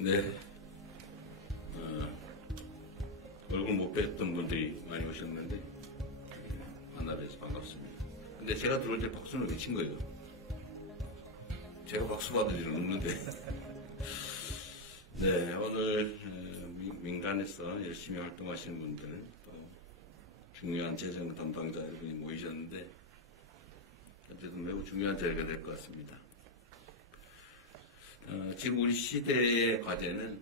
네. 얼굴 못 뵀던 분들이 많이 오셨는데, 만나뵈서 반갑습니다. 근데 제가 들어올 때 박수는 왜 친 거예요? 제가 박수 받을 일은 없는데. 네, 오늘 민간에서 열심히 활동하시는 분들, 또 중요한 재정 담당자 여러분이 모이셨는데, 어쨌든 매우 중요한 자리가 될 것 같습니다. 지금 우리 시대의 과제는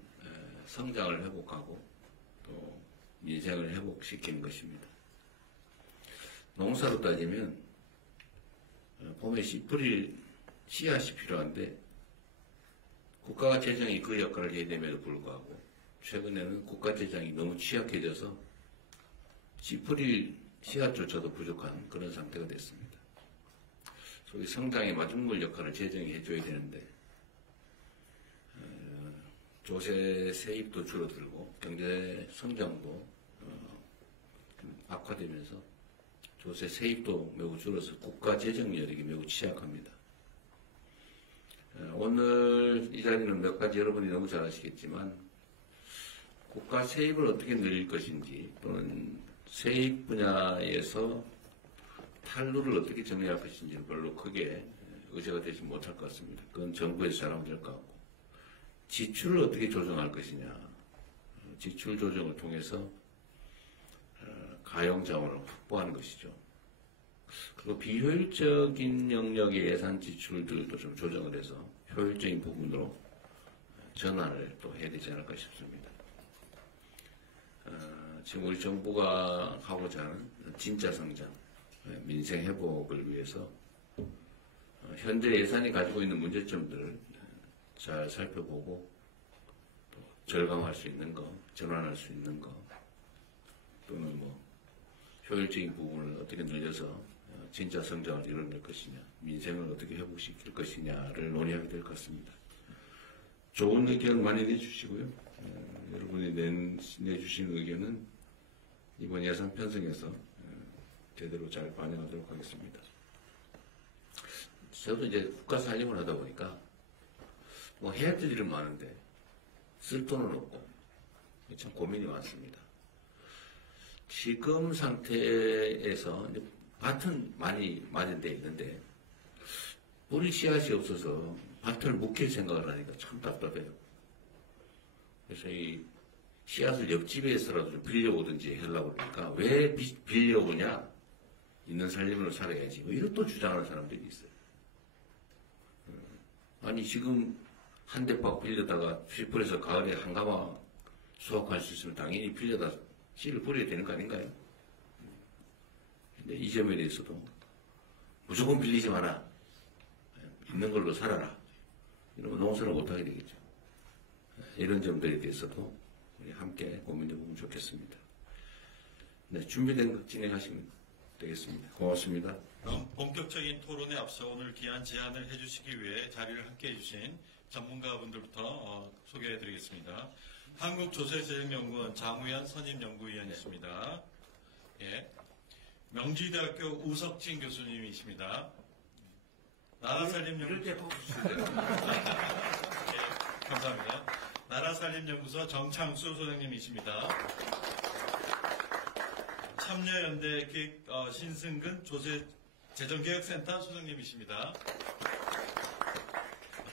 성장을 회복하고 또 민생을 회복시키는 것입니다. 농사로 따지면 봄에 씨 뿌릴 씨앗이 필요한데 국가 재정이 그 역할을 해야 됨에도 불구하고 최근에는 국가 재정이 너무 취약해져서 씨 뿌릴 씨앗조차도 부족한 그런 상태가 됐습니다. 소위 성장의 마중물 역할을 재정이 해줘야 되는데 조세 세입도 줄어들고 경제 성장도 악화되면서 조세 세입도 매우 줄어서 국가 재정 여력이 매우 취약합니다. 오늘 이 자리는 몇 가지 여러분이 너무 잘 아시겠지만 국가 세입을 어떻게 늘릴 것인지 또는 세입 분야에서 탈루를 어떻게 정해야 할 것인지는 별로 크게 의제가 되지 못할 것 같습니다. 그건 정부에서 잘하면 될 것 같고 지출을 어떻게 조정할 것이냐. 지출 조정을 통해서 가용 자원을 확보하는 것이죠. 그리고 비효율적인 영역의 예산 지출들도 좀 조정을 해서 효율적인 부분으로 전환을 또 해야 되지 않을까 싶습니다. 지금 우리 정부가 하고자 하는 진짜 성장, 민생 회복을 위해서 현재 예산이 가지고 있는 문제점들을 잘 살펴보고 또 절감할 수 있는 거, 전환할 수 있는 거 또는 효율적인 부분을 어떻게 늘려서 진짜 성장을 이뤄낼 것이냐, 민생을 어떻게 회복시킬 것이냐를 논의하게 될 것 같습니다. 좋은 의견 많이 내주시고요. 여러분이 내주신 의견은 이번 예산 편성에서 제대로 잘 반영하도록 하겠습니다. 저도 이제 국가 살림을 하다 보니까 해야 될 일은 많은데 쓸 돈은 없고 참 고민이 많습니다. 지금 상태에서 이제 밭은 많이 마련되어 있는데 뿌릴 씨앗이 없어서 밭을 묵힐 생각을 하니까 참 답답해요. 그래서 이 씨앗을 옆집에서라도 좀 빌려오든지 하려고 그러니까 왜 빌려오냐? 있는 살림으로 살아야지. 이것도 주장하는 사람들이 있어요. 아니 지금 한 대박 빌려다가 쥐풀에서 가을에 한가마 수확할 수 있으면 당연히 빌려다 씨를 뿌려야 되는 거 아닌가요? 근데 이 점에 대해서도 무조건 빌리지 마라. 있는 걸로 살아라. 이러면 농사를 못하게 되겠죠. 이런 점들에 대해서도 우리 함께 고민해보면 좋겠습니다. 네, 준비된 것 진행하시면 되겠습니다. 고맙습니다. 그럼 본격적인 토론에 앞서 오늘 귀한 제안을 해주시기 위해 자리를 함께 해주신 전문가분들부터 소개해드리겠습니다. 한국조세재정연구원 장우현 선임연구위원이십니다. 예. 명지대학교 우석진 교수님이십니다. 나라살림연구소. 예, 감사합니다. 나라살림연구소 정창수 소장님이십니다. 참여연대 기획 신승근 조세재정개혁센터 소장님이십니다.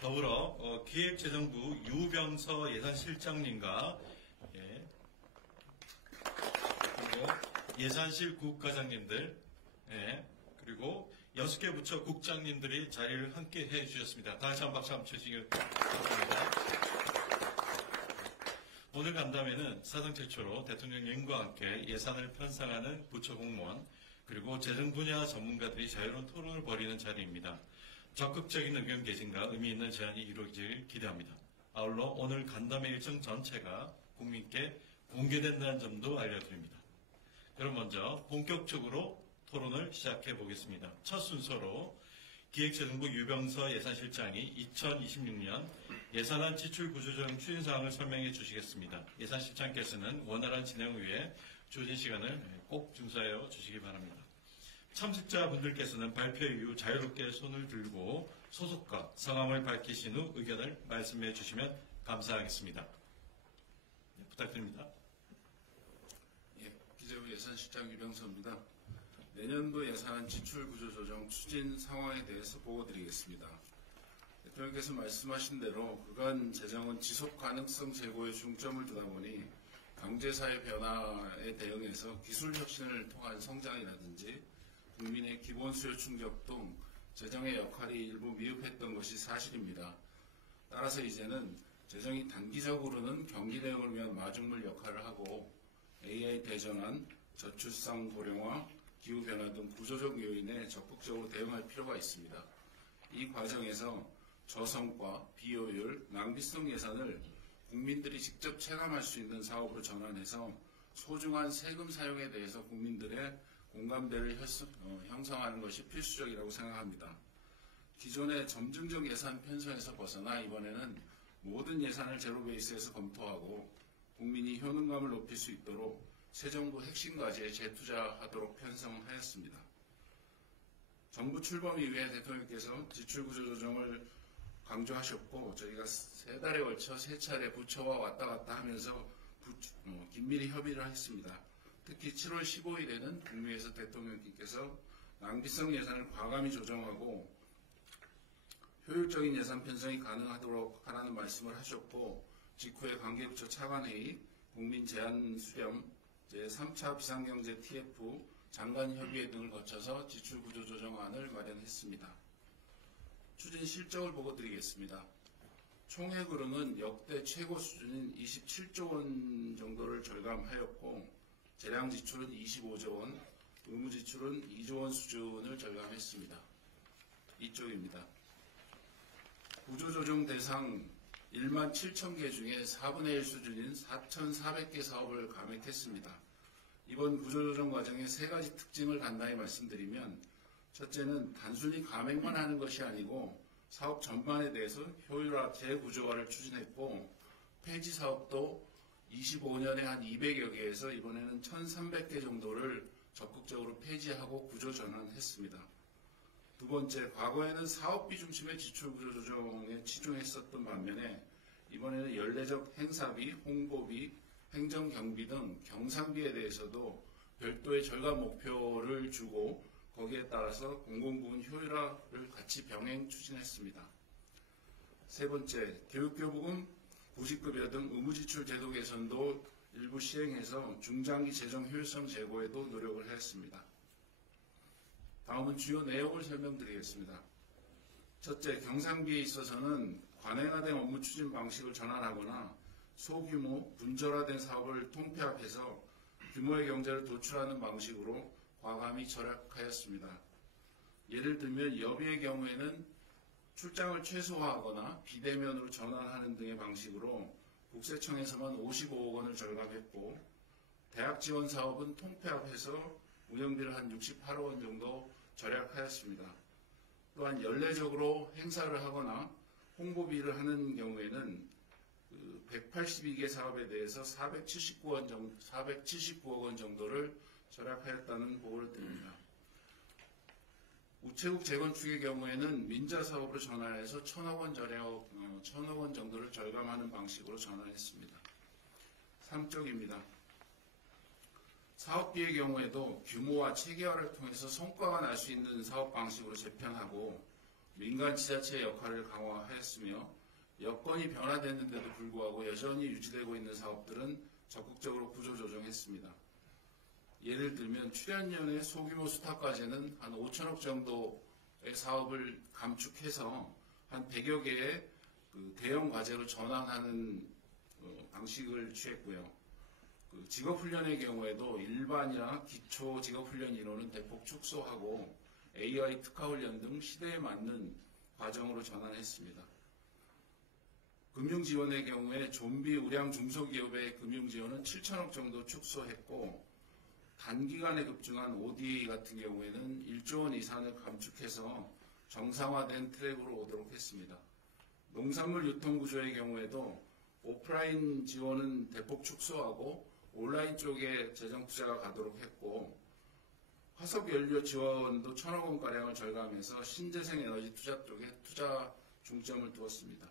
더불어 기획재정부 유병서 예산실장님과 예, 그리고 예산실 국과장님들 예, 그리고 6개 부처 국장님들이 자리를 함께 해주셨습니다. 다시 한번 박수 한번 주시기 바랍니다. 오늘 간담회는 사상 최초로 대통령님과 함께 예산을 편성하는 부처 공무원 그리고 재정 분야 전문가들이 자유로운 토론을 벌이는 자리입니다. 적극적인 의견 개진과 의미 있는 제안이 이루어지길 기대합니다. 아울러 오늘 간담회 일정 전체가 국민께 공개된다는 점도 알려드립니다. 그럼 먼저 본격적으로 토론을 시작해 보겠습니다. 첫 순서로 기획재정부 유병서 예산실장이 2026년 예산안 지출 구조조정 추진사항을 설명해 주시겠습니다. 예산실장께서는 원활한 진행을 위해 주어진 시간을 꼭 준수하여 주시기 바랍니다. 참석자분들께서는 발표 이후 자유롭게 손을 들고 소속과 성함을 밝히신 후 의견을 말씀해 주시면 감사하겠습니다. 네, 부탁드립니다. 예, 기재부 예산실장 유병서입니다. 내년도 예산 지출 구조 조정 추진 상황에 대해서 보고드리겠습니다. 대통령께서 말씀하신 대로 그간 재정은 지속 가능성 제고에 중점을 두다 보니 경제사회 변화에 대응해서 기술 혁신을 통한 성장이라든지 국민의 기본 수요 충족 등 재정의 역할이 일부 미흡했던 것이 사실입니다. 따라서 이제는 재정이 단기적으로는 경기 대응을 위한 마중물 역할을 하고 AI 대전환, 저출산 고령화, 기후변화 등 구조적 요인에 적극적으로 대응할 필요가 있습니다. 이 과정에서 저성과 비효율, 낭비성 예산을 국민들이 직접 체감할 수 있는 사업으로 전환해서 소중한 세금 사용에 대해서 국민들의 공감대를 형성하는 것이 필수적이라고 생각합니다. 기존의 점증적 예산 편성에서 벗어나 이번에는 모든 예산을 제로 베이스에서 검토하고 국민이 효능감을 높일 수 있도록 새 정부 핵심 과제에 재투자하도록 편성하였습니다. 정부 출범 이후에 대통령께서 지출구조 조정을 강조하셨고 저희가 3달에 걸쳐 3차례 부처와 왔다 갔다 하면서 긴밀히 협의를 했습니다. 특히 7월 15일에는 국무회에서 대통령께서 낭비성 예산을 과감히 조정하고 효율적인 예산 편성이 가능하도록 하라는 말씀을 하셨고 직후에 관계부처 차관회의, 국민제안 수렴, 제3차 비상경제 TF, 장관협의회 등을 거쳐서 지출구조조정안을 마련했습니다. 추진 실적을 보고드리겠습니다. 총액으로는 역대 최고 수준인 27조 원 정도를 절감하였고 재량 지출은 25조 원, 의무 지출은 2조 원 수준을 절감했습니다. 이쪽입니다. 구조조정 대상 1만 7천 개 중에 4분의 1 수준인 4,400개 사업을 감액했습니다. 이번 구조조정 과정의 3가지 특징을 간단히 말씀드리면 첫째는 단순히 감액만 하는 것이 아니고 사업 전반에 대해서 효율화, 재구조화를 추진했고 폐지 사업도 25년에 한 200여 개에서 이번에는 1,300개 정도를 적극적으로 폐지하고 구조 전환했습니다. 두 번째, 과거에는 사업비 중심의 지출 구조 조정에 치중했었던 반면에 이번에는 연례적 행사비, 홍보비, 행정경비 등 경상비에 대해서도 별도의 절감 목표를 주고 거기에 따라서 공공부문 효율화를 같이 병행 추진했습니다. 세 번째, 교육교부금, 구직급여 등 의무지출 제도 개선도 일부 시행해서 중장기 재정 효율성 제고에도 노력을 했습니다. 다음은 주요 내용을 설명드리겠습니다. 첫째, 경상비에 있어서는 관행화된 업무 추진 방식을 전환하거나 소규모, 분절화된 사업을 통폐합해서 규모의 경제를 도출하는 방식으로 과감히 절약하였습니다. 예를 들면 여비의 경우에는 출장을 최소화하거나 비대면으로 전환하는 등의 방식으로 국세청에서만 55억 원을 절감했고 대학 지원 사업은 통폐합해서 운영비를 한 68억 원 정도 절약하였습니다. 또한 연례적으로 행사를 하거나 홍보비를 하는 경우에는 182개 사업에 대해서 479억 원 정도를 절약하였다는 보고를 드립니다. 우체국 재건축의 경우에는 민자 사업으로 전환해서 1,000억 원 정도를 절감하는 방식으로 전환했습니다. 3쪽입니다. 사업비의 경우에도 규모와 체계화를 통해서 성과가 날 수 있는 사업 방식으로 재편하고 민간 지자체의 역할을 강화하였으며 여건이 변화됐는데도 불구하고 여전히 유지되고 있는 사업들은 적극적으로 구조조정했습니다. 예를 들면 출연연의 소규모 수탁과제는 한 5천억 정도의 사업을 감축해서 한 100여 개의 대형 과제로 전환하는 방식을 취했고요. 직업훈련의 경우에도 일반이나 기초 직업훈련 인원은 대폭 축소하고 AI 특화훈련 등 시대에 맞는 과정으로 전환했습니다. 금융지원의 경우에 좀비 우량 중소기업의 금융지원은 7천억 정도 축소했고 단기간에 급증한 ODA 같은 경우에는 1조 원 이상을 감축해서 정상화된 트랙으로 오도록 했습니다. 농산물 유통구조의 경우에도 오프라인 지원은 대폭 축소하고 온라인 쪽에 재정 투자가 가도록 했고 화석연료 지원도 1,000억 원가량을 절감해서 신재생 에너지 투자 쪽에 투자 중점을 두었습니다.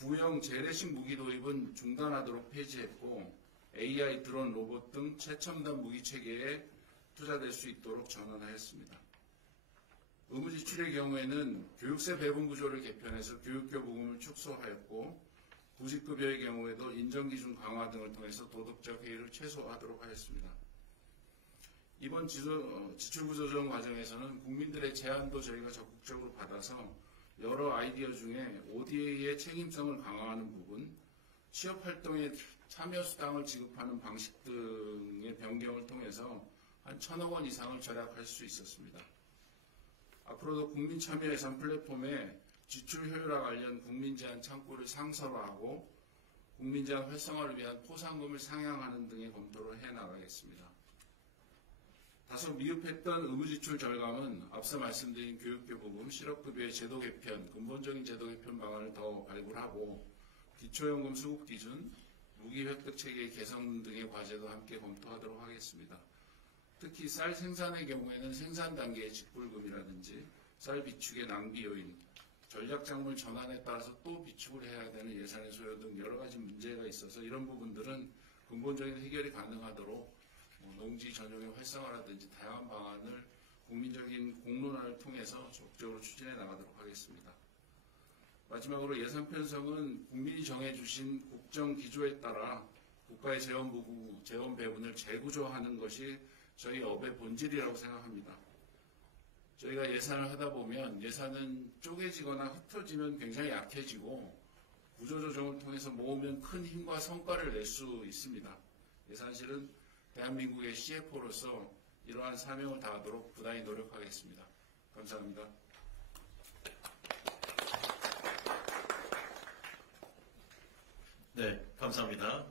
구형 재래식 무기 도입은 중단하도록 폐지했고 AI 드론 로봇 등 최첨단 무기 체계에 투자될 수 있도록 전환하였습니다. 의무 지출의 경우에는 교육세 배분 구조를 개편해서 교육교 부금을 축소하였고 구직급여의 경우에도 인정기준 강화 등을 통해서 도덕적 해이를 최소화하도록 하였습니다. 이번 지출구 조정 과정에서는 국민들의 제안도 저희가 적극적으로 받아서 여러 아이디어 중에 ODA의 책임성을 강화하는 부분, 취업활동에 참여수당을 지급하는 방식 등의 변경을 통해서 한 1,000억 원 이상을 절약할 수 있었습니다. 앞으로도 국민참여 예산 플랫폼에 지출 효율화 관련 국민제한 창구를 상설화하고 국민제한 활성화를 위한 포상금을 상향하는 등의 검토를 해나가겠습니다. 다소 미흡했던 의무지출 절감은 앞서 말씀드린 교육교부금, 실업급여의 제도 개편, 근본적인 제도 개편 방안을 더 발굴하고 기초연금 수급 기준, 무기 획득 체계 개선 등의 과제도 함께 검토하도록 하겠습니다. 특히 쌀 생산의 경우에는 생산 단계의 직불금이라든지 쌀 비축의 낭비 요인, 전략작물 전환에 따라서 또 비축을 해야 되는 예산의 소요 등 여러 가지 문제가 있어서 이런 부분들은 근본적인 해결이 가능하도록 농지 전용의 활성화라든지 다양한 방안을 국민적인 공론화를 통해서 적극적으로 추진해 나가도록 하겠습니다. 마지막으로 예산 편성은 국민이 정해주신 국정 기조에 따라 국가의 재원 배분을 재구조하는 것이 저희 업의 본질이라고 생각합니다. 저희가 예산을 하다 보면 예산은 쪼개지거나 흩어지면 굉장히 약해지고 구조조정을 통해서 모으면 큰 힘과 성과를 낼 수 있습니다. 예산실은 대한민국의 CFO로서 이러한 사명을 다하도록 부단히 노력하겠습니다. 감사합니다. 네, 감사합니다.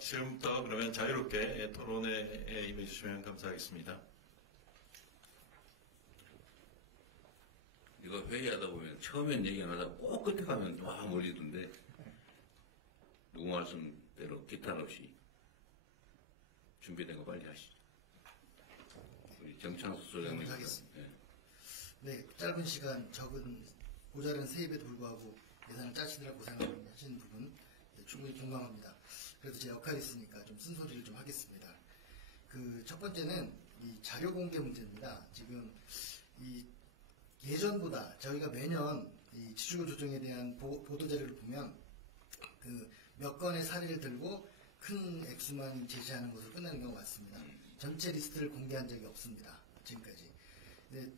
지금부터 그러면 자유롭게 토론에 임해 주시면 감사하겠습니다. 이거 회의하다 보면 처음엔 얘기 안 하다가 꼭 끝에 가면 와 몰리던데 누구 말씀대로 기탄 없이 준비된 거 빨리 하시죠. 우리 정창수 소장님. 하겠습니다. 네. 네, 짧은 시간, 적은 모자란 세입에도 불구하고 예산을 짜시느라 고생하시는 부분 충분히 공감합니다. 그래도 제 역할이 있으니까 좀 쓴소리를 좀 하겠습니다. 첫 번째는 이 자료 공개 문제입니다. 지금 이 예전보다 저희가 매년 이 지출구 조정에 대한 보도 자료를 보면 몇 건의 사례를 들고 큰 액수만 제시하는 것으로 끝나는 경우가 많습니다. 전체 리스트를 공개한 적이 없습니다. 지금까지. 네,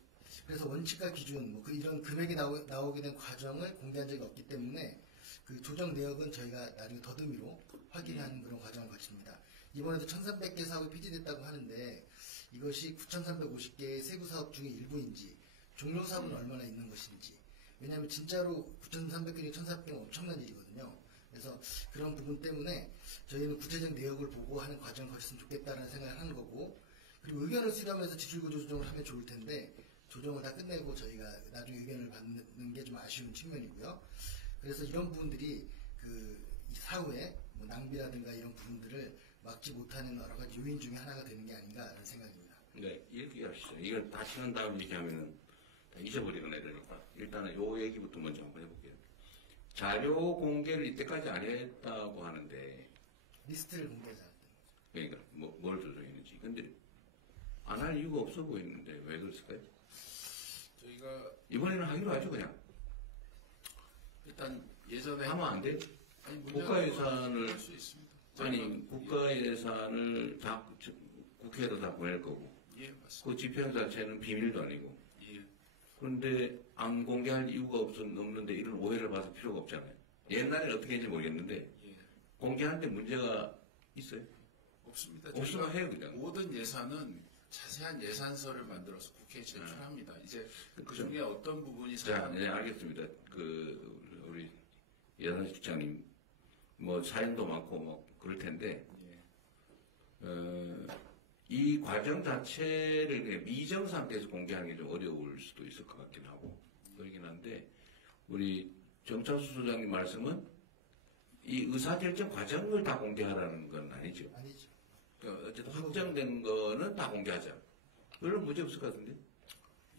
그래서 원칙과 기준, 이런 금액이 나오게 된 과정을 공개한 적이 없기 때문에 그 조정 내역은 저희가 나중에 더듬이로 확인하는 그런 과정을 거칩니다. 이번에도 1,300개 사업이 폐지됐다고 하는데 이것이 9,350개의 세부 사업 중에 일부인지 종료 사업은 얼마나 있는 것인지, 왜냐하면 진짜로 9,300개나 1,400개는 엄청난 일이거든요. 그래서 그런 부분 때문에 저희는 구체적 내역을 보고 하는 과정을 거쳤으면 좋겠다는 생각을 하는 거고, 그리고 의견을 수렴해서 지출구조 조정을 하면 좋을 텐데 조정을 다 끝내고 저희가 나중에 의견을 받는 게 좀 아쉬운 측면이고요. 그래서 이런 부분들이 이 사후에 낭비라든가 이런 부분들을 막지 못하는 여러 가지 요인 중에 하나가 되는 게 아닌가라는 생각입니다. 네, 이렇게 하시죠. 이걸 다시 한 다음 얘기하면은 다 잊어버리거나 이러니까 일단은 요 얘기부터 먼저 한번 해볼게요. 자료 공개를 이때까지 안 했다고 하는데 리스트를 공개하지 않았다. 그러니까 뭘 조정했는지. 근데 안 할 이유가 없어 보이는데 왜 그랬을까요? 저희가 이번에는 하기로 하죠 그냥. 일단 예전에 하면 안 돼? 아니, 국가예산을 할수 있습니다. 아니 국가예산을 다 국회로 다 보낼 거고 예, 맞습니다. 그 집행 자체는 비밀도 아니고 예. 그런데 안 공개할 이유가 없는데 이런 오해를 받을 필요가 없잖아요. 옛날에 어떻게 했는지 모르겠는데 예. 공개하는데 문제가 있어요? 없습니다. 없으면 저희가 해요 그냥. 모든 예산은 자세한 예산서를 만들어서 국회에 제출합니다. 이제 그 중에 어떤 부분이 자, 네, 알겠습니다. 우리 예산실장님 사연도 많고 그럴 텐데 예. 이 과정 자체를 그냥 미정 상태에서 공개하는 게 좀 어려울 수도 있을 것 같긴 하고 그러긴 한데 우리 정창수 소장님 말씀은 이 의사결정 과정을 다 공개하라는 건 아니죠. 아니죠. 그러니까 어쨌든 확정된 거는 다 공개하자. 별로 문제 없을 것 같은데.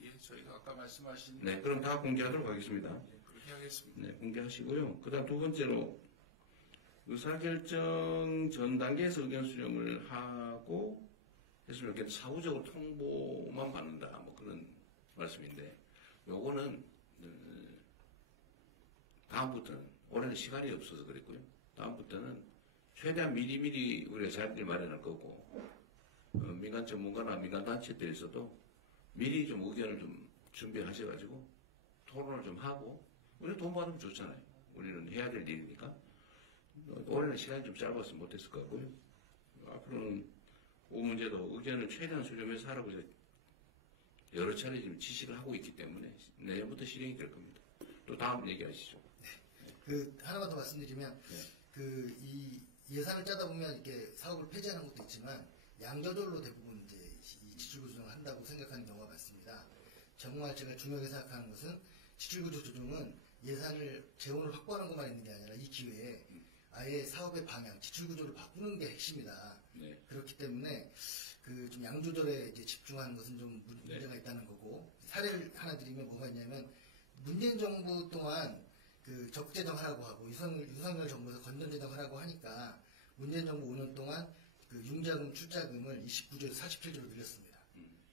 예, 저희가 아까 말씀하신 네, 그럼 다 공개하도록 하겠습니다. 예, 그렇게 공개하겠습니다. 네, 공개하시고요. 그다음 두 번째로 의사결정 전 단계에서 의견 수렴을 하고 했으면 좋겠는데 사후적으로 통보만 받는다 뭐 그런 말씀인데 요거는 다음부터는 올해는 시간이 없어서 그랬고요. 다음부터는 최대한 미리미리 우리가 자리를 마련할 거고 민간 전문가나 민간 단체들에서도 미리 좀 의견을 좀 준비하셔가지고 토론을 좀 하고 우리 돈 받으면 좋잖아요. 우리는 해야 될 일이니까 올해는 시간이 좀 짧아서 못했을 것 같고요. 앞으로는 이 문제도 의견을 최대한 수렴해서 하라고 해서 여러 차례 지금 지시를 하고 있기 때문에 내년부터 실행이 될 겁니다. 또 다음 얘기하시죠. 하나만 더 말씀드리면, 이 예산을 짜다 보면 이렇게 사업을 폐지하는 것도 있지만, 양저절로 대부분 이제 이 지출구 조정을 한다고 생각하는 경우가 많습니다. 정말 제가 중요하게 생각하는 것은 지출구조 조정은 예산을 재원을 확보하는 것만 있는 게 아니라 이 기회에 아예 사업의 방향, 지출구조를 바꾸는 게 핵심이다. 네. 그렇기 때문에 좀 양 조절에 이제 집중하는 것은 좀 문제가 있다는 거고 사례를 하나 드리면 뭐가 있냐면 문재인 정부 동안 적재정 하라고 하고 윤석열 정부에서 건전재정 하라고 하니까 문재인 정부 5년 동안 융자금 출자금을 29조에서 47조로 늘렸습니다.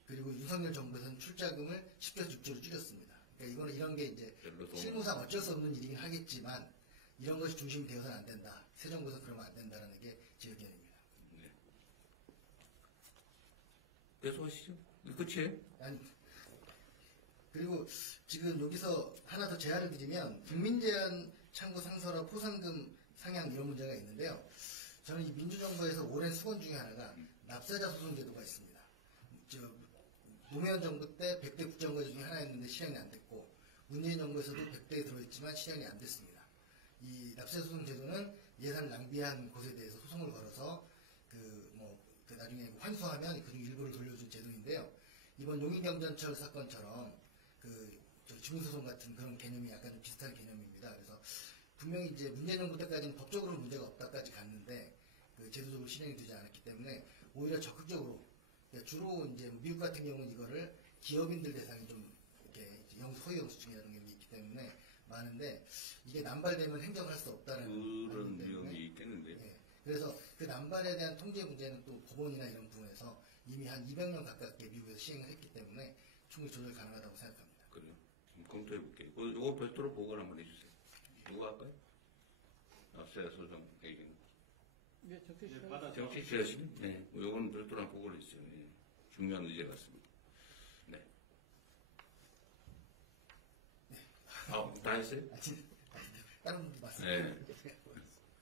그리고 윤석열 정부에서는 출자금을 10조에서 6조로 줄였습니다. 그러니까 이런 게 이제 실무상 어쩔 수 없는 일이긴 하겠지만 이런 것이 중심이 되어서는 안 된다. 새 정부에서 그러면 안 된다는 게 제 의견입니다. 네. 계속하시죠. 끝이에요? 아니, 그리고 지금 여기서 하나 더 제안을 드리면 국민제한 창구 상설화 포상금 상향 이런 문제가 있는데요. 저는 이 민주정부에서 오랜 수건 중에 하나가 납세자 소송 제도가 있습니다. 노무현 정부 때 100대 국정과제 중에 하나였는데 실행이 안 됐고 문재인 정부에서도 100대에 들어있지만 실행이 안 됐습니다. 이 납세자 소송 제도는 예산 낭비한 곳에 대해서 소송을 걸어서 나중에 환수하면 그 일부를 돌려준 제도인데요. 이번 용인경전철 사건처럼 주민소송 같은 그런 개념이 약간 좀 비슷한 개념입니다. 그래서 분명히 이제 문재인 정부 때까지는 법적으로 문제가 없다까지 갔는데 제도적으로 실행이 되지 않았기 때문에 오히려 적극적으로 주로 이제 미국 같은 경우는 이거를 기업인들 대상이 좀 이렇게 소유 영수증이라는 게 있기 때문에 많은데 이게 남발되면 행정할 수 없다는 그런 위험이 있겠는데. 네. 그래서 그 남발에 대한 통제 문제는 또 법원이나 이런 부분에서 이미 한 200년 가깝게 미국에서 시행을 했기 때문에 충분히 조절 가능하다고 생각합니다. 그래요. 좀 검토해 볼게요. 이거 별도로 보고를 한번 해주세요. 누가 할까요? 납세자 소송 얘기는. 네, 정치 하시는? 네. 요거는 별도로 한번 보고를 해주세요. 네. 중요한 의제 같습니다. 네. 다 했어요? 다른 분도 말씀드릴게요. 네.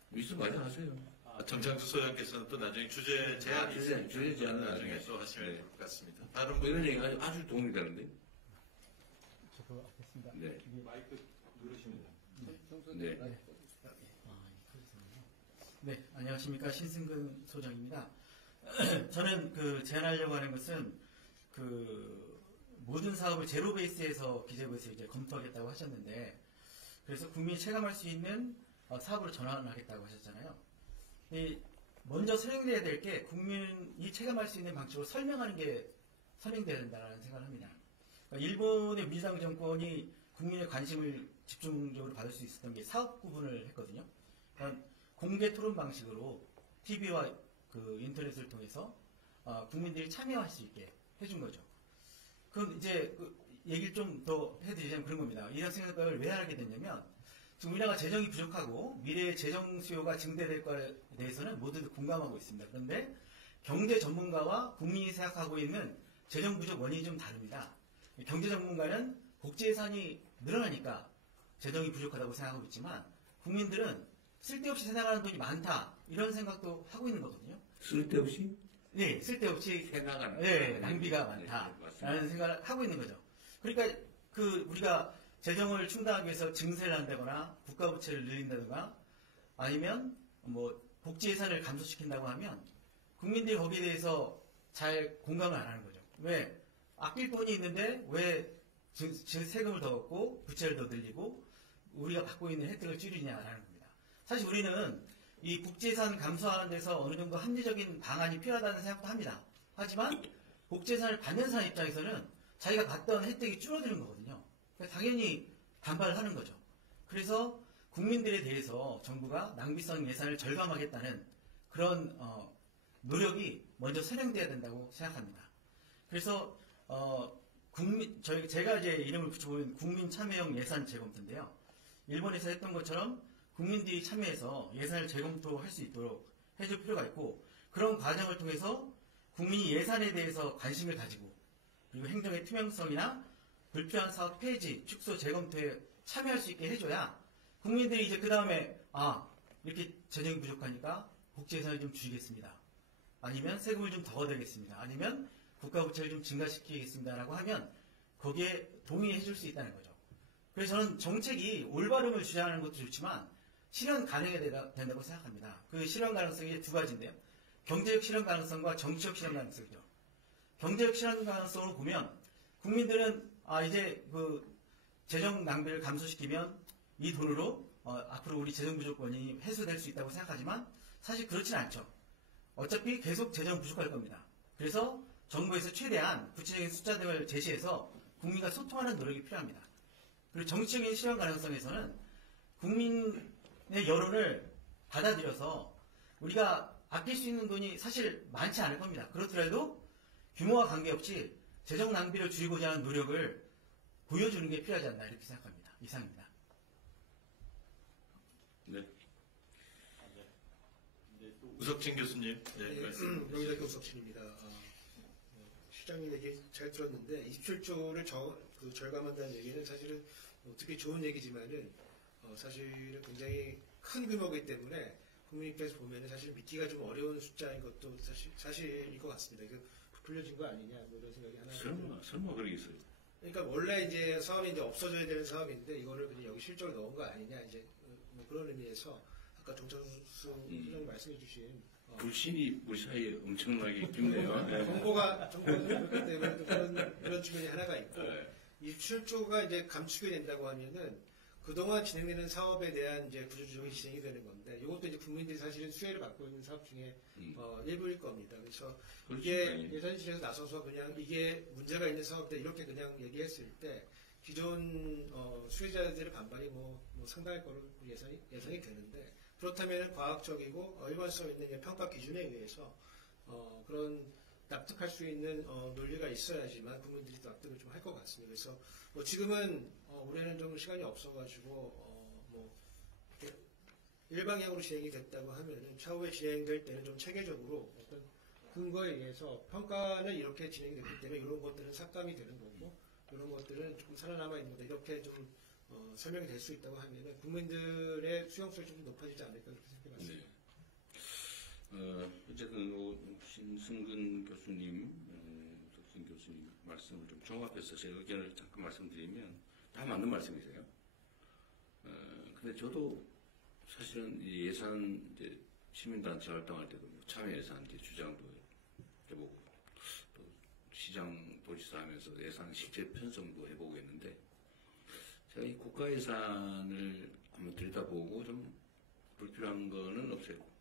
미스 많이 하세요. 정창수 소장께서는 또 나중에 주제 제안이 있으면 주제 제안은 나중에 나중에. 또 하시면 네. 될 것 같습니다. 다른 뭐 분 이런 얘기가 아주 도움이 되는데. 저 그거 하겠습니다. 네. 마이크 누르시면 돼요. 네. 네, 안녕하십니까. 신승근 소장입니다. 저는 제안하려고 하는 것은 모든 사업을 제로 베이스에서 기재부에서 이제 검토하겠다고 하셨는데 그래서 국민이 체감할 수 있는 사업으로 전환하겠다고 하셨잖아요. 먼저 설명돼야 될 게 국민이 체감할 수 있는 방식으로 설명하는 게 설명돼야 된다는 생각을 합니다. 그러니까 일본의 민주당 정권이 국민의 관심을 집중적으로 받을 수 있었던 게 사업 구분을 했거든요. 그러니까 공개 토론 방식으로 TV와 인터넷을 통해서 국민들이 참여할 수 있게 해준 거죠. 그럼 이제 얘기를 좀 더 해드리자면 그런 겁니다. 이런 생각을 왜 하게 됐냐면 지금 우리나라가 재정이 부족하고 미래의 재정 수요가 증대될 거에 대해서는 모두 공감하고 있습니다. 그런데 경제 전문가와 국민이 생각하고 있는 재정 부족 원인이 좀 다릅니다. 경제 전문가는 국제 예산이 늘어나니까 재정이 부족하다고 생각하고 있지만 국민들은 쓸데없이 생각하는 돈이 많다 이런 생각도 하고 있는 거거든요. 쓸데없이? 네, 쓸데없이 생각하는. 네, 낭비가 네, 많다라는 생각을 하고 있는 거죠. 그러니까 우리가 재정을 충당하기 위해서 증세를 한다거나 국가 부채를 늘린다거나 아니면 복지 예산을 감소시킨다고 하면 국민들이 거기에 대해서 잘 공감을 안 하는 거죠. 왜? 아낄 돈이 있는데 왜 세금을 더 얻고 부채를 더 늘리고 우리가 받고 있는 혜택을 줄이냐라는 겁니다. 사실 우리는 이 국제예산 감소하는 데서 어느 정도 합리적인 방안이 필요하다는 생각도 합니다. 하지만 국제예산을 받는 사람 입장에서는 자기가 받던 혜택이 줄어드는 거거든요. 그러니까 당연히 반발을 하는 거죠. 그래서 국민들에 대해서 정부가 낭비성 예산을 절감하겠다는 그런 노력이 먼저 선행돼야 된다고 생각합니다. 그래서 제가 이제 이름을 붙여본 국민 참여형 예산 재검토인데요. 일본에서 했던 것처럼 국민들이 참여해서 예산을 재검토할 수 있도록 해줄 필요가 있고, 그런 과정을 통해서 국민이 예산에 대해서 관심을 가지고, 그리고 행정의 투명성이나 불필요한 사업 폐지, 축소, 재검토에 참여할 수 있게 해줘야 국민들이 이제 그 다음에 이렇게 재정이 부족하니까 복지 예산을 좀 줄이겠습니다. 아니면 세금을 좀 더 걷어야겠습니다. 아니면 국가 부채를 좀 증가시키겠습니다라고 하면 거기에 동의해 줄 수 있다는 거죠. 그래서 저는 정책이 올바름을 주장하는 것도 좋지만 실현 가능해야 된다고 생각합니다. 그 실현 가능성이 두 가지인데요. 경제적 실현 가능성과 정치적 실현 가능성이죠. 경제적 실현 가능성으로 보면 국민들은 이제 그 재정 낭비를 감소시키면 이 돈으로 앞으로 우리 재정 부족권이 해소될 수 있다고 생각하지만 사실 그렇진 않죠. 어차피 계속 재정 부족할 겁니다. 그래서 정부에서 최대한 구체적인 숫자 등을 제시해서 국민과 소통하는 노력이 필요합니다. 그리고 정치적인 실현 가능성에서는 국민의 여론을 받아들여서 우리가 아낄 수 있는 돈이 사실 많지 않을 겁니다. 그렇더라도 규모와 관계없이 재정 낭비를 줄이고자 하는 노력을 보여주는 게 필요하지 않나 이렇게 생각합니다. 이상입니다. 네. 우석진 교수님. 네, 말씀. 명의대학교 우석진입니다. 시장님 얘기 잘 들었는데 27조를 절감한다는 얘기는 사실은 듣기 좋은 얘기지만은 사실은 굉장히 큰 규모이기 때문에 국민 입장에서 보면은 사실 믿기가 좀 어려운 숫자인 것도 사실일 것 같습니다. 이거 부풀려진 거 아니냐 뭐 이런 생각이 하나. 설마 그러겠어요. 그러니까 원래 이제 사업이 이제 없어져야 되는 사업인데 이거를 그냥 여기 실적을 넣은 거 아니냐 이제 뭐 그런 의미에서 아까 정창수 소장님 말씀해주신 불신이 우리 사이에 엄청나게 깊네요. 네. 정보가 그렇기 때문에 또 그런 측면이 하나가 있고 네. 이 7조가 이제 감축이 된다고 하면은 그동안 진행되는 사업에 대한 이제 구조조정이 진행이 되는 건데 이것도 이제 국민들이 사실은 수혜를 받고 있는 사업 중에 일부일 겁니다. 그래서 이게 예산실에서 나서서 그냥 이게 문제가 있는 사업들 이렇게 그냥 얘기했을 때 기존 수혜자들의 반발이 뭐 상당할 거로 예상이 되는데 그렇다면 과학적이고 일관성 있는 평가 기준에 의해서 그런 납득할 수 있는 논리가 있어야지만 국민들이 납득을 좀 할 것 같습니다. 그래서 뭐 지금은 올해는 좀 시간이 없어가지고 뭐 이렇게 일방향으로 진행이 됐다고 하면은 차후에 진행될 때는 좀 체계적으로 어떤 근거에 의해서 평가는 이렇게 진행이 됐기 때문에 이런 것들은 삭감이 되는 거고 이런 것들은 조금 살아남아 있는 거다 이렇게 좀 설명이 될 수 있다고 하면은 국민들의 수용성이 좀 높아지지 않을까 그렇게 생각해봤습니다. 네. 어쨌든 신승근 교수님, 덕진 교수님 말씀을 좀 종합해서 제 의견을 잠깐 말씀드리면 다 맞는 말씀이세요. 근데 저도 사실은 이 예산 이제 시민단체 활동할 때도 뭐 참여 예산 이제 주장도 해보고 또 시장 도지사 하면서 예산 실제 편성도 해보고 했는데 제가 이 국가 예산을 한번 들여다보고 좀 불필요한 거는 없애고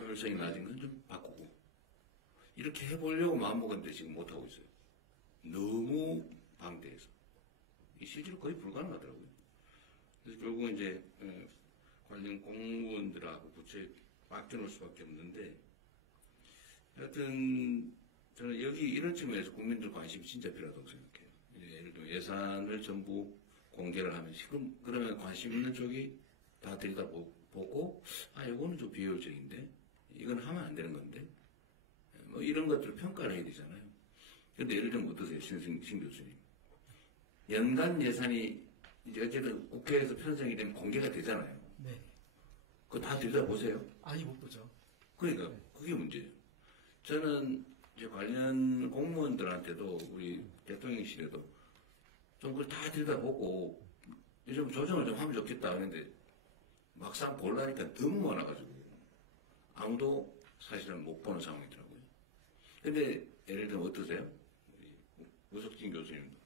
효율성이 낮은 건 좀 바꾸고 이렇게 해보려고 마음먹었는데 지금 못하고 있어요. 너무 방대해서 이 실제로 거의 불가능하더라고요. 그래서 결국은 이제 관련 공무원들하고 부처에 맡겨놓을 수밖에 없는데 하여튼 저는 여기 이런 측면에서 국민들 관심이 진짜 필요하다고 생각해요. 예를 들면 예산을 전부 공개를 하면 지금 그러면 관심 있는 쪽이 다 들여다보고 이거는 좀 비효율적인데 이건 하면 안 되는 건데 뭐 이런 것들을 평가를 해야 되잖아요. 그런데 예를 들면 어떠세요, 신 교수님? 연간 예산이 이제 어쨌든 국회에서 편성이 되면 공개가 되잖아요. 네. 그거 다 들여다보세요. 아니 못 보죠. 그러니까 그게 문제예요. 저는 이제 관련 공무원들한테도 우리 대통령실에도 좀 그걸 다 들여다보고 좀 조정을 좀 하면 좋겠다 하는데 막상 보려니까 너무 많아가지고 아무도 사실은 못 보는 상황이더라고요. 근데 예를 들면 어떠세요? 우리 우석진 교수님도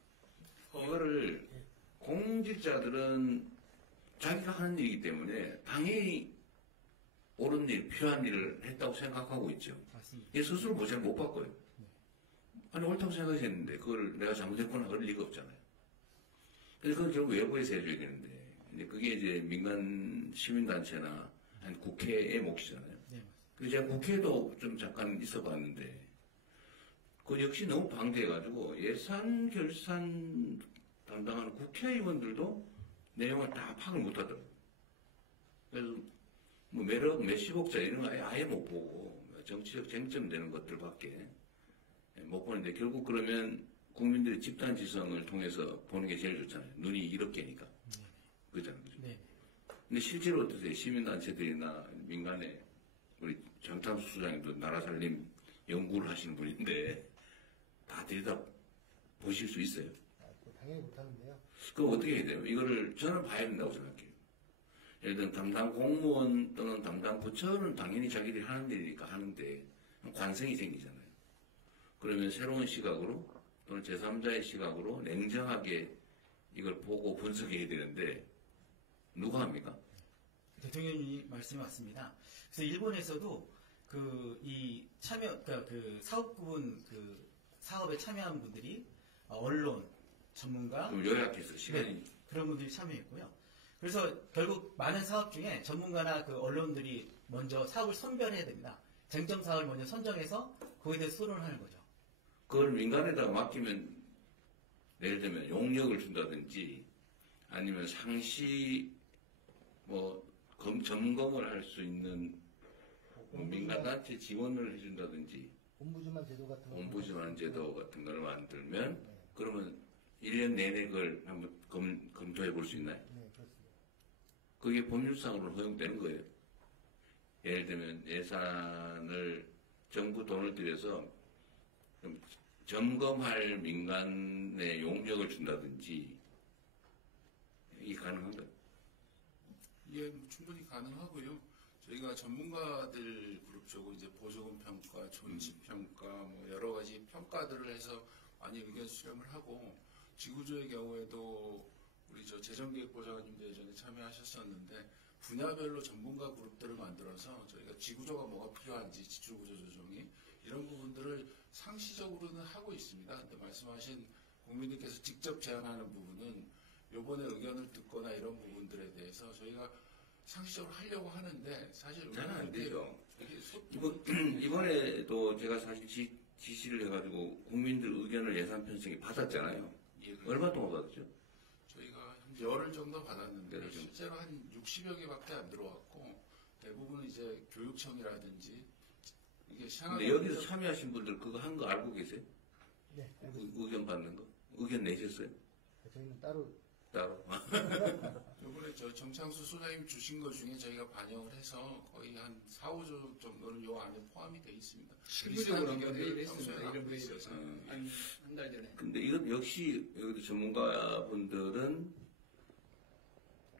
그거를 공직자들은 자기가 하는 일이기 때문에 당연히 옳은 일, 필요한 일을 했다고 생각하고 있죠. 맞습니다. 얘 스스로 뭐 잘 못 바꿔요. 아니 옳다고 생각했는데 그걸 내가 잘못했구나 그럴 리가 없잖아요. 그래서 그건 결국 외부에서 해줘야 되는데 근데 그게 이제 민간 시민단체나 한 국회의 몫이잖아요. 네, 그래서 제가 국회도 좀 잠깐 있어 봤는데, 그 역시 너무 방대해가지고 예산 결산 담당하는 국회의원들도 내용을 다 파악을 못 하더라고요. 그래서 뭐 몇억, 몇십억짜리 이런 거 아예 못 보고 정치적 쟁점 되는 것들밖에 못 보는데 결국 그러면 국민들이 집단지성을 통해서 보는 게 제일 좋잖아요. 눈이 이렇게니까. 그잖아요. 그죠? 네. 근데 실제로 어떠세요? 시민단체들이나 민간에 우리 장탐수 수장님도 나라 살림 연구를 하시는 분인데 다 들여다 보실 수 있어요? 당연히 못하는데요. 그럼 어떻게 해야 돼요? 이거를 저는 봐야 된다고 생각해요. 예를 들면 담당 공무원 또는 담당 부처는 당연히 자기들이 하는 일이니까 하는데 관성이 생기잖아요. 그러면 새로운 시각으로 또는 제3자의 시각으로 냉정하게 이걸 보고 분석해야 되는데 누가 합니까? 대통령이 말씀이 맞습니다. 그래서 일본에서도 이 참여, 그 사업부분 사업에 참여한 분들이 언론, 전문가, 좀 요약해서 시간이 네, 그런 분들이 참여했고요. 그래서 결국 많은 사업 중에 전문가나 그 언론들이 먼저 사업을 선별해야 됩니다. 쟁점 사업을 먼저 선정해서 거기에 대해서 토론을 하는 거죠. 그걸 민간에다 맡기면 예를 들면 용역을 준다든지 아니면 상시 점검을 할 수 있는 민간단체 지원을 해준다든지 옴부즈만 제도 같은 거. 옴부즈만 제도 같은 걸 만들면 그러면 1년 내내 그걸 한번 검토해 볼 수 있나요? 네, 그렇습니다. 그게 법률상으로 허용되는 거예요. 예를 들면 예산을 정부 돈을 들여서 좀 점검할 민간의 용역을 준다든지 이게 가능한가요? 예, 충분히 가능하고요. 저희가 전문가들 그룹 쪽으로 이제 보조금 평가, 존집 평가, 뭐 여러 가지 평가들을 해서 많이 의견 수렴을 하고 지구조의 경우에도 우리 재정기획보좌관님도 예전에 참여하셨었는데 분야별로 전문가 그룹들을 만들어서 저희가 지구조가 뭐가 필요한지 지출구조 조정이 이런 부분들을 상시적으로는 하고 있습니다. 근데 말씀하신 국민들께서 직접 제안하는 부분은 요번에 의견을 듣거나 이런 부분들에 대해서 저희가 상시적으로 하려고 하는데 사실 잘안 되죠. 이게 이번에도 제가 사실 지시를 해가지고 국민들 의견을 예산 편성에 받았잖아요. 예, 얼마 동안 받았죠? 저희가 한 열흘 정도 받았는데 열흘 정도. 실제로 한 60여 개밖에 안 들어왔고 대부분 이제 교육청이라든지 이게 근데 상황이 여기서 참여하신 분들 그거 한 거 알고 계세요? 네, 알고 의견 받는 거? 의견 내셨어요? 저희는 따로 따로? 요번에 저 정창수 소장님 주신 것 중에 저희가 반영을 해서 거의 한 4, 5조 정도는 요 안에 포함이 되어 있습니다. 실무적으로 한번 의견을 회의를 평소에 했습니다. 하고 이런 회의를 있어서. 한 달 전에. 근데 이건 역시 여기 전문가분들은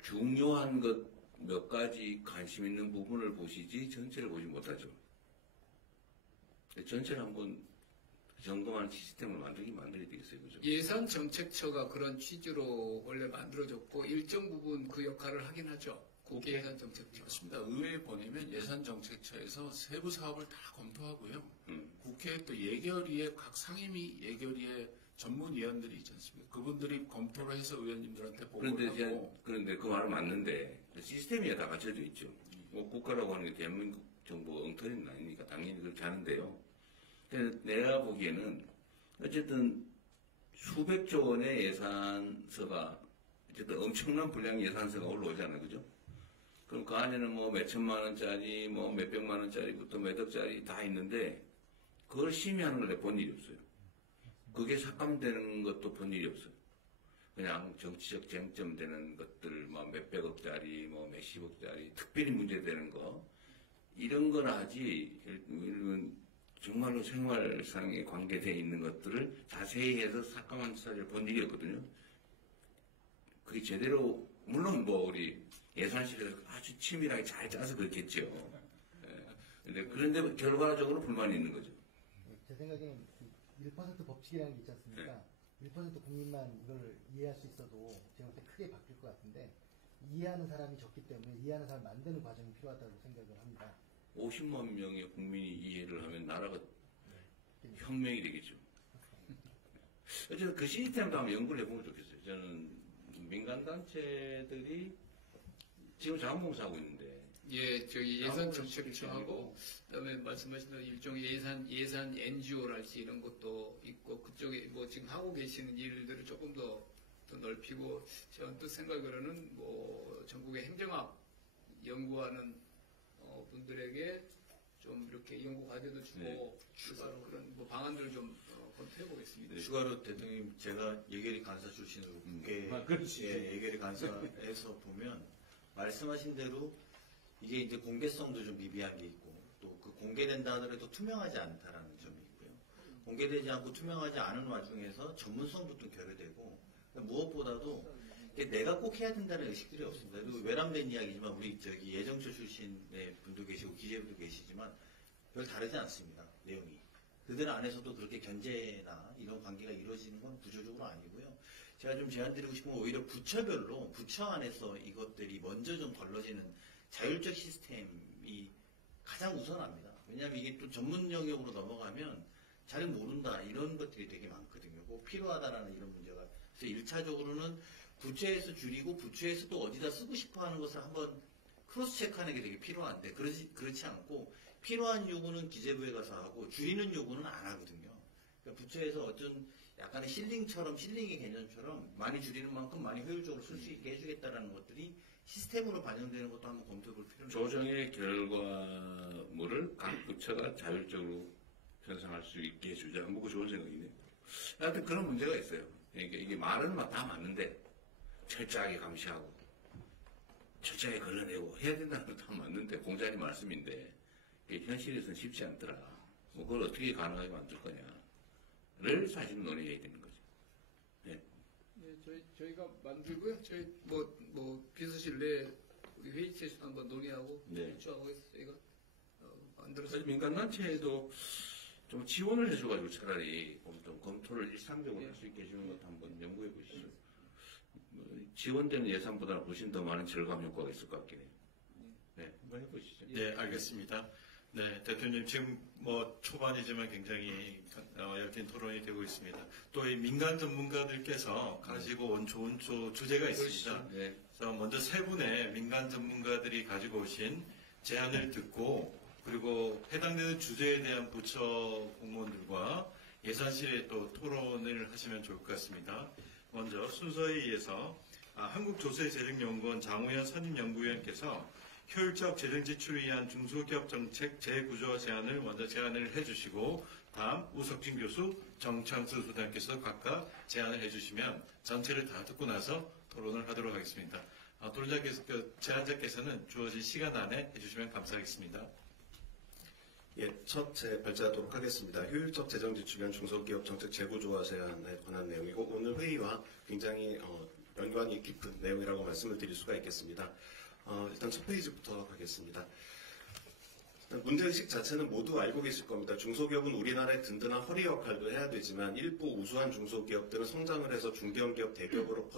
중요한 것 몇 가지 관심 있는 부분을 보시지 전체를 보지 못하죠. 전체를 한번 점검하는 시스템을 만들어야 되겠어요. 그죠? 예산정책처가 그런 취지로 원래 만들어졌고 일정 부분 그 역할을 하긴 하죠. 국회 예산정책처. 맞습니다. 의회에 보내면 예산정책처에서 세부 사업을 다 검토하고요. 국회 또 예결위에 각 상임위 예결위에 전문위원들이 있지 않습니까? 그분들이 검토를 해서 의원님들한테 보고를 하고 그런데 그 말은 맞는데 시스템이 다 갖춰져 있죠. 뭐 국가라고 하는 게 대한민국 정부 엉터리는 아니니까 당연히 그렇게 하는데요. 근데 내가 보기에는 어쨌든 수백조 원의 예산서가 어쨌든 엄청난 분량의 예산서가 올라오잖아요. 그죠? 그럼 그 안에는 뭐 몇천만 원짜리, 뭐 몇백만 원짜리부터 몇 억짜리 다 있는데 그걸 심의하는 걸 본 일이 없어요. 그게 삭감되는 것도 본 일이 없어요. 그냥 정치적 쟁점 되는 것들, 뭐 몇백억짜리, 뭐 몇십억짜리, 특별히 문제되는 거, 이런 건 하지, 이런 정말로 생활상에 관계되어 있는 것들을 자세히 해서 삭감한 사례를 본 일이 없거든요. 그게 제대로, 물론 뭐 우리 예산실에서 아주 치밀하게 잘 짜서 그렇겠죠. 예. 그런데 결과적으로 불만이 있는 거죠. 제 생각엔 1% 법칙이라는 게 있지 않습니까? 1% 국민만 이걸 이해할 수 있어도 제가 볼 때 크게 바뀔 것 같은데 이해하는 사람이 적기 때문에 이해하는 사람을 만드는 과정이 필요하다고 생각을 합니다. 50만 명의 국민이 이해를 하면 나라가 혁명이 되겠죠. 어쨌든 그 시스템도 한번 연구를 해보면 좋겠어요. 저는 민간단체들이 지금 자원봉사하고 있는데 예, 저희 예산 아무런 정책처하고 그다음에 말씀하신 대로 일종의 예산 NGO랄지 이런 것도 있고 그쪽에 뭐 지금 하고 계시는 일들을 조금 더 넓히고 제 언뜻 생각으로는 뭐 전국의 행정학 연구하는 분들에게 좀 이렇게 연구 과제도 주고 그래서 그런 뭐 방안들을 좀 검토해 보겠습니다. 추가로 대통령 제가 예결위 간사 출신으로 국회 예결위 간사에서 보면 말씀하신 대로 이게 이제 공개성도 좀 미비한 게 있고 또 그 공개된다 하더라도 투명하지 않다라는 점이 있고요. 공개되지 않고 투명하지 않은 와중에서 전문성부터 결여되고 무엇보다도 내가 꼭 해야 된다는 의식들이 없습니다. 그리고 외람된 이야기지만 우리 저기 예정처 출신의 분도 계시고 기재부도 계시지만 별 다르지 않습니다. 내용이. 그들 안에서도 그렇게 견제나 이런 관계가 이루어지는 건 구조적으로 아니고요. 제가 좀 제안드리고 싶은 건 오히려 부처별로 부처 안에서 이것들이 먼저 좀 걸러지는 자율적 시스템이 가장 우선합니다. 왜냐하면 이게 또 전문 영역으로 넘어가면 잘 모른다 이런 것들이 되게 많거든요. 꼭 필요하다라는 이런 문제가. 그래서 1차적으로는 부처에서 줄이고 부처에서 또 어디다 쓰고 싶어 하는 것을 한번 크로스 체크하는 게 되게 필요한데 그렇지 않고 필요한 요구는 기재부에 가서 하고 줄이는 요구는 안 하거든요. 그러니까 부처에서 어떤 약간의 실링의 개념처럼 많이 줄이는 만큼 많이 효율적으로 쓸 수 있게 해주겠다라는 것들이 시스템으로 반영되는 것도 한번 검토해 볼 필요가 있습니다. 조정의 결과물을 각 부처가 자율적으로 편성할 수 있게 해주자. 뭐 그 좋은 생각이네요. 하여튼 그런 문제가 있어요. 그러니까 이게 말은 다 맞는데 철저하게 감시하고 철저하게 걸러내고 해야 된다는 것도 다 맞는데 공자님 말씀인데 이게 현실에서는 쉽지 않더라. 뭐 그걸 어떻게 가능하게 만들 거냐를 사실 논의해야 되는 거죠. 네. 예, 저희가 만들고요. 저희 뭐 비서실 내 우리 회의체에서도 한번 논의하고 네. 협조하고 해서 저희가 만들어서 사실 민간단체에도 좀 지원을 해줘가지고 차라리 좀 검토를 일상적으로 할 수 있게 해주는 것도 한번 연구해 보시죠. 지원되는 예산보다 훨씬 더 많은 절감 효과가 있을 것 같긴 해요. 네, 한번 해보시죠. 네, 알겠습니다. 네, 대통령 지금 뭐 초반이지만 굉장히 열띤 토론이 되고 있습니다. 또 이 민간 전문가들께서 가지고 온 좋은 주제가 있습니다. 네. 그래서 먼저 세 분의 민간 전문가들이 가지고 오신 제안을 듣고 그리고 해당되는 주제에 대한 부처 공무원들과 예산실에 또 토론을 하시면 좋을 것 같습니다. 먼저 순서에 의해서 한국조세재정연구원 장우현 선임연구위원께서 효율적 재정 지출을 위한 중소기업 정책 재구조 제안을 먼저 제안을 해주시고 다음 우석진 교수, 정창수 소장께서 각각 제안을 해주시면 전체를 다 듣고 나서 토론을 하도록 하겠습니다. 토론자께서 제안자께서는 주어진 시간 안에 해주시면 감사하겠습니다. 예, 첫 발제하도록 하겠습니다. 효율적 재정 지출형 중소기업 정책 재구조화 제안에 관한 내용이고 오늘 회의와 굉장히 연관이 깊은 내용이라고 말씀을 드릴 수가 있겠습니다. 일단 첫 페이지부터 가겠습니다. 문제의식 자체는 모두 알고 계실 겁니다. 중소기업은 우리나라의 든든한 허리 역할도 해야 되지만 일부 우수한 중소기업들은 성장을 해서 중견기업, 대기업으로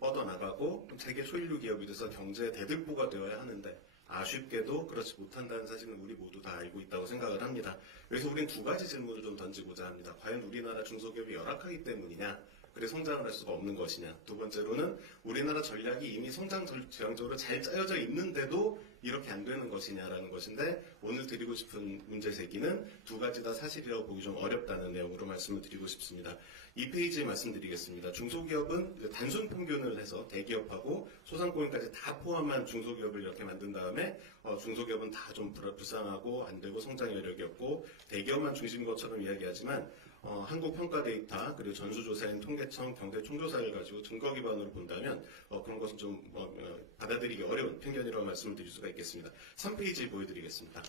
뻗어나가고 세계 소일류 기업이 돼서 경제의 대들보가 되어야 하는데 아쉽게도 그렇지 못한다는 사실은 우리 모두 다 알고 있다고 생각을 합니다. 그래서 우린 두 가지 질문을 좀 던지고자 합니다. 과연 우리나라 중소기업이 열악하기 때문이냐? 그래 성장을 할 수가 없는 것이냐? 두 번째로는 우리나라 전략이 이미 성장 지향적으로 잘 짜여져 있는데도 이렇게 안 되는 것이냐라는 것인데 오늘 드리고 싶은 문제 제기는 두 가지 다 사실이라고 보기 좀 어렵다는 내용으로 말씀을 드리고 싶습니다. 이 페이지에 말씀드리겠습니다. 중소기업은 단순 평균을 해서 대기업하고 소상공인까지 다 포함한 중소기업을 이렇게 만든 다음에 중소기업은 다 좀 불쌍하고 안 되고 성장 여력이 없고 대기업만 중심인 것처럼 이야기하지만 한국 평가 데이터 그리고 전수조사인 통계청 경제총조사를 가지고 증거 기반으로 본다면 그런 것은 좀 받아들이기 어려운 편견이라고 말씀을 드릴 수가 있겠습니다. 3페이지 보여드리겠습니다.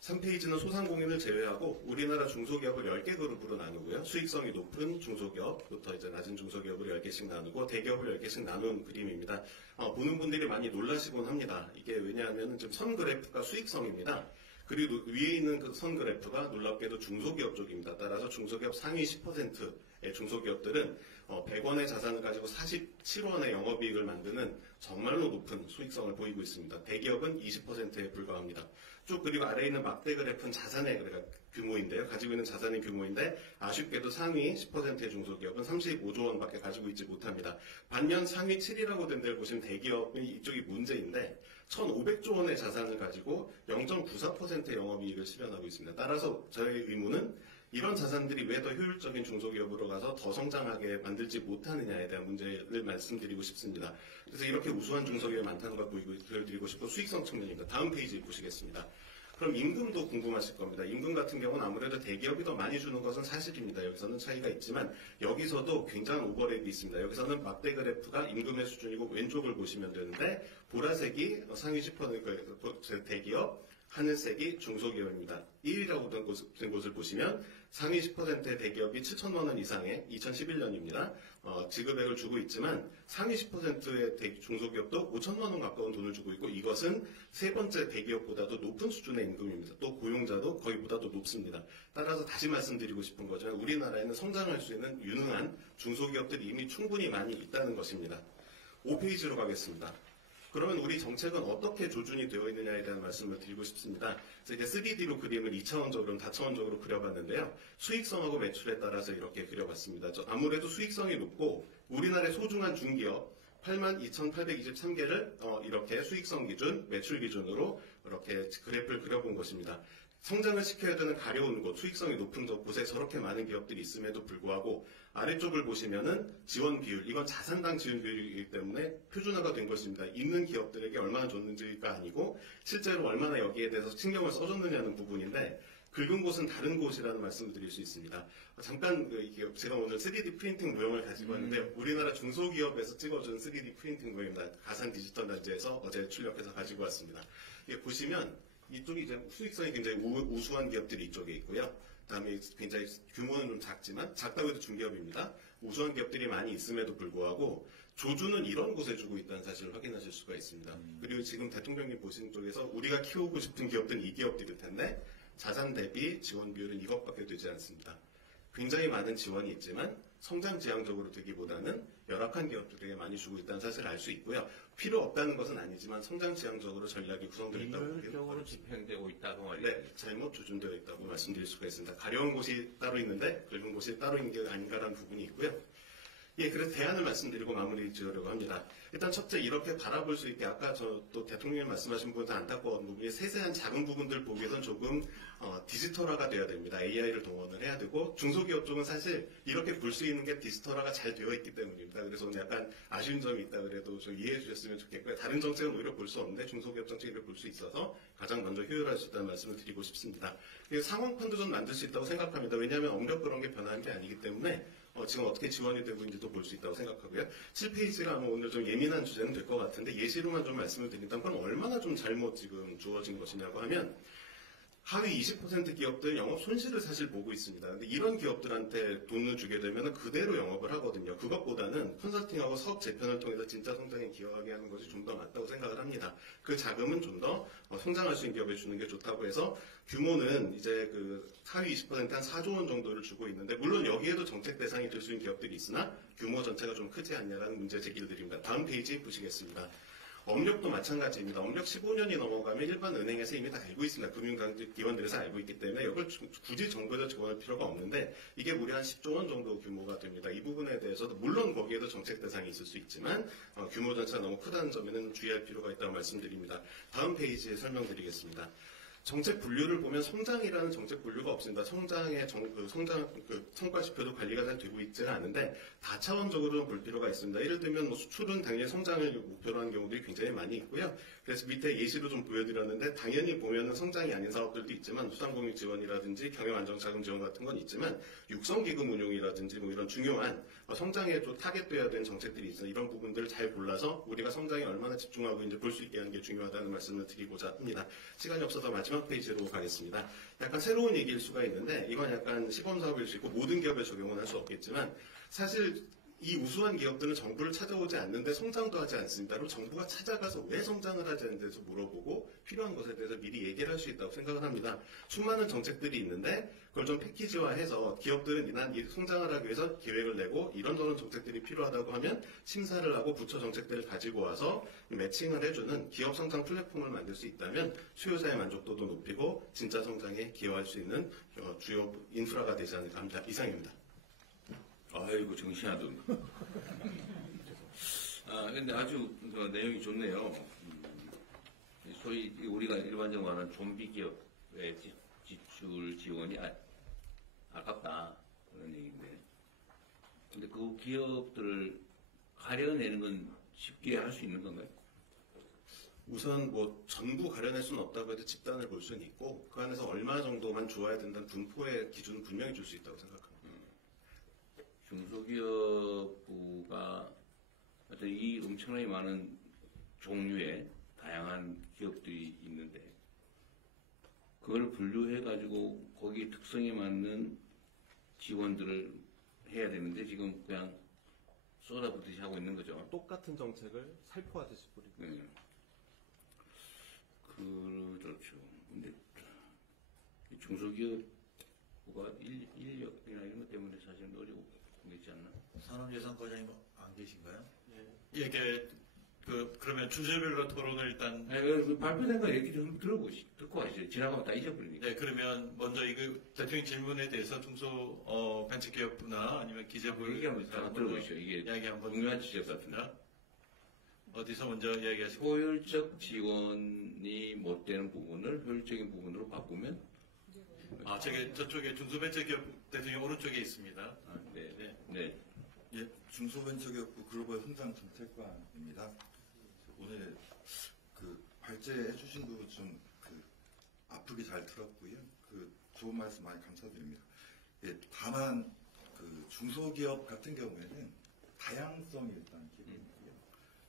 3페이지는 소상공인을 제외하고 우리나라 중소기업을 10개 그룹으로 나누고요. 수익성이 높은 중소기업부터 이제 낮은 중소기업으로 10개씩 나누고 대기업을 10개씩 나눈 그림입니다. 보는 분들이 많이 놀라시곤 합니다. 이게 왜냐하면 지금 선 그래프가 수익성입니다. 그리고 위에 있는 그 선 그래프가 놀랍게도 중소기업 쪽입니다. 따라서 중소기업 상위 10%의 중소기업들은 100원의 자산을 가지고 47원의 영업이익을 만드는 정말로 높은 수익성을 보이고 있습니다. 대기업은 20%에 불과합니다. 쭉 그리고 아래에 있는 막대 그래프는 자산의 규모인데요. 가지고 있는 자산의 규모인데 아쉽게도 상위 10%의 중소기업은 35조 원밖에 가지고 있지 못합니다. 반면 상위 7이라고 된 데를 보시면 대기업이 이쪽이 문제인데 1,500조 원의 자산을 가지고 0.94%의 영업이익을 실현하고 있습니다. 따라서 저의 의문은 이런 자산들이 왜 더 효율적인 중소기업으로 가서 더 성장하게 만들지 못하느냐에 대한 문제를 말씀드리고 싶습니다. 그래서 이렇게 우수한 중소기업이 많다는 걸 보여드리고 싶고 수익성 측면입니다. 다음 페이지 보시겠습니다. 그럼 임금도 궁금하실 겁니다. 임금 같은 경우는 아무래도 대기업이 더 많이 주는 것은 사실입니다. 여기서는 차이가 있지만 여기서도 굉장한 오버랩이 있습니다. 여기서는 막대 그래프가 임금의 수준이고 왼쪽을 보시면 되는데 보라색이 상위 10% 대기업, 하늘색이 중소기업입니다. 1위라고 된 곳을 보시면 상위 10%의 대기업이 7천만 원 이상의 2011년입니다. 지급액을 주고 있지만 상위 10%의 중소기업도 5천만 원 가까운 돈을 주고 있고 이것은 세 번째 대기업보다도 높은 수준의 임금입니다. 또 고용자도 거기보다도 높습니다. 따라서 다시 말씀드리고 싶은 거지만 우리나라에는 성장할 수 있는 유능한 중소기업들이 이미 충분히 많이 있다는 것입니다. 5페이지로 가겠습니다. 그러면 우리 정책은 어떻게 조준이 되어 있느냐에 대한 말씀을 드리고 싶습니다. 그래서 이제 3D로 그림을 2차원적으로, 다차원적으로 그려봤는데요. 수익성하고 매출에 따라서 이렇게 그려봤습니다. 아무래도 수익성이 높고 우리나라의 소중한 중기업 82,823개를 이렇게 수익성 기준, 매출 기준으로 이렇게 그래프를 그려본 것입니다. 성장을 시켜야 되는 가려운 곳, 수익성이 높은 곳에 저렇게 많은 기업들이 있음에도 불구하고 아래쪽을 보시면은 지원 비율, 이건 자산당 지원 비율이기 때문에 표준화가 된 것입니다. 있는 기업들에게 얼마나 줬는지가 아니고 실제로 얼마나 여기에 대해서 신경을 써줬느냐는 부분인데 긁은 곳은 다른 곳이라는 말씀을 드릴 수 있습니다. 잠깐 제가 오늘 3D 프린팅 모형을 가지고 왔는데 우리나라 중소기업에서 찍어준 3D 프린팅 모형입니다. 가산 디지털 단지에서 어제 출력해서 가지고 왔습니다. 보시면 이쪽이 이제 수익성이 굉장히 우수한 기업들이 이쪽에 있고요. 그다음에 굉장히 규모는 좀 작지만 작다고 해도 중기업입니다. 우수한 기업들이 많이 있음에도 불구하고 조주는 이런 곳에 주고 있다는 사실을 확인하실 수가 있습니다. 그리고 지금 대통령님 보신 쪽에서 우리가 키우고 싶은 기업들은 이 기업들일 텐데 자산 대비 지원 비율은 이것밖에 되지 않습니다. 굉장히 많은 지원이 있지만 성장 지향적으로 되기보다는 열악한 기업들에게 많이 주고 있다는 사실을 알 수 있고요. 필요 없다는 것은 아니지만 성장 지향적으로 전략이 구성되어 있다고 비율적으로 집행되고 있다고 말이죠. 네, 잘못 조준되어 있다고 말씀드릴 수가 있습니다. 가려운 곳이 따로 있는데 긁은 곳이 따로 있는 게 아닌가라는 부분이 있고요. 예, 그래서 대안을 말씀드리고 마무리 지으려고 합니다. 일단 첫째 이렇게 바라볼 수 있게 아까 저 또 대통령님 말씀하신 부분도 안타까운 부분이 세세한 작은 부분들 보기 위해서는 조금 디지털화가 돼야 됩니다. AI를 동원을 해야 되고 중소기업 쪽은 사실 이렇게 볼 수 있는 게 디지털화가 잘 되어 있기 때문입니다. 그래서 오늘 약간 아쉬운 점이 있다 그래도 좀 이해해 주셨으면 좋겠고요. 다른 정책은 오히려 볼 수 없는데 중소기업 정책을 볼 수 있어서 가장 먼저 효율할 수 있다는 말씀을 드리고 싶습니다. 상황판도 좀 만들 수 있다고 생각합니다. 왜냐하면 엄격 그런 게 변하는 게 아니기 때문에 지금 어떻게 지원이 되고 있는지도 볼 수 있다고 생각하고요. 7페이지가 오늘 좀 예민한 주제는 될 것 같은데 예시로만 좀 말씀을 드린다면 그럼 얼마나 좀 잘못 지금 주어진 것이냐고 하면 하위 20% 기업들 영업 손실을 사실 보고 있습니다. 근데 이런 기업들한테 돈을 주게 되면 그대로 영업을 하거든요. 그것보다는 컨설팅하고 사업 재편을 통해서 진짜 성장에 기여하게 하는 것이 좀 더 맞다고 생각을 합니다. 그 자금은 좀 더 성장할 수 있는 기업에 주는 게 좋다고 해서 규모는 이제 그 하위 20% 한 4조 원 정도를 주고 있는데 물론 여기에도 정책 대상이 될 수 있는 기업들이 있으나 규모 전체가 좀 크지 않냐라는 문제 제기를 드립니다. 다음 페이지 보시겠습니다. 업력도 마찬가지입니다. 업력 15년이 넘어가면 일반 은행에서 이미 다 알고 있습니다. 금융기관들에서 알고 있기 때문에 이걸 굳이 정부에서 지원할 필요가 없는데 이게 무려 한 10조 원 정도 규모가 됩니다. 이 부분에 대해서도 물론 거기에도 정책 대상이 있을 수 있지만 규모 전체가 너무 크다는 점에는 주의할 필요가 있다고 말씀드립니다. 다음 페이지에 설명드리겠습니다. 정책 분류를 보면 성장이라는 정책 분류가 없습니다. 성장의 성과 지표도 관리가 잘 되고 있지는 않은데 다차원적으로 볼 필요가 있습니다. 예를 들면 수출은 당연히 성장을 목표로 하는 경우들이 굉장히 많이 있고요. 그래서 밑에 예시로 좀 보여드렸는데 당연히 보면은 성장이 아닌 사업들도 있지만 수상공인 지원이라든지 경영안정자금 지원 같은 건 있지만 육성기금 운용이라든지 이런 중요한 성장에 좀 타겟돼야 되는 정책들이 있어요. 이런 부분들을 잘 골라서 우리가 성장에 얼마나 집중하고 이제 볼 수 있게 하는 게 중요하다는 말씀을 드리고자 합니다. 시간이 없어서 마지막 페이지로 가겠습니다. 약간 새로운 얘기일 수가 있는데 이건 약간 시범사업일 수 있고 모든 기업에 적용은 할 수 없겠지만 사실 이 우수한 기업들은 정부를 찾아오지 않는데 성장도 하지 않습니다. 그럼 정부가 찾아가서 왜 성장을 하지 않는지 대해서 물어보고 필요한 것에 대해서 미리 얘기를 할 수 있다고 생각을 합니다. 수많은 정책들이 있는데 그걸 좀 패키지화해서 기업들은 난 이 성장을 하기 위해서 계획을 내고 이런저런 정책들이 필요하다고 하면 심사를 하고 부처 정책들을 가지고 와서 매칭을 해주는 기업 성장 플랫폼을 만들 수 있다면 수요자의 만족도도 높이고 진짜 성장에 기여할 수 있는 주요 인프라가 되지 않을까 합니다. 이상입니다. 아이고 정신하던. 근데 아주 내용이 좋네요. 소위 우리가 일반적으로 하는 좀비 기업의 지출 지원이 아깝다 그런 얘기인데, 근데 그 기업들을 가려내는 건 쉽게 할 수 있는 건가요? 우선 뭐 전부 가려낼 수는 없다고 해도 집단을 볼 수는 있고 그 안에서 얼마 정도만 줘야 된다는 분포의 기준은 분명히 줄 수 있다고 생각합니다. 중소기업부가 어떤 이 엄청나게 많은 종류의 다양한 기업들이 있는데 그걸 분류해가지고 거기 특성에 맞는 지원들을 해야 되는데 지금 그냥 쏟아붓듯이 하고 있는 거죠. 똑같은 정책을 살포하듯이 뿌리고. 네. 그렇죠. 근데 이 중소기업부가 인력이나 이런 것 때문에 사실 어려운 게 있지 않나? 산업예산과장님 안 계신가요? 이게 그러면 주제별로 토론을 일단 네, 발표된 거 얘기 좀 듣고 가시죠. 지나가면 다 잊어버리니까. 네, 그러면 먼저 이거 대통령 질문에 대해서 중소벤처기업부나 아니면 기재부 얘기하면 다 들어보시죠. 이게 이야기 한번 중요한 지적 같은데. 어디서 먼저 이야기하시고 효율적 지원이 못 되는 부분을 효율적인 부분으로 바꾸면 저쪽에 중소벤처기업 대통령 오른쪽에 있습니다. 네. 예, 중소벤처기업부 글로벌 성장 정책관입니다. 오늘 발제해 주신 부분 좀 아프게 잘 들었고요. 좋은 말씀 많이 감사드립니다. 예, 다만 중소기업 같은 경우에는 다양성이 일단 기본이고요.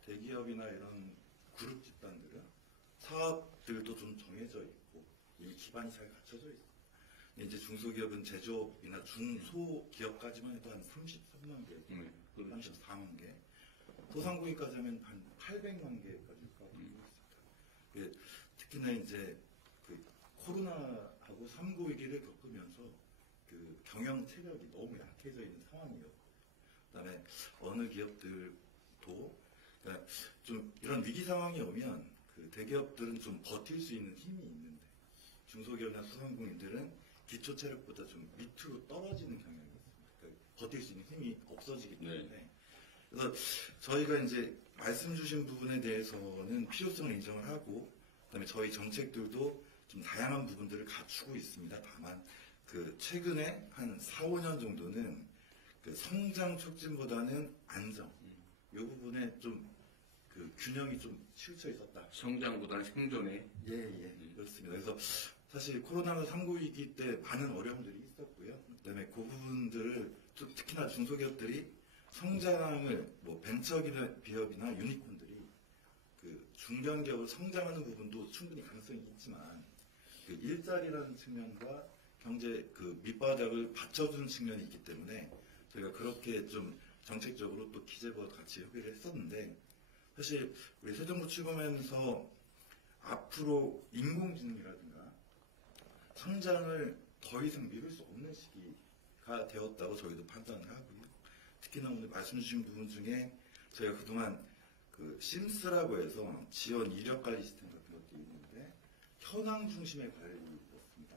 대기업이나 이런 그룹 집단들은 사업들도 좀 정해져 있고 이미 기반이 잘 갖춰져 있어요. 이제 중소기업은 제조업이나 중소기업까지만 해도 한 33만 개, 34만 개, 소상공인까지 하면 한 800만 개까지 가고 있습니다. 특히나 이제 코로나하고 3구 위기를 겪으면서 경영 체력이 너무 약해져 있는 상황이었고, 그다음에 어느 기업들도 그러니까 좀 이런 위기 상황이 오면 대기업들은 좀 버틸 수 있는 힘이 있는데 중소기업이나 소상공인들은 기초 체력보다 좀 밑으로 떨어지는 경향이 있습니다. 그러니까 버틸 수 있는 힘이 없어지기 때문에. 그래서 저희가 이제 말씀 주신 부분에 대해서는 필요성을 인정을 하고, 그다음에 저희 정책들도 좀 다양한 부분들을 갖추고 있습니다. 다만 최근에 한 4, 5년 정도는 성장 촉진보다는 안정, 이 부분에 좀 균형이 좀 치우쳐 있었다. 성장보다는 생존에. 예, 그렇습니다. 그래서 사실 코로나 3구 위기 때 많은 어려움들이 있었고요. 그다음에 그 부분들을 특히나 중소기업들이 성장을 벤처기업이나 유니콘들이 중견기업을 성장하는 부분도 충분히 가능성이 있지만 일자리라는 측면과 경제 밑바닥을 받쳐주는 측면이 있기 때문에 저희가 그렇게 좀 정책적으로 또 기재부와 같이 협의를 했었는데, 사실 우리 새 정부 출범하면서 앞으로 인공지능이라든가 성장을 더 이상 미룰 수 없는 시기가 되었다고 저희도 판단을 하고요. 특히나 오늘 말씀 주신 부분 중에 저희가 그동안 심스라고 해서 지원 이력 관리 시스템 같은 것도 있는데 현황 중심의 관리였습니다.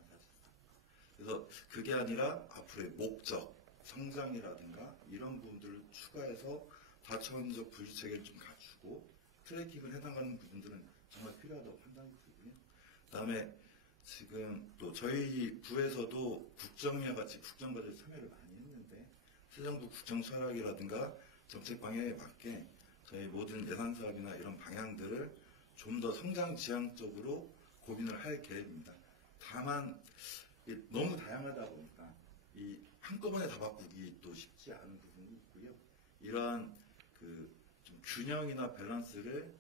그래서 그게 아니라 앞으로의 목적, 성장이라든가 이런 부분들을 추가해서 다차원적 분류 체계를 좀 갖추고 트래킹을 해나가는 부분들은 정말 필요하다고 판단이 들고요. 그다음에 지금 또 저희 부에서도 국정위와 같이 국정과제에 참여를 많이 했는데 새 정부 국정 철학이라든가 정책 방향에 맞게 저희 모든 예산 사업이나 이런 방향들을 좀 더 성장 지향적으로 고민을 할 계획입니다. 다만 너무 다양하다 보니까 한꺼번에 다 바꾸기 또 쉽지 않은 부분이 있고요. 이러한 좀 균형이나 밸런스를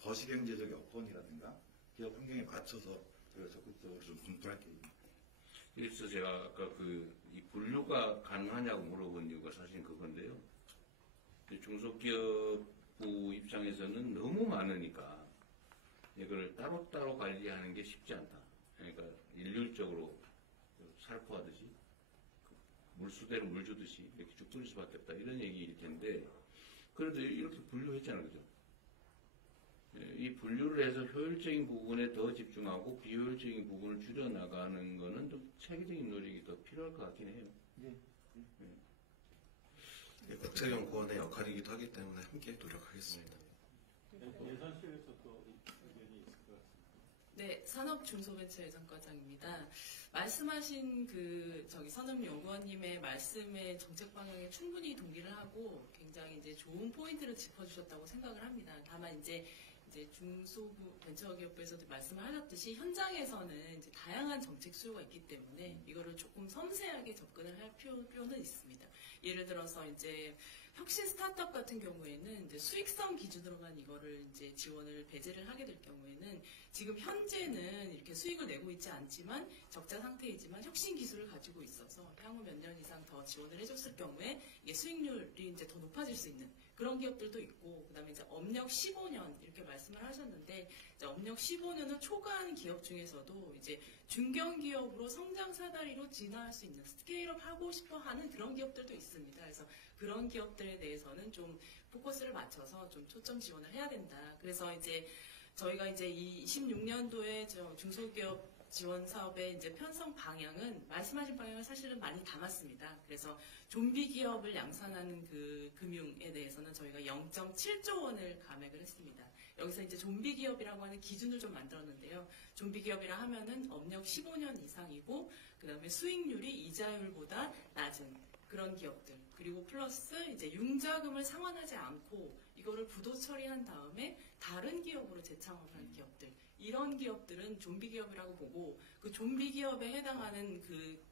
거시경제적 여건이라든가 기업 환경에 맞춰서 저희가 적극적으로 좀 검토할 계획입니다. 그래서 제가 아까 이 분류가 가능하냐고 물어본 이유가 사실 그건데요. 중소기업부 입장에서는 너무 많으니까 이걸 따로따로 관리하는 게 쉽지 않다. 그러니까 일률적으로 살포하듯이 물수대로 물 주듯이 이렇게 쭉 뿌릴 수밖에 없다. 이런 얘기일 텐데 그래도 이렇게 분류했잖아요. 그죠? 이 분류를 해서 효율적인 부분에 더 집중하고 비효율적인 부분을 줄여나가는 거는 좀 체계적인 노력이 더 필요할 것 같긴 해요. 국책연구원의 역할이기도 하기 때문에 함께 노력하겠습니다. 예산실에서 또 의견이 있을 것 같습니다. 네, 산업중소벤처예산과장입니다. 말씀하신 선업연구원님의 말씀의 정책 방향에 충분히 동의를 하고 굉장히 이제 좋은 포인트를 짚어주셨다고 생각을 합니다. 다만 이제 중소부 벤처기업부에서도 말씀을 하셨듯이 현장에서는 이제 다양한 정책 수요가 있기 때문에 이거를 조금 섬세하게 접근을 할 필요는 있습니다. 예를 들어서 이제 혁신 스타트업 같은 경우에는 이제 수익성 기준으로만 이거를 이제 지원을 배제를 하게 될 경우에는 지금 현재는 이렇게 수익을 내고 있지 않지만 적자 상태이지만 혁신 기술을 가지고 있어서 향후 몇 년 이상 더 지원을 해줬을 경우에 이게 수익률이 이제 더 높아질 수 있는 그런 기업들도 있고, 그다음에 이제 업력 15년 이렇게 말씀을 하셨는데, 이제 업력 15년은 초과한 기업 중에서도 이제 중견 기업으로 성장 사다리로 진화할 수 있는 스케일업 하고 싶어하는 그런 기업들도 있습니다. 그래서 그런 기업들에 대해서는 좀 포커스를 맞춰서 좀 초점 지원을 해야 된다. 그래서 이제 저희가 이제 이 26년도에 중소기업 지원 사업의 이제 편성 방향은 말씀하신 방향을 사실은 많이 담았습니다. 그래서 좀비 기업을 양산하는 그 금융에 대해서는 저희가 0.7조 원을 감액을 했습니다. 여기서 이제 좀비 기업이라고 하는 기준을 좀 만들었는데요. 좀비 기업이라 하면은 업력 15년 이상이고 그다음에 수익률이 이자율보다 낮은 그런 기업들, 그리고 플러스 이제 융자금을 상환하지 않고 이거를 부도 처리한 다음에 다른 기업으로 재창업하는 기업들, 이런 기업들은 좀비 기업이라고 보고, 그 좀비 기업에 해당하는 그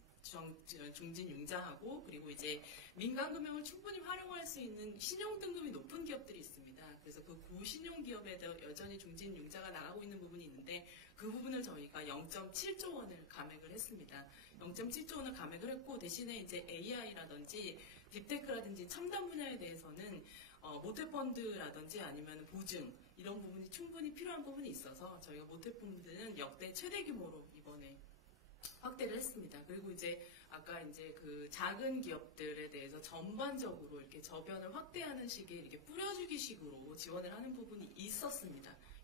중진 융자하고 그리고 이제 민간 금융을 충분히 활용할 수 있는 신용 등급이 높은 기업들이 있습니다. 그래서 그 고신용 기업에 여전히 중진 융자가 나가고 있는 부분이 있는데 그 부분을 저희가 0.7조 원을 감액을 했습니다. 0.7조 원을 감액을 했고, 대신에 이제 AI라든지 딥테크라든지 첨단 분야에 대해서는 모태펀드라든지 아니면 보증 이런 부분이 충분히 필요한 부분이 있어서 저희가 모태펀드는 역대 최대 규모로 이번에 확대를 했습니다. 그리고 이제 아까 이제 그 작은 기업들에 대해서 전반적으로 이렇게 저변을 확대하는 식의 이렇게 뿌려주기 식으로 지원을 하는 부분이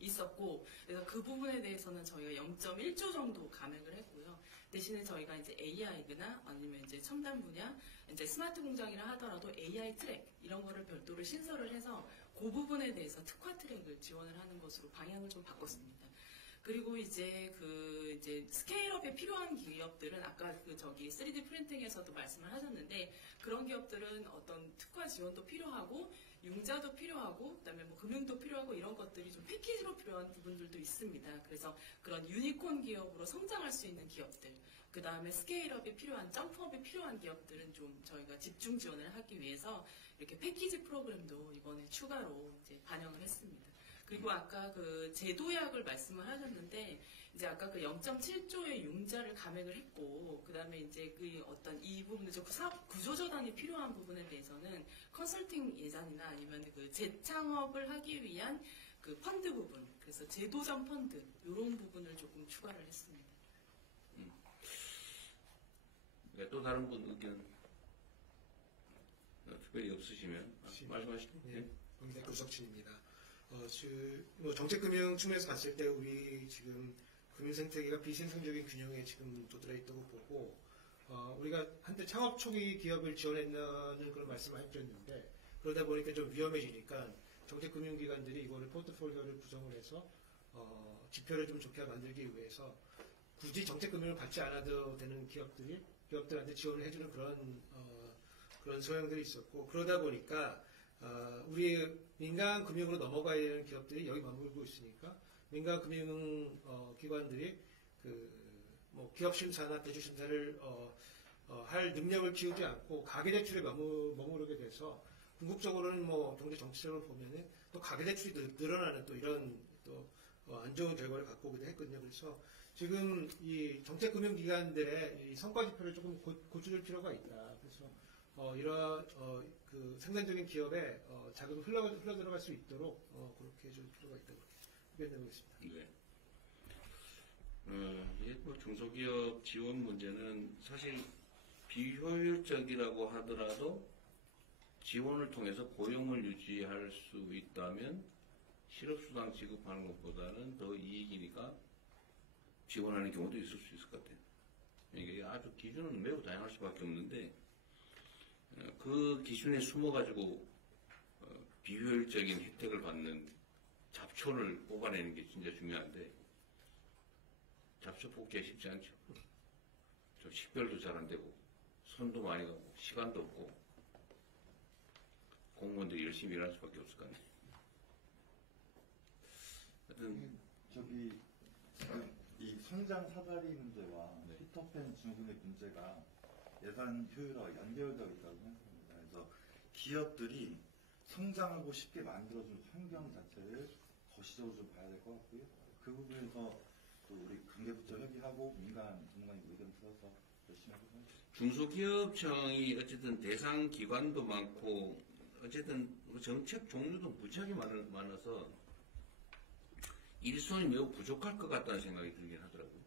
있었고, 그래서 그 부분에 대해서는 저희가 0.1조 정도 감액을 했고요. 대신에 저희가 이제 AI나 아니면 이제 첨단 분야, 이제 스마트 공장이라 하더라도 AI 트랙 이런 거를 별도로 신설을 해서 그 부분에 대해서 특화 트랙을 지원을 하는 것으로 방향을 좀 바꿨습니다. 그리고 이제 스케일업에 필요한 기업들은 아까 3D 프린팅에서도 말씀을 하셨는데, 그런 기업들은 어떤 특화 지원도 필요하고 융자도 필요하고 그다음에 뭐 금융도 필요하고 이런 것들이 좀 패키지로 필요한 부분들도 있습니다. 그래서 그런 유니콘 기업으로 성장할 수 있는 기업들, 그 다음에 스케일업이 필요한, 점프업이 필요한 기업들은 좀 저희가 집중 지원을 하기 위해서 이렇게 패키지 프로그램도 이번에 추가로 이제 반영을 했습니다. 그리고 아까 그 제도약을 말씀을 하셨는데, 이제 아까 그 0.7조의 융자를 감액을 했고, 그 다음에 이제 그 어떤 이 부분들, 사업 구조조단이 필요한 부분에 대해서는 컨설팅 예산이나 아니면 그 재창업을 하기 위한 그 펀드 부분, 그래서 제도전 펀드, 이런 부분을 조금 추가를 했습니다. 또 다른 분 의견 특별히 없으시면 말씀하시죠. 네, 구석진입니다. 정책금융 측면에서 봤을 때 우리 지금 금융생태계가 비생산적인 균형에 지금 도달해 있다고 보고, 우리가 한때 창업 초기 기업을 지원했다는 그런 말씀을 해주셨는데, 그러다 보니까 좀 위험해지니까 정책금융기관들이 이거를 포트폴리오를 구성을 해서 지표를 좀 좋게 만들기 위해서 굳이 정책금융을 받지 않아도 되는 기업들한테 지원을 해주는 그런 소양들이 있었고, 그러다 보니까 우리 민간 금융으로 넘어가야 되는 기업들이 여기 머물고 있으니까 민간 금융 기관들이 기업 심사나 대출 심사를 할 능력을 키우지 않고 가계 대출에 머무르게 돼서 궁극적으로는 경제 정치적으로 보면은 또 가계 대출이 늘어나는 또 이런 또 안 좋은 결과를 갖고 오기도 했거든요. 그래서 지금 이 정책금융기관들의 이 성과 지표를 조금 고쳐줄 필요가 있다. 그래서 이러한 그 생산적인 기업에 자금이 흘러 들어갈 수 있도록 그렇게 해줄 필요가 있다고 의견 내보겠습니다. 네. 이게 뭐 중소기업 지원 문제는 사실 비효율적이라고 하더라도 지원을 통해서 고용을 유지할 수 있다면 실업수당 지급하는 것보다는 더 이익이니까 지원하는 경우도 있을 수 있을 것 같아요. 이게 아주 기준은 매우 다양할 수밖에 없는데 그 기준에 숨어가지고 비효율적인 혜택을 받는 잡초를 뽑아내는 게 진짜 중요한데 잡초 뽑기가 쉽지 않죠. 좀 식별도 잘 안 되고 손도 많이 가고 시간도 없고 공무원들이 열심히 일할 수밖에 없을 것 같네요. 하여튼 저기 지금 이 성장 사다리 문제와 피터팬 증후군의 문제가 예산 효율화와 연결되어 있다고 생각합니다. 그래서 기업들이 성장하고 쉽게 만들어주는 환경 자체를 거시적으로 좀 봐야 될 것 같고요. 그 부분에서 또 우리 관계부처 협의하고 민간 전문가님 의견 들어서 열심히 하겠습니다. 중소기업청이 어쨌든 대상 기관도 많고 어쨌든 정책 종류도 무지하게 많아서 일손이 매우 부족할 것 같다는 생각이 들긴 하더라고요.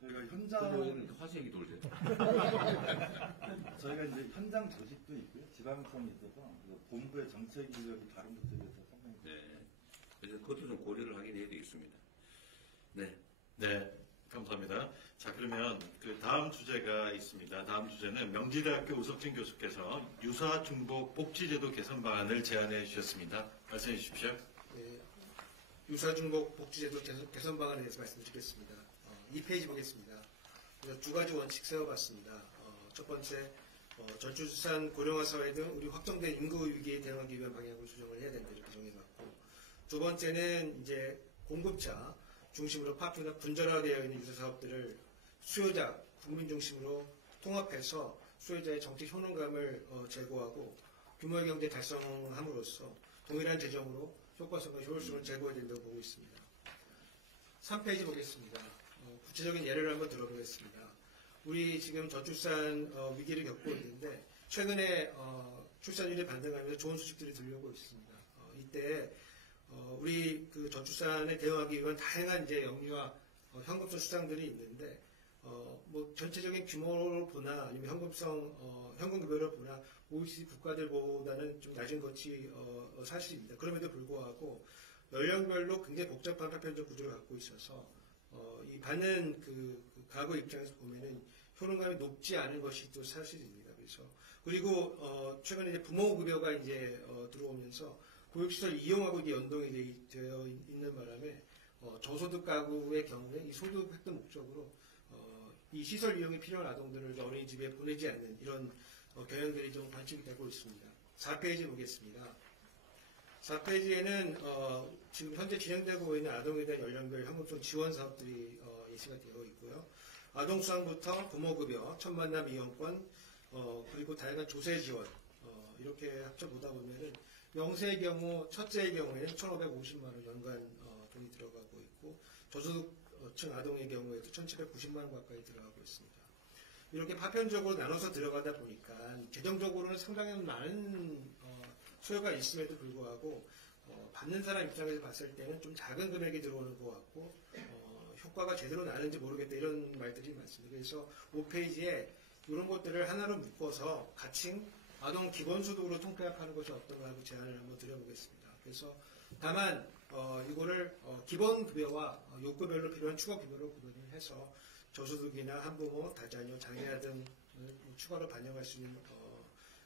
저희가 현장 화색이 돌죠. 저희가 이제 현장 조직도 있고요, 지방성이 있어서 본부의 정책 인력이 다른 곳에 비해서 상당히 네. 그래서 그것도 좀 고려를 하긴 해야 되겠습니다. 네. 네, 감사합니다. 자, 그러면 그 다음 주제가 있습니다. 다음 주제는 명지대학교 우석진 교수께서 유사 중복 복지제도 개선 방안을 제안해 주셨습니다. 말씀해 주십시오. 네, 유사중복 복지제도 개선 방안에 대해서 말씀드리겠습니다. 2페이지 보겠습니다. 그래서 두 가지 원칙 세워봤습니다. 첫 번째, 저출산 고령화 사회 등 우리 확정된 인구 위기에 대응하기 위한 방향으로 조정을 해야 된다 이렇게 정해봤고, 두 번째는 이제 공급자 중심으로 파트너 분절화되어 있는 유사 사업들을 수요자 국민 중심으로 통합해서 수요자의 정책 효능감을 제고하고 규모의 경제 달성함으로써 동일한 재정으로 효과성과 효율성을 제고해야 된다고 보고 있습니다. 3페이지 보겠습니다. 구체적인 예를 한번 들어보겠습니다. 우리 지금 저출산 위기를 겪고 있는데 최근에 출산율이 반등하면서 좋은 소식들이 들려오고 있습니다. 이때 우리 그 저출산에 대응하기 위한 다양한 이제 영리와 현금성 수단들이 있는데 뭐 전체적인 규모를 보나 아니면 현금급여를 보나 OECD 국가들보다는 좀 낮은 것이 사실입니다. 그럼에도 불구하고 연령별로 굉장히 복잡한 파편적 구조를 갖고 있어서 이 받는 그 가구 입장에서 보면은 효능감이 높지 않은 것이 또 사실입니다. 그래서 그리고 최근에 이제 부모급여가 이제 들어오면서 교육시설 이용하고 이게 연동이 되어 있는 바람에 저소득 가구의 경우에 이 소득 획득 목적으로 이 시설 이용이 필요한 아동들을 어린이집에 보내지 않는 이런 경향들이 좀 관측이 되고 있습니다. 4페이지 보겠습니다. 4페이지에는 지금 현재 진행되고 있는 아동에 대한 연령별 현금성 지원 사업들이 예시가 되어 있고요. 아동수당부터 부모급여, 첫 만남 이용권, 그리고 다양한 조세 지원 이렇게 합쳐보다 보면은 영세의 경우, 첫째의 경우에는 1,550만 원 연간 돈이 들어가고 있고 저소득층 아동의 경우에도 1,790만 원 가까이 들어가고 있습니다. 이렇게 파편적으로 나눠서 들어가다 보니까 재정적으로는 상당히 많은 소요가 있음에도 불구하고 받는 사람 입장에서 봤을 때는 좀 작은 금액이 들어오는 것 같고 효과가 제대로 나는지 모르겠다 이런 말들이 많습니다. 그래서 5페이지에 이런 것들을 하나로 묶어서 가칭 아동 기본소득으로 통폐합하는 것이 어떤가 하고 제안을 한번 드려보겠습니다. 그래서 다만 이거를 기본급여와 요구별로 필요한 추가급여로 구분을 해서 저소득이나 한부모, 다자녀, 장애아 등을 추가로 반영할 수 있는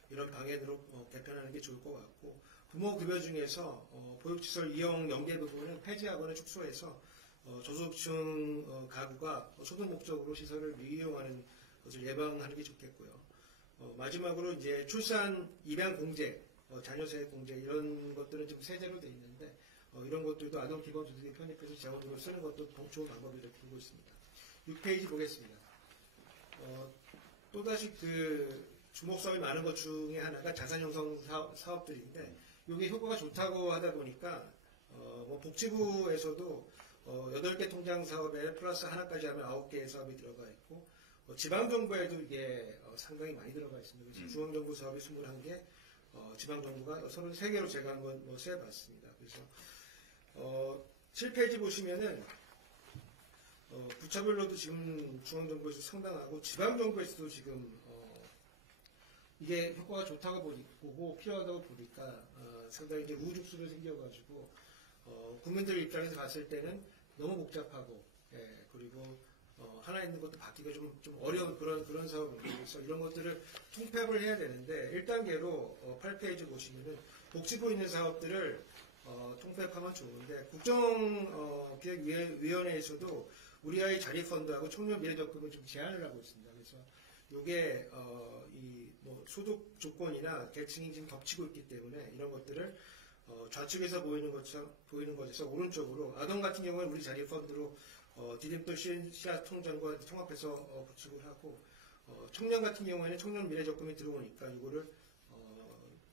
이런 방향으로 개편하는 게 좋을 것 같고 부모급여 중에서 보육시설 이용 연계 부분은 폐지하거나 축소해서 저소득층 가구가 소득 목적으로 시설을 미이용하는 것을 예방하는 게 좋겠고요. 마지막으로 이제 출산 입양 공제, 자녀세 공제 이런 것들은 좀 세제로 돼 있는데 이런 것들도 아동 기본소득에 편입해서 재원으로 쓰는 것도 좋은 방법이라고 보고 있습니다. 6페이지 보겠습니다. 또다시 그 주목사업이 많은 것 중에 하나가 자산형성 사업들인데 이게 효과가 좋다고 하다 보니까 뭐 복지부에서도 8개 통장 사업에 플러스 하나까지 하면 9개의 사업이 들어가 있고 지방정부에도 이게 상당히 많이 들어가 있습니다. 그래서 중앙정부 사업이 21개, 지방정부가 33개로 제가 한번 세봤습니다. 그래서 7페이지 보시면은 부처별로도 지금 중앙정부에서 상당하고 지방정부에서도 지금 이게 효과가 좋다고 보고 필요하다고 보니까 상당히 이제 우죽수로 생겨가지고 국민들 입장에서 봤을 때는 너무 복잡하고 그리고 하나 있는 것도 받기가 좀 어려운 그런 사업입니다. 그래서 이런 것들을 통폐합을 해야 되는데 1단계로 8페이지 보시면은 복지부 있는 사업들을 통폐합하면 좋은데 국정기획위원회에서도 우리 아이 자립펀드하고 청년 미래적금을 좀 제한을 하고 있습니다. 그래서 이게 소득 조건이나 계층이 지금 겹치고 있기 때문에 이런 것들을 좌측에서 보이는 것에서 오른쪽으로 아동 같은 경우는 우리 자립펀드로 디딤돌 씨앗 통장과 통합해서 구축을 하고 청년 같은 경우에는 청년 미래적금이 들어오니까 이거를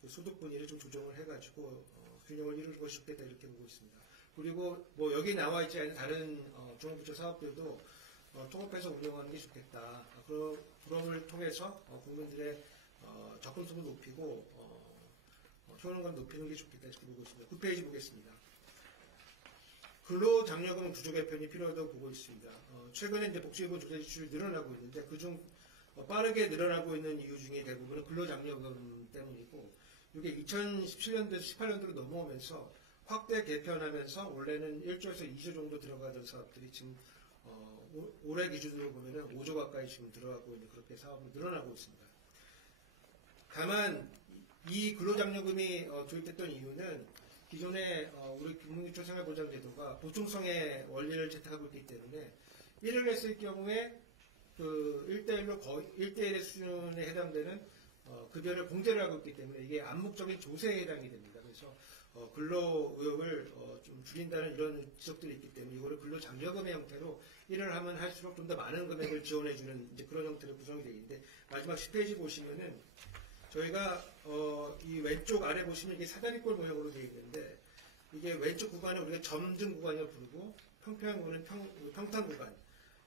그 소득 분위를 좀 조정을 해가지고 균형을 이룰 것이 좋겠다 이렇게 보고 있습니다. 그리고 여기 나와 있지 않은 다른 중앙부처 사업들도 통합해서 운영하는 게 좋겠다. 그럼을 통해서 국민들의 접근성을 높이고 효능감 높이는 게 좋겠다 이렇게 보고 있습니다. 9페이지 보겠습니다. 근로장려금 구조 개편이 필요하다고 보고 있습니다. 최근에 이제 복지부 조사 지출이 늘어나고 있는데 그중 빠르게 늘어나고 있는 이유 중에 대부분은 근로장려금 때문이고 이게 2017년도에서 18년도로 넘어오면서 확대 개편하면서 원래는 1조에서 2조 정도 들어가던 사업들이 지금 올해 기준으로 보면은 5조 가까이 지금 들어가고 있는 그렇게 사업이 늘어나고 있습니다. 다만 이 근로장려금이 도입됐던 이유는 기존에 우리 국민기초생활보장제도가 보충성의 원리를 채택하고 있기 때문에 일을 했을 경우에 그 1대1로 거의 1대1의 수준에 해당되는 급여를 공제를 하고 있기 때문에 이게 암묵적인 조세에 해당이 됩니다. 그래서 근로 의욕을 좀 줄인다는 이런 지적들이 있기 때문에 이거를 근로장려금의 형태로 일을 하면 할수록 좀 더 많은 금액을 지원해주는 이제 그런 형태로 구성이 되어 있는데 마지막 10페이지 보시면은 저희가 이 왼쪽 아래 보시면 이게 사다리꼴 모형으로 되어 있는데 이게 왼쪽 구간을 우리가 점증 구간이라고 부르고 평평한 구간은 평탄 구간,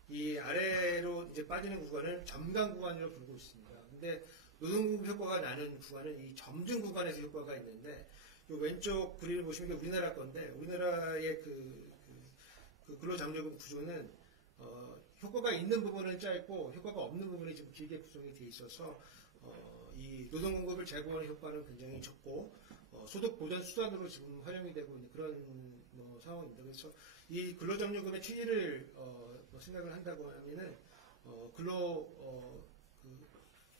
이 아래로 이제 빠지는 구간을 점강 구간이라고 부르고 있습니다. 근데 노동 효과가 나는 구간은 이 점증 구간에서 효과가 있는데 이 왼쪽 그림을 보시면 이게 우리나라 건데 우리나라의 그 근로장려금 구조는 효과가 있는 부분은 짧고 효과가 없는 부분이 좀 길게 구성이 돼 있어서 이 노동 공급을 제고하는 효과는 굉장히 적고 소득 보전 수단으로 지금 활용이 되고 있는 그런 상황입니다. 그래서 이 근로장려금의 취지를 생각을 한다고 하면은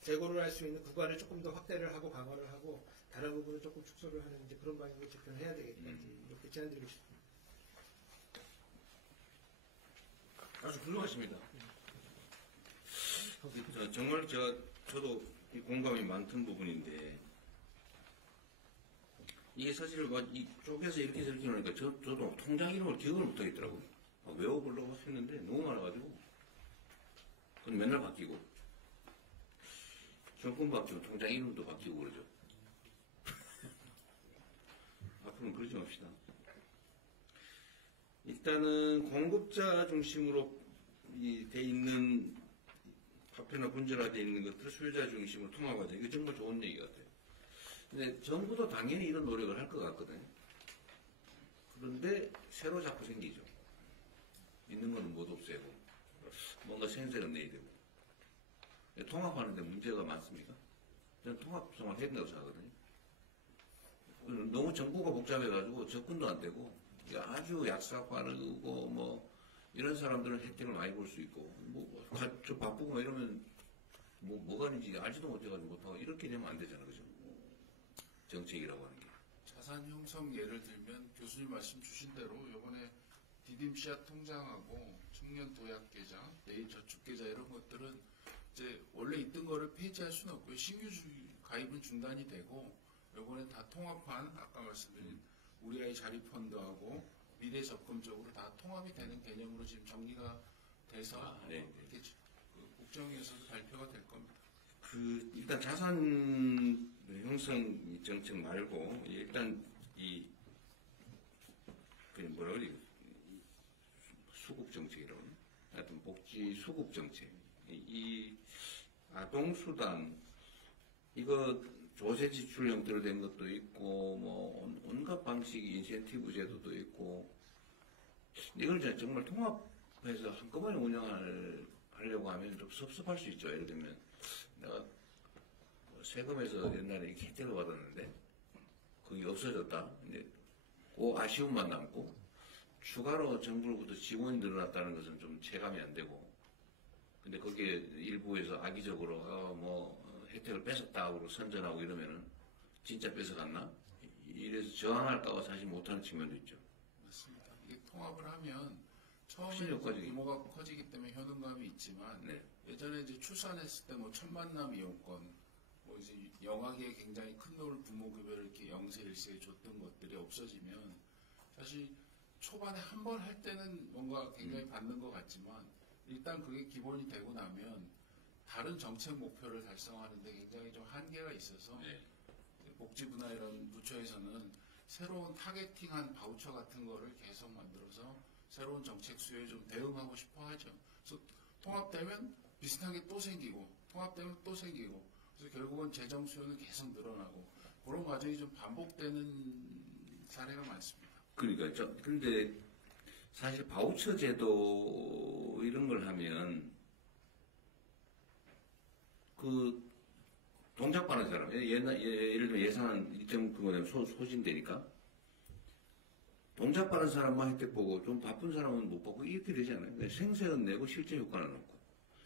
재고를 할 수 있는 구간을 조금 더 확대를 하고 강화를 하고 다른 부분을 조금 축소를 하는 이제 그런 방향으로 접근해야 되겠다 이렇게 제안드리고 싶습니다. 아주 훌륭하십니다. 정말 저도 공감이 많던 부분인데 이게 사실 이 쪽에서 이렇게 저렇게 하니까 저도 통장 이름을 기억을 못하겠더라고요. 외워보려고 했는데 너무 많아가지고 그건 맨날 바뀌고 정권 바뀌고 통장 이름도 바뀌고 그러죠. 앞으로는 그러지 맙시다. 일단은 공급자 중심으로 돼 있는 화폐나 분절화되어 있는 것들을 소유자 중심으로 통합하자. 이거 정말 좋은 얘기 같아요. 근데 정부도 당연히 이런 노력을 할 것 같거든요. 그런데 새로 자꾸 생기죠. 있는 거는 못 없애고 뭔가 생색을 내야 되고. 통합하는데 문제가 많습니까? 저는 통합성을 해야 된다고 생각하거든요. 너무 정부가 복잡해가지고 접근도 안 되고 아주 약삭 빠르고 이런 사람들은 혜택을 많이 볼 수 있고 저 바쁘고 이러면 뭐가 있는지 알지도 못해가지고 못하고 이렇게 되면 안 되잖아, 그죠? 정책이라고 하는 게. 자산 형성 예를 들면 교수님 말씀 주신 대로 이번에 디딤 씨앗 통장하고 청년 도약 계좌, 내일 저축 계좌 이런 것들은 이제 원래 있던 거를 폐지할 수는 없고요. 신규 가입은 중단이 되고 이번에 다 통합한 아까 말씀드린 우리 아이 자립펀드하고 미래 접근적으로 다 통합이 되는 개념으로 지금 정리가 돼서 네. 이렇게 국정에서도 발표가 될 겁니다. 일단 자산 형성 정책 말고 일단 수급 정책이라고 하나? 하여튼 복지 수급 정책 이 아동수당 이거 조세 지출 형태로 된 것도 있고 뭐 온갖 방식의 인센티브 제도도 있고 이걸 이제 정말 통합해서 한꺼번에 운영하려고 하면 좀 섭섭할 수 있죠. 예를 들면 내가 뭐 세금에서 옛날에 혜택을 받았는데 그게 없어졌다. 이제 그 아쉬움만 남고 추가로 정부로부터 지원이 늘어났다는 것은 좀 체감이 안 되고 근데 거기에 일부에서 악의적으로 뭐 혜택을 뺏었다고 선전하고 이러면은 진짜 뺏어갔나? 이래서 저항할까봐 사실 못하는 측면도 있죠. 맞습니다. 이게 통합을 하면 훨씬 처음에 효과적이죠. 규모가 커지기 때문에 효능감이 있지만 네. 예전에 이제 출산했을 때 뭐 천만남 이용권, 뭐 이제 영아기에 굉장히 큰 돈을 부모급여를 이렇게 영세 일세에 줬던 것들이 없어지면 사실 초반에 한 번 할 때는 뭔가 굉장히 받는 것 같지만 일단 그게 기본이 되고 나면 다른 정책 목표를 달성하는데 굉장히 좀 한계가 있어서 네. 복지부나 이런 부처에서는 새로운 타겟팅한 바우처 같은 거를 계속 만들어서 새로운 정책 수요에 좀 대응하고 싶어 하죠. 그래서 통합되면 비슷한 게 또 생기고 통합되면 또 생기고 그래서 결국은 재정 수요는 계속 늘어나고 그런 과정이 좀 반복되는 사례가 많습니다. 그러니까 근데 사실 바우처 제도 이런 걸 하면 그 동작받는 사람 예를 들면 예산 일정 그거 되면 소진되니까 동작받는 사람만 혜택 보고 좀 바쁜 사람은 못 받고 이렇게 되지 않아요? 근데 생세는 내고 실제 효과는 없고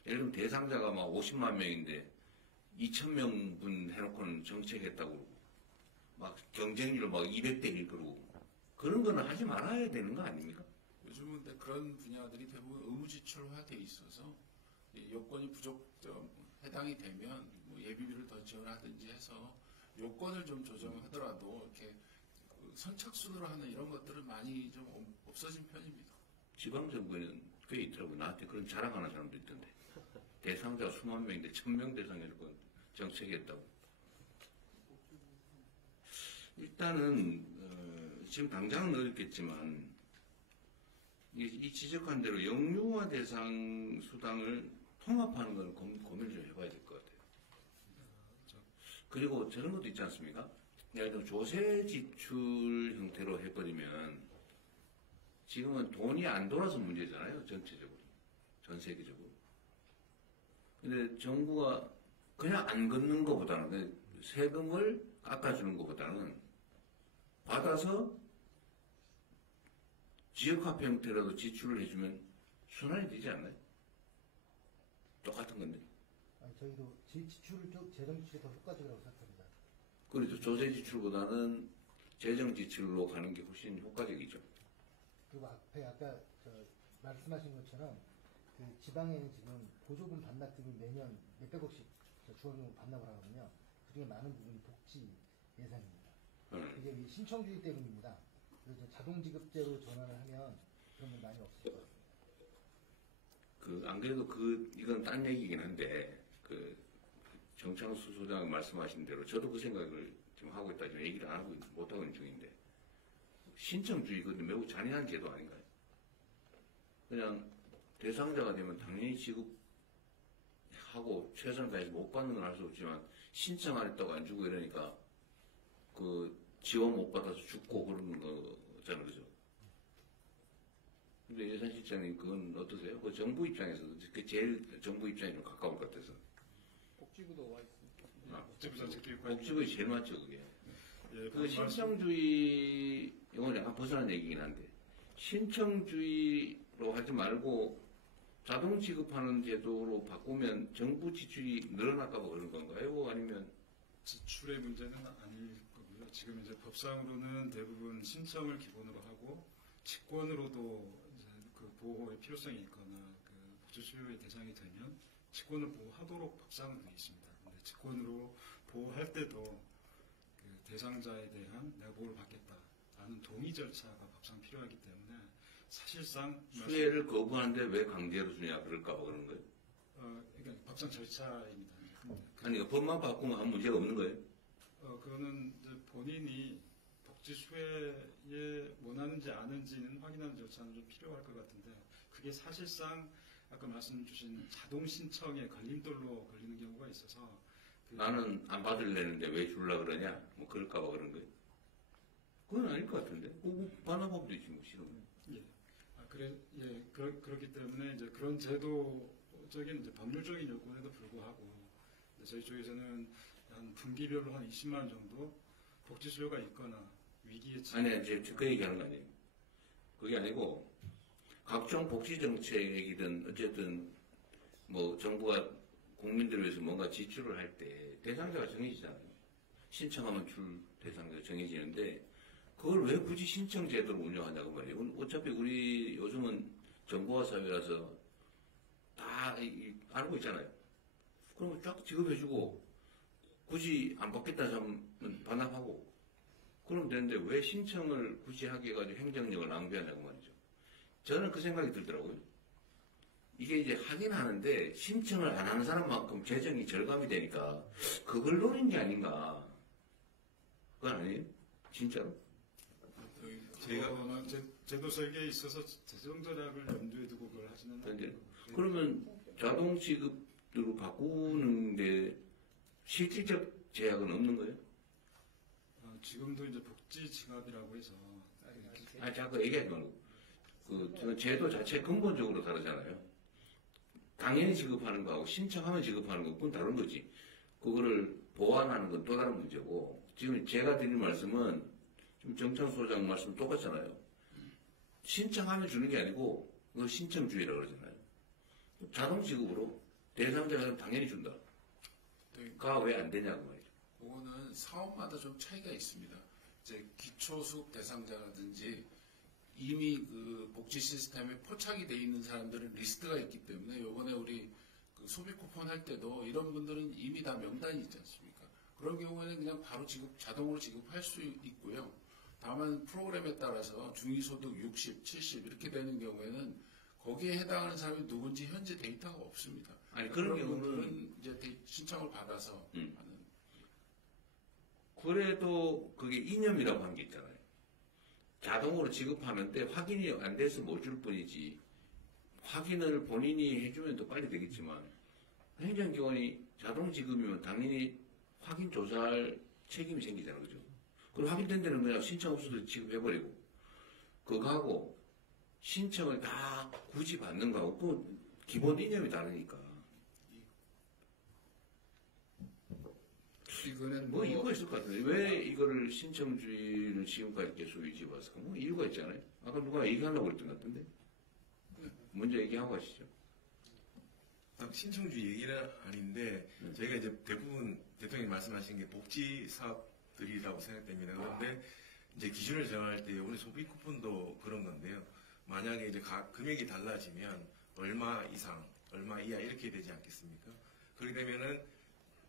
예를 들면 대상자가 막 50만 명인데 2,000명분 해놓고는 정책했다고 그러고 막 경쟁률 막 200대 1 그러고 그런 거는 하지 말아야 되는 거 아닙니까? 요즘은 근데 그런 분야들이 대부분 의무지출화돼 있어서 이 요건이 해당이 되면 뭐 예비비를 더 지원하든지 해서 요건을 좀 조정하더라도 이렇게 그 선착순으로 하는 이런 것들은 많이 좀 없어진 편입니다. 지방정부에는 꽤 있더라고요. 나한테 그런 자랑하는 사람도 있던데. 대상자가 수만 명인데 1,000명 대상이고 정책했다고. 일단은 지금 당장은 어렵겠지만 이 지적한 대로 영유아 대상 수당을 통합하는 걸 고민을 좀 해봐야 될 것 같아요. 그리고 저런 것도 있지 않습니까? 예를 들면 조세 지출 형태로 해버리면 지금은 돈이 안 돌아서 문제잖아요. 전체적으로. 전 세계적으로. 근데 정부가 그냥 안 걷는 것보다는 세금을 깎아주는 것보다는 받아서 지역화폐 형태라도 지출을 해주면 순환이 되지 않나요? 똑같은 건데. 아니, 저희도 지출을 좀 재정 지출이 더 효과적이라고 생각합니다. 그렇죠. 조세 지출보다는 재정 지출로 가는 게 훨씬 효과적이죠. 그리고 앞에 아까 말씀하신 것처럼 그 지방에는 지금 보조금 반납금이 매년 몇백억씩 주원금 반납을 하거든요. 그중에 많은 부분이 복지 예산입니다. 이게 이 신청주의 때문입니다. 그래서 자동 지급제로 전환을 하면 그런 분 많이 없을 것 같습니다. 안 그래도 이건 딴 얘기긴 한데, 정창수 소장 말씀하신 대로 저도 그 생각을 지금 하고 있다. 지금 얘기를 안 하고, 못하고 있는 중인데, 신청주의, 그건 매우 잔인한 제도 아닌가요? 그냥 대상자가 되면 당연히 지급하고 최선을 다해서 못 받는 건 할 수 없지만, 신청 안 했다고 안 주고 이러니까, 지원 못 받아서 죽고 그러는 거잖아요. 그죠? 근데 예산실장님 그건 어떠세요? 그 정부 입장에서도 제일 정부 입장이 좀 가까울 것 같아서. 복지부도 와 있습니다. 복지부가 제일 맞죠, 그게. 예, 그 신청주의, 이건 약간 벗어난 얘기긴 한데, 신청주의로 하지 말고 자동 지급하는 제도로 바꾸면 정부 지출이 늘어날까봐 그런 건가요? 아니면 지출의 문제는 아닐 거고요. 지금 이제 법상으로는 대부분 신청을 기본으로 하고 직권으로도 이제 그 보호의 필요성이 있거나 그 복지 수요의 대상이 되면 직권을 보호하도록 법상은 되어 있습니다. 근데 직권으로 보호할 때도 그 대상자에 대한 내가 보호를 받겠다라는 동의 절차가 법상 필요하기 때문에 사실상 수혜를 거부하는데 왜 강제로 주냐 그럴까봐 그런 거예요? 그러니까 법상 절차입니다. 아니, 법만 바꾸면 아무 문제가 없는 거예요? 그거는 이제 본인이 복지 수혜에 원하는지 아는지는 확인하는 절차는 좀 필요할 것 같은데, 그게 사실상 아까 말씀 주신 자동 신청에 걸림돌로 걸리는 경우가 있어서 나는 안 받으려는데 왜 주려고 그러냐? 뭐 그럴까봐 그런 거예요. 그건 아닐 것 같은데. 반납하면 되지 뭐 싫으면. 예. 그렇기 때문에 이제 그런 제도적인 이제 법률적인 요건에도 불구하고 저희 쪽에서는 한 분기별로 한 20만 원 정도 복지 수요가 있거나 위기에 아니, 이제 그 얘기하는 거 아니에요. 그게 아니고 각종 복지 정책이든 어쨌든 뭐 정부가 국민들을 위해서 뭔가 지출을 할 때 대상자가 정해지잖아요. 신청하면 줄 대상자가 정해지는데 그걸 왜 굳이 신청 제도를 운영하냐고 말이에요. 어차피 우리 요즘은 정보화 사회라서 다 알고 있잖아요. 그럼 쫙 지급해주고 굳이 안 받겠다 하면 반납하고 그러면 되는데 왜 신청을 굳이 하게 해가지고 행정력을 낭비하냐고 말이죠. 저는 그 생각이 들더라고요. 이게 이제 하긴 하는데 신청을 안 하는 사람만큼 재정이 절감이 되니까 그걸 노린 게 아닌가. 그건 아니에요? 진짜로? 제가 제도 설계에 있어서 재정 절약을 염두에 두고 그걸 하시는 근데 그러면 자동 지급으로 바꾸는데 실질적 제약은 없는 거예요? 지금도 이제 복지 지갑이라고 해서 자꾸 얘기하지 말고 그 제도 자체 근본적으로 다르잖아요. 당연히 지급하는 거하고 신청하면 지급하는 거 그건 다른 거지. 그거를 보완하는 건 또 다른 문제고 지금 제가 드린 말씀은 지금 정찬수 소장 말씀 똑같잖아요. 신청하면 주는 게 아니고 그걸 신청주의라고 그러잖아요. 자동 지급으로 대상자가 당연히 준다. 가 왜 안 되냐고 말이죠. 그거는 사업마다 좀 차이가 있습니다. 이제 기초수급 대상자라든지 이미 그 복지 시스템에 포착이 돼 있는 사람들은 리스트가 있기 때문에 요번에 우리 그 소비 쿠폰 할 때도 이런 분들은 이미 다 명단이 있지 않습니까? 그런 경우에는 그냥 바로 자동으로 지급할 수 있고요. 다만 프로그램에 따라서 중위소득 60, 70 이렇게 되는 경우에는 거기에 해당하는 사람이 누군지 현재 데이터가 없습니다. 아니 그런 경우는 분들은 이제 신청을 받아서 하는. 그래도 그게 이념이라고 한 게 있잖아요. 자동으로 지급하는데 확인이 안 돼서 못 줄 뿐이지 확인을 본인이 해주면 더 빨리 되겠지만 행정기관이 자동 지급이면 당연히 확인 조사할 책임이 생기잖아요. 그죠? 그럼 확인된 데는 그냥 신청 없어도 지급해버리고 그거하고 신청을 다 굳이 받는 거하고 또 기본 이념이 다르니까 이거는 뭐 이유가 있을 것 같은데 왜 이거를 신청주의를 지금까지 계속 유지해왔을까? 뭐 이유가 있잖아요. 아까 누가 얘기하려고 그랬던 것 같은데 먼저 얘기하고 가시죠. 신청주의 얘기는 아닌데 저희가 이제 대부분 대통령이 말씀하신 게 복지 사업들이라고 생각됩니다. 그런데 이제 기준을 정할 때 오늘 소비 쿠폰도 그런 건데요. 만약에 이제 금액이 달라지면 얼마 이상, 얼마 이하 이렇게 되지 않겠습니까? 그렇게 되면은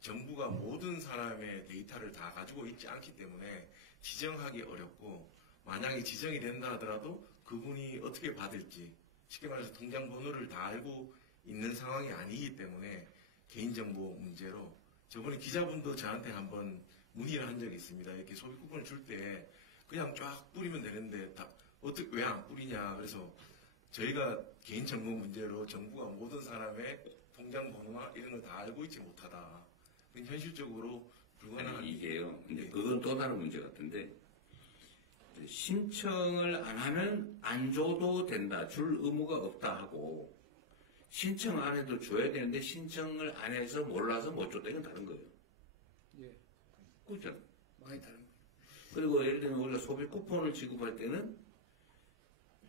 정부가 모든 사람의 데이터를 다 가지고 있지 않기 때문에 지정하기 어렵고 만약에 지정이 된다 하더라도 그분이 어떻게 받을지 쉽게 말해서 통장 번호를 다 알고 있는 상황이 아니기 때문에 개인정보 문제로 저번에 기자분도 저한테 한번 문의를 한 적이 있습니다. 이렇게 소비 쿠폰을 줄 때 그냥 쫙 뿌리면 되는데 어떻게 왜 안 뿌리냐. 그래서 저희가 개인정보 문제로 정부가 모든 사람의 통장 번호나 이런 걸 다 알고 있지 못하다. 현실적으로 불가능한. 아니 이게요. 근데 그건 또 다른 문제 같은데 신청을 안 하면 안 줘도 된다. 줄 의무가 없다 하고 신청 안 해도 줘야 되는데 신청을 안 해서 몰라서 못 줬다. 이건 다른 거예요. 예. 그렇잖아요. 많이 다른 거예요. 그리고 예를 들면 우리가 소비 쿠폰을 지급할 때는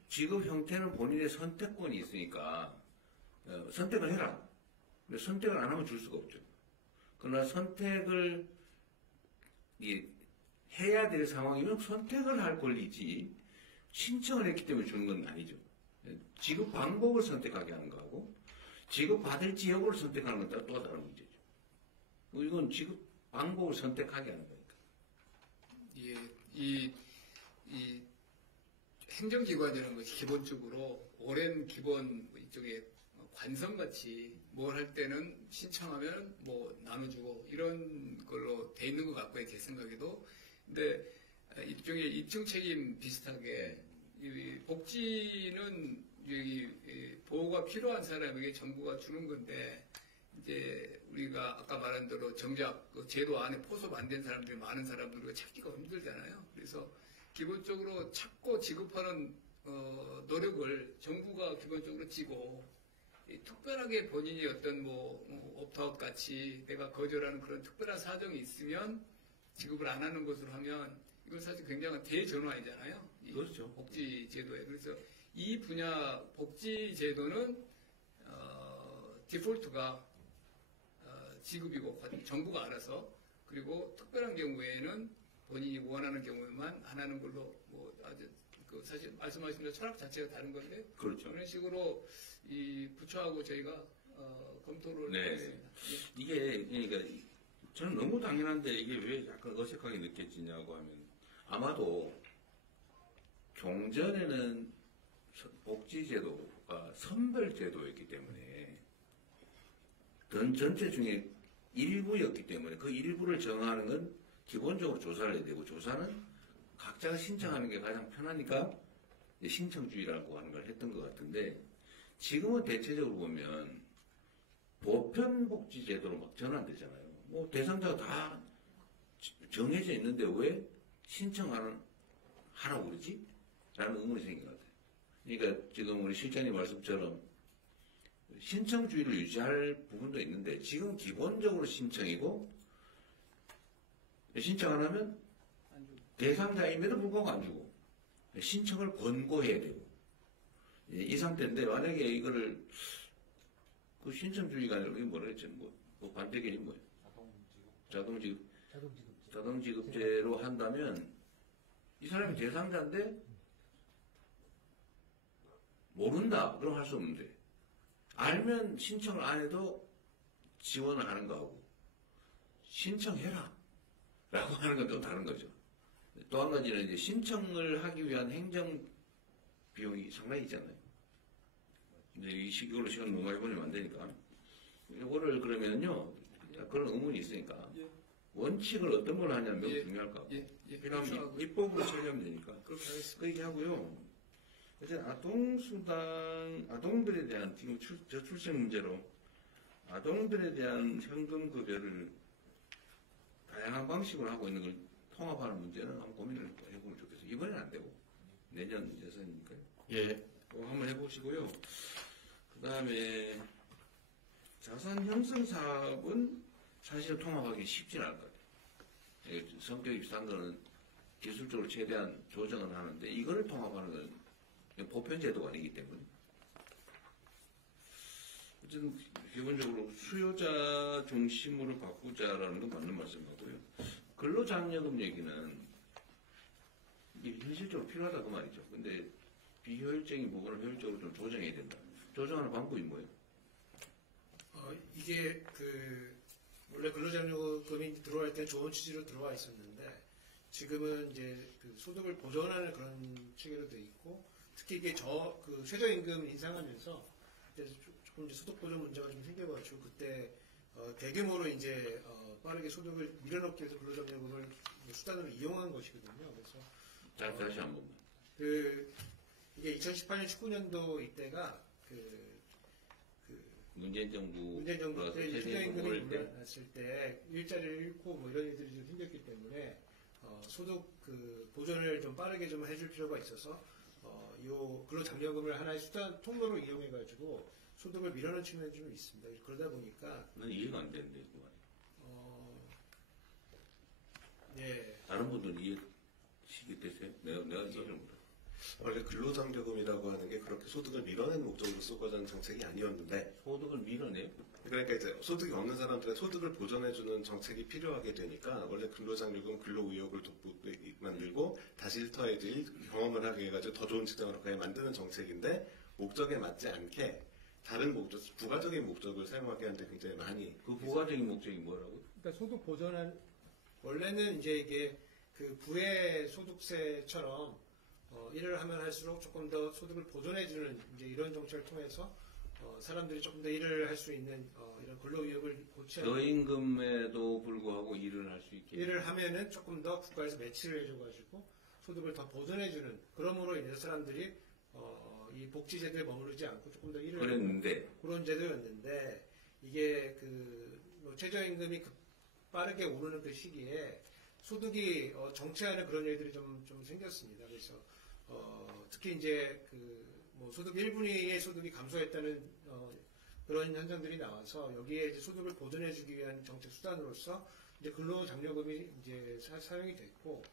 지급 형태는 본인의 선택권이 있으니까 선택을 해라. 근데 선택을 안 하면 줄 수가 없죠. 그러나 선택을 해야 될 상황이면 선택을 할 권리지 신청을 했기 때문에 주는 건 아니죠. 지급 방법을 선택하게 하는 거하고 지급 받을지 여부를 선택하는 건 또 다른 문제죠. 이건 지급 방법을 선택하게 하는 거니까. 예, 이 행정기관이라는 것이 기본적으로 오랜 기본 이쪽에 관성같이 뭘 할 때는 신청하면 뭐 나눠주고 이런 걸로 돼 있는 것 같고요. 제 생각에도. 근데 일종의 입증 책임 비슷하게 이 복지는 여기 보호가 필요한 사람에게 정부가 주는 건데 이제 우리가 아까 말한 대로 정작 그 제도 안에 포섭 안 된 사람들이 많은 사람들을 찾기가 힘들잖아요. 그래서 기본적으로 찾고 지급하는 노력을 정부가 기본적으로 찌고 특별하게 본인이 어떤 옵트아웃 같이 내가 거절하는 그런 특별한 사정이 있으면 지급을 안 하는 것으로 하면 이건 사실 굉장한 대전환이잖아요. 이 그렇죠. 복지 제도에. 그래서 이 분야 복지 제도는 디폴트가 지급이고 정부가 알아서 그리고 특별한 경우에는 본인이 원하는 경우에만 안 하는 걸로 아주 사실 말씀하신 대로 철학 자체가 다른 건데 그렇죠. 그런 식으로 이 부처하고 저희가 검토를 네. 하겠습니다. 이게 그러니까 저는 너무 당연한데 이게 왜 약간 어색하게 느껴지냐고 하면 아마도 종전에는 복지제도가 선별제도였기 때문에 전체 중에 일부였기 때문에 그 일부를 정하는 건 기본적으로 조사를 해야 되고 조사는 각자가 신청하는 게 가장 편하니까 신청주의라고 하는 걸 했던 것 같은데 지금은 대체적으로 보면 보편복지제도로 막 전환되잖아요. 뭐 대상자가 다 정해져 있는데 왜 신청하라고 그러지? 라는 의문이 생긴 것 같아요. 그러니까 지금 우리 실장님 말씀처럼 신청주의를 유지할 부분도 있는데 지금 기본적으로 신청이고 신청 안 하면 대상자임에도 불구하고 안 주고 신청을 권고해야 되고 이 상태인데 만약에 이거를 그 신청주의가 아니라 이게 뭐라 했지? 뭐 반대견이 뭐예요? 자동지급제로 한다면 이 사람이 대상자인데 모른다. 그럼 할 수 없는데 알면 신청을 안 해도 지원을 하는 거하고 신청해라 라고 하는 건 또 다른 거죠. 또 한 가지는 이제 신청을 하기 위한 행정 비용이 상당히 있잖아요. 근데 이걸로 시간 너무 많이 보내면 안 되니까 이거를 그러면요 그런 의문이 있으니까 원칙을 어떤 걸 하냐면 매우 중요할까. 그럼 입법으로 처리하면 되니까. 그 얘기하고요. 그래서 아동들에 대한 지금 저출생 문제로 아동들에 대한 현금 급여를 다양한 방식으로 하고 있는 걸 통합하는 문제는 한번 고민을 해보면 좋겠어요. 이번엔 안 되고 내년 예산이니까요. 예. 한번 해보시고요. 그 다음에 자산 형성 사업은 사실 통합하기 쉽진 않을 것 같아요. 성격이 비슷한 거는 기술적으로 최대한 조정은 하는데 이거를 통합하는 건 보편제도가 아니기 때문에 어쨌든 기본적으로 수요자 중심으로 바꾸자라는 건 맞는 말씀하고요. 근로장려금 얘기는 이게 현실적으로 필요하다 그 말이죠. 근데 비효율적인 부분을 효율적으로 좀 조정해야 된다. 조정하는 방법이 뭐예요? 이게 원래 근로장려금이 들어갈 때 좋은 취지로 들어와 있었는데 지금은 이제 소득을 보전하는 그런 체계로 돼 있고 특히 이게 최저임금 인상하면서 조금 이제 소득 보전 문제가 좀 생겨가지고 그때 대규모로 이제 빠르게 소득을 밀어넣기 위해서 근로장려금을 수단으로 이용한 것이거든요. 그래서 다시 한 번만. 이게 2018년 19년도 이때가 문재인 정부 때 최저임금이 올랐을 때 일자리를 잃고 뭐 이런 일들이 좀 생겼기 때문에 소득 보전을 좀 빠르게 좀 해줄 필요가 있어서 요 근로장려금을 하나의 수단 통로로 이용해가지고 소득을 밀어넣는 측면이 좀 있습니다. 그러다 보니까 난 이해가 안 되는데 그 말이. 예. 다른 분들은 이해시기 되세요? 내가 이해를 못해. 원래 근로장려금이라고 하는 게 그렇게 소득을 밀어내는 목적으로 쓰고자 정책이 아니었는데 소득을 밀어내요? 그러니까 이제 소득이 없는 사람들의 소득을 보전해주는 정책이 필요하게 되니까 원래 근로장려금 근로의욕을 만들고 다시 일터애들이 경험을 하게 해가지고 더 좋은 직장으로 가게 만드는 정책인데 목적에 맞지 않게 다른 목적, 부가적인 목적을 사용하게 하는데 굉장히 많이 그 부가적인 목적이 뭐라고? 그러니까 소득 보전한 원래는 이제 이게 부의 소득세처럼 일을 하면 할수록 조금 더 소득을 보존해주는 이제 이런 정책을 통해서 사람들이 조금 더 일을 할 수 있는 이런 근로의욕을 고취하는 저임금에도 불구하고 일을 할 수 있게 일을 하면은 조금 더 국가에서 매치를 해줘가지고 소득을 더 보존해주는 그러므로 인해서 사람들이 이 복지 제도에 머무르지 않고 조금 더 일을 그랬는데 그런 제도였는데 이게 뭐 최저임금이 빠르게 오르는 그 시기에 소득이 정체하는 그런 일들이 좀 생겼습니다. 그래서 특히 이제 뭐 소득 1분위의 소득이 감소했다는 그런 현상들이 나와서 여기에 이제 소득을 보존해주기 위한 정책 수단으로서 이제 근로장려금이 이제 사용이 됐고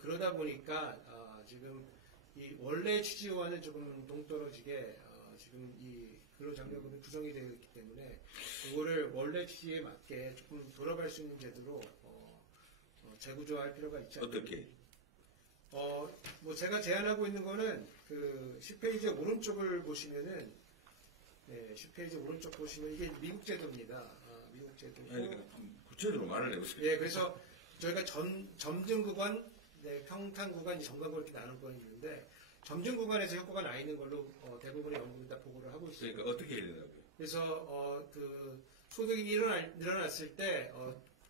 그러다 보니까 지금 이 원래 취지와는 조금 동떨어지게 지금 이 근로장려금이 구성이 되어 있기 때문에 그거를 원래 취지에 맞게 조금 돌아갈 수 있는 제도로 재구조할 필요가 있지 않나. 어떻게? 뭐 제가 제안하고 있는 거는 그 10페이지 오른쪽을 보시면은, 네, 10페이지 오른쪽 보시면 이게 미국 제도입니다. 미국 제도고. 구체적으로 말을 해보세요. 예, 그래서 저희가 점증 구간, 네, 평탄 구간, 정강구 이렇게 나눌 거 있는데, 점증 구간에서 효과가 나 있는 걸로 대부분의 연구는 다 보고를 하고 있습니다. 그러니까 어떻게 해야 되나고요? 그래서 그 소득이 늘어났을 때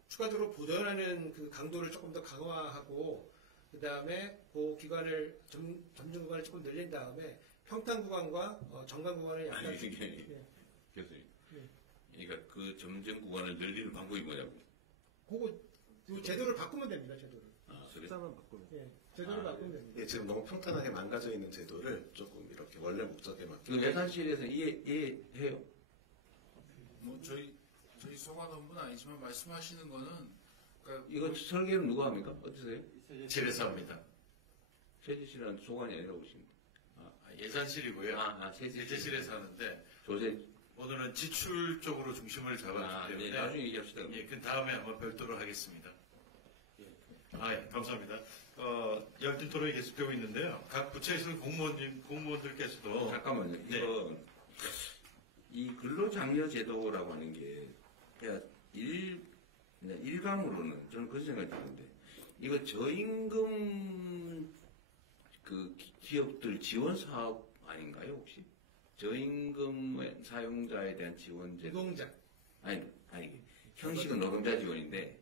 추가적으로 보전하는 그 강도를 조금 더 강화하고 그 다음에 그 기간을 점증 구간을 조금 늘린 다음에 평탄 구간과 정강 구간을 약간 교수님. 네. 그러니까 그 점점 구간을 늘리는 방법이 뭐냐고? 그 제도를 바꾸면 됩니다. 제도를. 그래? 예, 제도를 바꾸면 됩니다. 예, 지금 너무 평탄하게 망가져 있는 제도를 조금 이렇게 원래 목적에 맞게. 그 예산실에서 이해해요? 뭐 저희 소관원분 아니지만 말씀하시는 거는 그러니까 이거 설계는 누가 합니까? 어떠세요? 집에서 합니다. 최지실은 소관이 아니라고 보십니다. 예산실이고요. 세제실에서 하는데 조세. 오늘은 지출 쪽으로 중심을 잡았기 때문에 네, 나중에 얘기합시다. 예, 그 다음에 한번 별도로 하겠습니다. 예, 감사합니다. 열띤 토론이 계속되고 있는데요. 각 부처에 있는 공무원들께서도 잠깐만요. 네. 이거 이 근로장려 제도라고 하는 게 그냥 일감으로는 저는 그런 생각이 드는데 이거 저임금 그 기업들 지원 사업 아닌가요 혹시? 저임금 사용자에 대한 지원 제도. 노동자. 아니 형식은 노동자 지원인데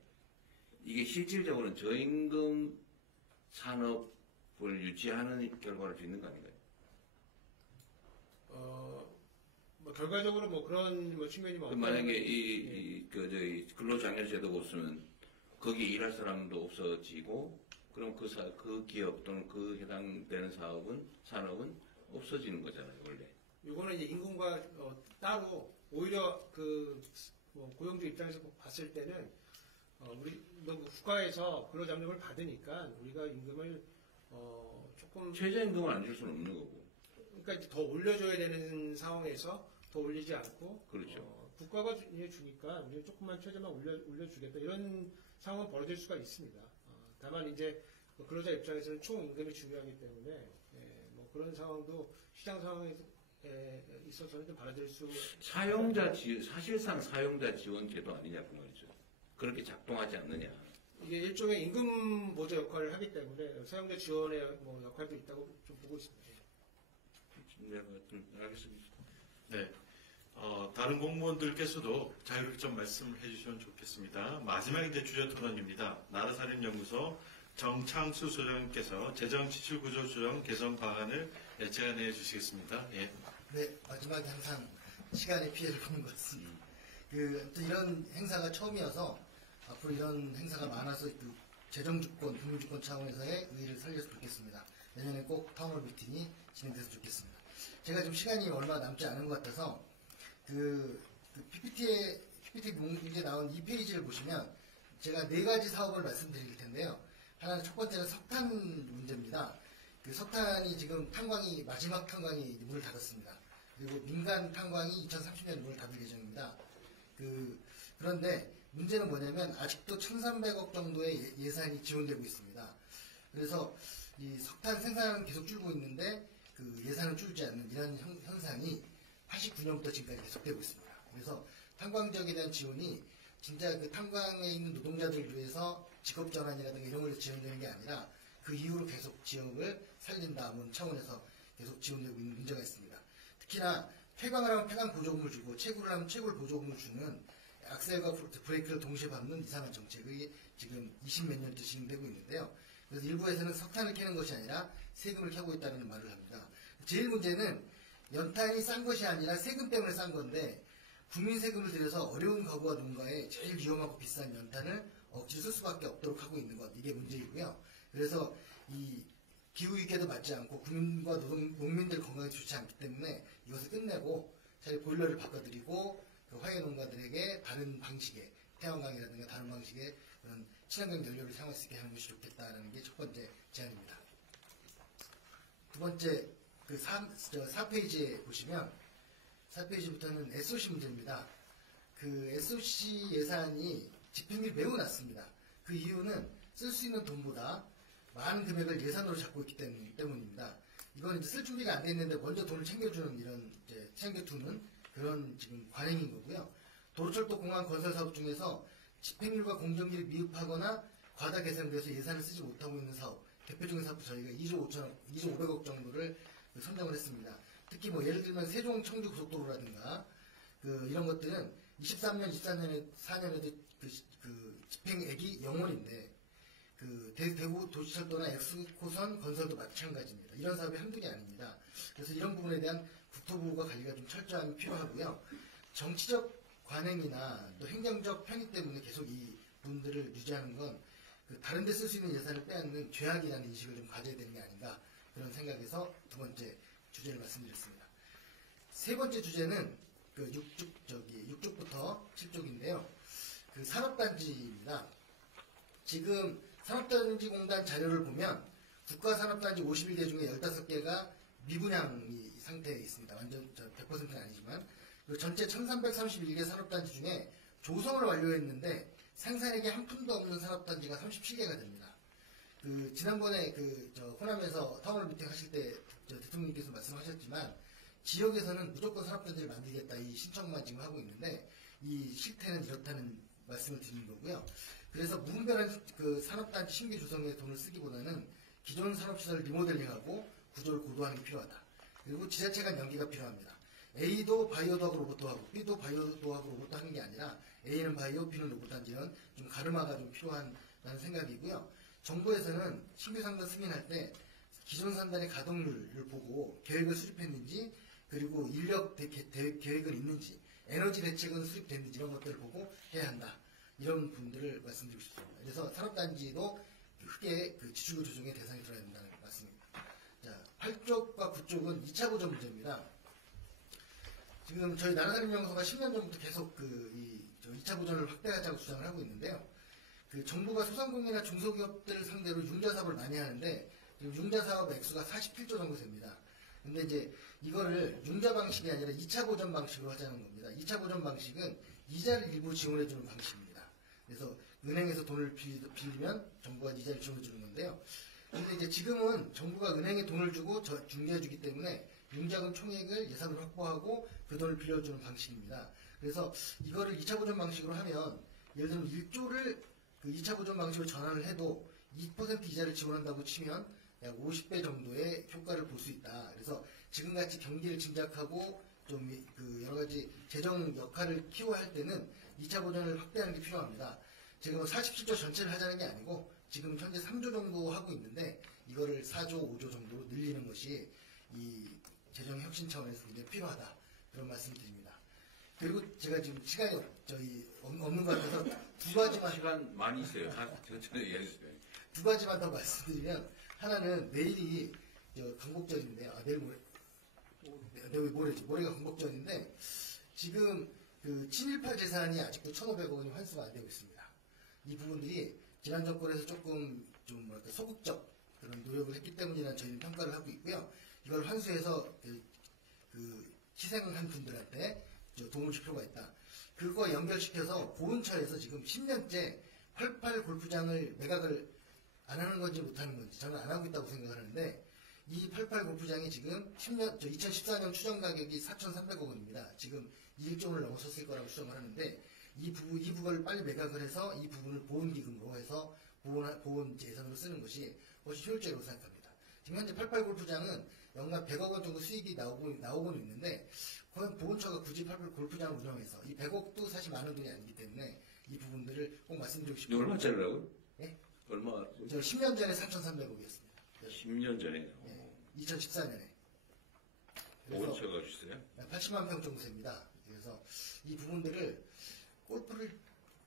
이게 실질적으로는 저임금 산업을 유지하는 결과를 빚는 거 아닌가요? 뭐 결과적으로 뭐 그런 뭐 측면이 뭐 만약에 저희 근로장려제도가 없으면 거기에 일할 사람도 없어지고 그럼 그 기업 또는 그 해당되는 산업은 없어지는 거잖아요 원래. 이거는 이제 임금과 따로 오히려 뭐 고용주 입장에서 봤을 때는 우리 국가에서 근로장려금을 받으니까 우리가 임금을 조금 최저임금을 안 줄 수는 없는 거고. 그러니까 이제 더 올려줘야 되는 상황에서 더 올리지 않고 그렇죠. 국가가 이제 주니까 우리가 조금만 최저만 올려주겠다 이런 상황은 벌어질 수가 있습니다. 다만 이제 근로자 입장에서는 총 임금이 중요하기 때문에 뭐 그런 상황도 시장 상황에 있어서는 좀 받아들일 수 사실상 사용자 지원 제도 아니냐 그 말이죠. 그렇게 작동하지 않느냐. 이게 일종의 임금 보조 역할을 하기 때문에 사용자 지원의 뭐 역할도 있다고 좀 보고 있습니다. 네, 알겠습니다. 네. 다른 공무원들께서도 자유롭게 좀 말씀을 해주시면 좋겠습니다. 마지막 이제 주요 토론입니다. 나라살인연구소 정창수 소장님께서 재정지출구조조정 개선 방안을 제안해 주시겠습니다. 예. 네, 마지막에 항상 시간의 피해를 보는 것 같습니다. 또 이런 행사가 처음이어서 앞으로 이런 행사가 많아서 재정주권, 금융주권 차원에서의 의의를 살려서 좋겠습니다. 내년에 꼭 타운홀 미팅이 진행돼서 좋겠습니다. 제가 지금 시간이 얼마 남지 않은 것 같아서 PPT 문제 나온 2페이지를 보시면 제가 4가지 사업을 말씀드릴 텐데요. 하나는 첫 번째는 석탄 문제입니다. 석탄이 지금 마지막 탄광이 문을 닫았습니다. 그리고 민간 탄광이 2030년 문을 닫을 예정입니다. 그런데 문제는 뭐냐면 아직도 1,300억 정도의 예산이 지원되고 있습니다. 그래서 이 석탄 생산은 계속 줄고 있는데 예산은 줄지 않는 이런 현상이 89년부터 지금까지 계속되고 있습니다. 그래서 탄광 지역에 대한 지원이 진짜 탄광에 있는 노동자들을 위해서 직업 전환이라든가 이런 걸로 지원되는 게 아니라 그 이후로 계속 지역을 살린다는 차원에서 계속 지원되고 있는 문제가 있습니다. 특히나 폐광을 하면 폐광 보조금을 주고 채굴을 하면 채굴 보조금을 주는 악셀과 브레이크를 동시에 밟는 이상한 정책이 지금 20몇 년째 진행되고 있는데요. 그래서 일부에서는 석탄을 캐는 것이 아니라 세금을 캐고 있다는 말을 합니다. 제일 문제는 연탄이 싼 것이 아니라 세금 때문에 싼 건데 국민 세금을 들여서 어려운 가구와 농가에 제일 위험하고 비싼 연탄을 억지로 쓸 수밖에 없도록 하고 있는 것, 이게 문제이고요. 그래서 이 기후위기에도 맞지 않고 국민과 농민들 건강에 좋지 않기 때문에 이것을 끝내고 차라리 보일러를 바꿔드리고 그 화훼 농가들에게 다른 방식의 태양광이라든가 다른 방식의 그런 친환경 연료를 사용할 수 있게 하는 것이 좋겠다라는 게 첫 번째 제안입니다. 두 번째 그 4페이지에 보시면 4페이지부터는 SOC 문제입니다. 그 SOC 예산이 집행률이 매우 낮습니다. 그 이유는 쓸 수 있는 돈보다 많은 금액을 예산으로 잡고 있기 때문입니다. 이건 이제 쓸 준비가 안 돼 있는데 먼저 돈을 챙겨주는 이런 이제 챙겨두는 그런 지금 관행인 거고요. 도로철도 공항 건설 사업 중에서 집행률과 공정률이 미흡하거나 과다 계산돼서 예산을 쓰지 못하고 있는 사업, 대표적인 사업도 저희가 2조 500억 정도를 선정을 했습니다. 특히 뭐 예를 들면 세종 청주 고속도로라든가 그 이런 것들은 23년, 24년에도 그 집행액이 0원인데 그 대구 도시철도나 엑스코선 건설도 마찬가지입니다. 이런 사업이 한둘이 아닙니다. 그래서 이런 부분에 대한 국토부가 관리가 좀 철저함이 필요하고요. 정치적 관행이나 또 행정적 편의 때문에 계속 이 부분들을 유지하는 건 그 다른 데 쓸 수 있는 예산을 빼앗는 죄악이라는 인식을 좀 가져야 되는 게 아닌가 그런 생각에서 두 번째 주제를 말씀드렸습니다. 세 번째 주제는 그 6쪽부터 7쪽인데요. 그 산업단지입니다. 지금 산업단지공단 자료를 보면 국가산업단지 51개 중에 15개가 미분양 상태에 있습니다. 완전 100%는 아니지만 그리고 전체 1331개 산업단지 중에 조성을 완료했는데 생산액이 한 푼도 없는 산업단지가 37개가 됩니다. 그 지난번에 호남에서 타운홀 미팅 하실 때 대통령님께서 말씀하셨지만 지역에서는 무조건 산업단지를 만들겠다 이 신청만 지금 하고 있는데 이 실태는 이렇다는 말씀을 드리는 거고요. 그래서 무분별한 그 산업단지 신규 조성에 돈을 쓰기보다는 기존 산업시설 리모델링하고 구조를 고도화하는 게 필요하다. 그리고 지자체 간 연계가 필요합니다. A도 바이오도 하고 로봇도 하고 B도 바이오도 하고 로봇도 하는 게 아니라 A는 바이오, B는 로봇 단지는 좀 가르마가 좀 필요하다는 생각이고요. 정부에서는 신규 상단 승인할 때 기존 상단의 가동률을 보고 계획을 수립했는지 그리고 인력 계획은 있는지 에너지 대책은 수립됐는지 이런 것들을 보고 해야 한다. 이런 분들을 말씀드리고 싶습니다. 그래서 산업단지도 크게 그 지출구 조정의 대상이 들어야 된다는 말씀입니다. 자, 8쪽과 9쪽은 2차 보전 문제입니다. 지금 저희 나라살림연구소가 10년 전부터 계속 이 2차 보전을 확대하자고 주장을 하고 있는데요. 그 정부가 소상공인이나 중소기업들을 상대로 융자 사업을 많이 하는데 지금 융자 사업 액수가 47조 정도 됩니다. 근데 이제 이거를 융자 방식이 아니라 2차 보전 방식으로 하자는 겁니다. 2차 보전 방식은 이자를 일부 지원해주는 방식입니다. 그래서 은행에서 돈을 빌리면 정부가 이자를 지원해주는 건데요. 근데 이제 지금은 정부가 은행에 돈을 주고 중개해주기 때문에 융자금 총액을 예산으로 확보하고 그 돈을 빌려주는 방식입니다. 그래서 이거를 2차 보전 방식으로 하면 예를 들면 1조를 그 2차 보전 방식으로 전환을 해도 2% 이자를 지원한다고 치면 약 50배 정도의 효과를 볼 수 있다. 그래서 지금같이 경기를 짐작하고 좀 그 여러 가지 재정 역할을 키워야 할 때는 2차 보전을 확대하는 게 필요합니다. 지금 47조 전체를 하자는 게 아니고 지금 현재 3조 정도 하고 있는데 이거를 4조, 5조 정도로 늘리는 것이 이 재정 혁신 차원에서 굉장히 필요하다. 그런 말씀을 드립니다. 그리고 제가 지금 시간이 없는 것 같아서 두 가지만 시간 많이 있어요. 천천히 얘기해주세요. 두 가지만 더 말씀드리면 하나는 내일이 광복절인데 내일 모레가 광복절인데 지금 그 친일파 재산이 아직도 1,500억 원이 환수가 안 되고 있습니다. 이 부분들이 지난 정권에서 조금 좀 뭐랄까 소극적 그런 노력을 했기 때문이라는 저희는 평가를 하고 있고요. 이걸 환수해서 그 희생한 분들한테 도움을 줄 필요가 있다. 그거 연결시켜서 보훈처에서 지금 10년째 88 골프장을 매각을 안 하는 건지 못하는 건지 저는 안 하고 있다고 생각하는데 이 88 골프장이 지금 2014년 추정 가격이 4,300억 원입니다. 지금 1조 원을 넘어섰을 거라고 추정을 하는데 이 부분을 빨리 매각을 해서 이 부분을 보훈기금으로 해서 보훈 예산으로 쓰는 것이 훨씬 효율적이라고 생각합니다. 지금 현재 88 골프장은 연간 100억 원 정도 수익이 나오고는 있는데 보훈처가 굳이 88 골프장을 운영해서 이 100억도 사실 많은 돈이 아니기 때문에 이 부분들을 꼭 말씀드리고 싶습니다. 얼마짜리라고요? 예? 얼마? 저 10년 전에 4,300억이었습니다. 10년 전에? 네, 2014년에. 오른쪽가 주세요. 80만 평 정도 됩니다. 그래서 이 부분들을 골프를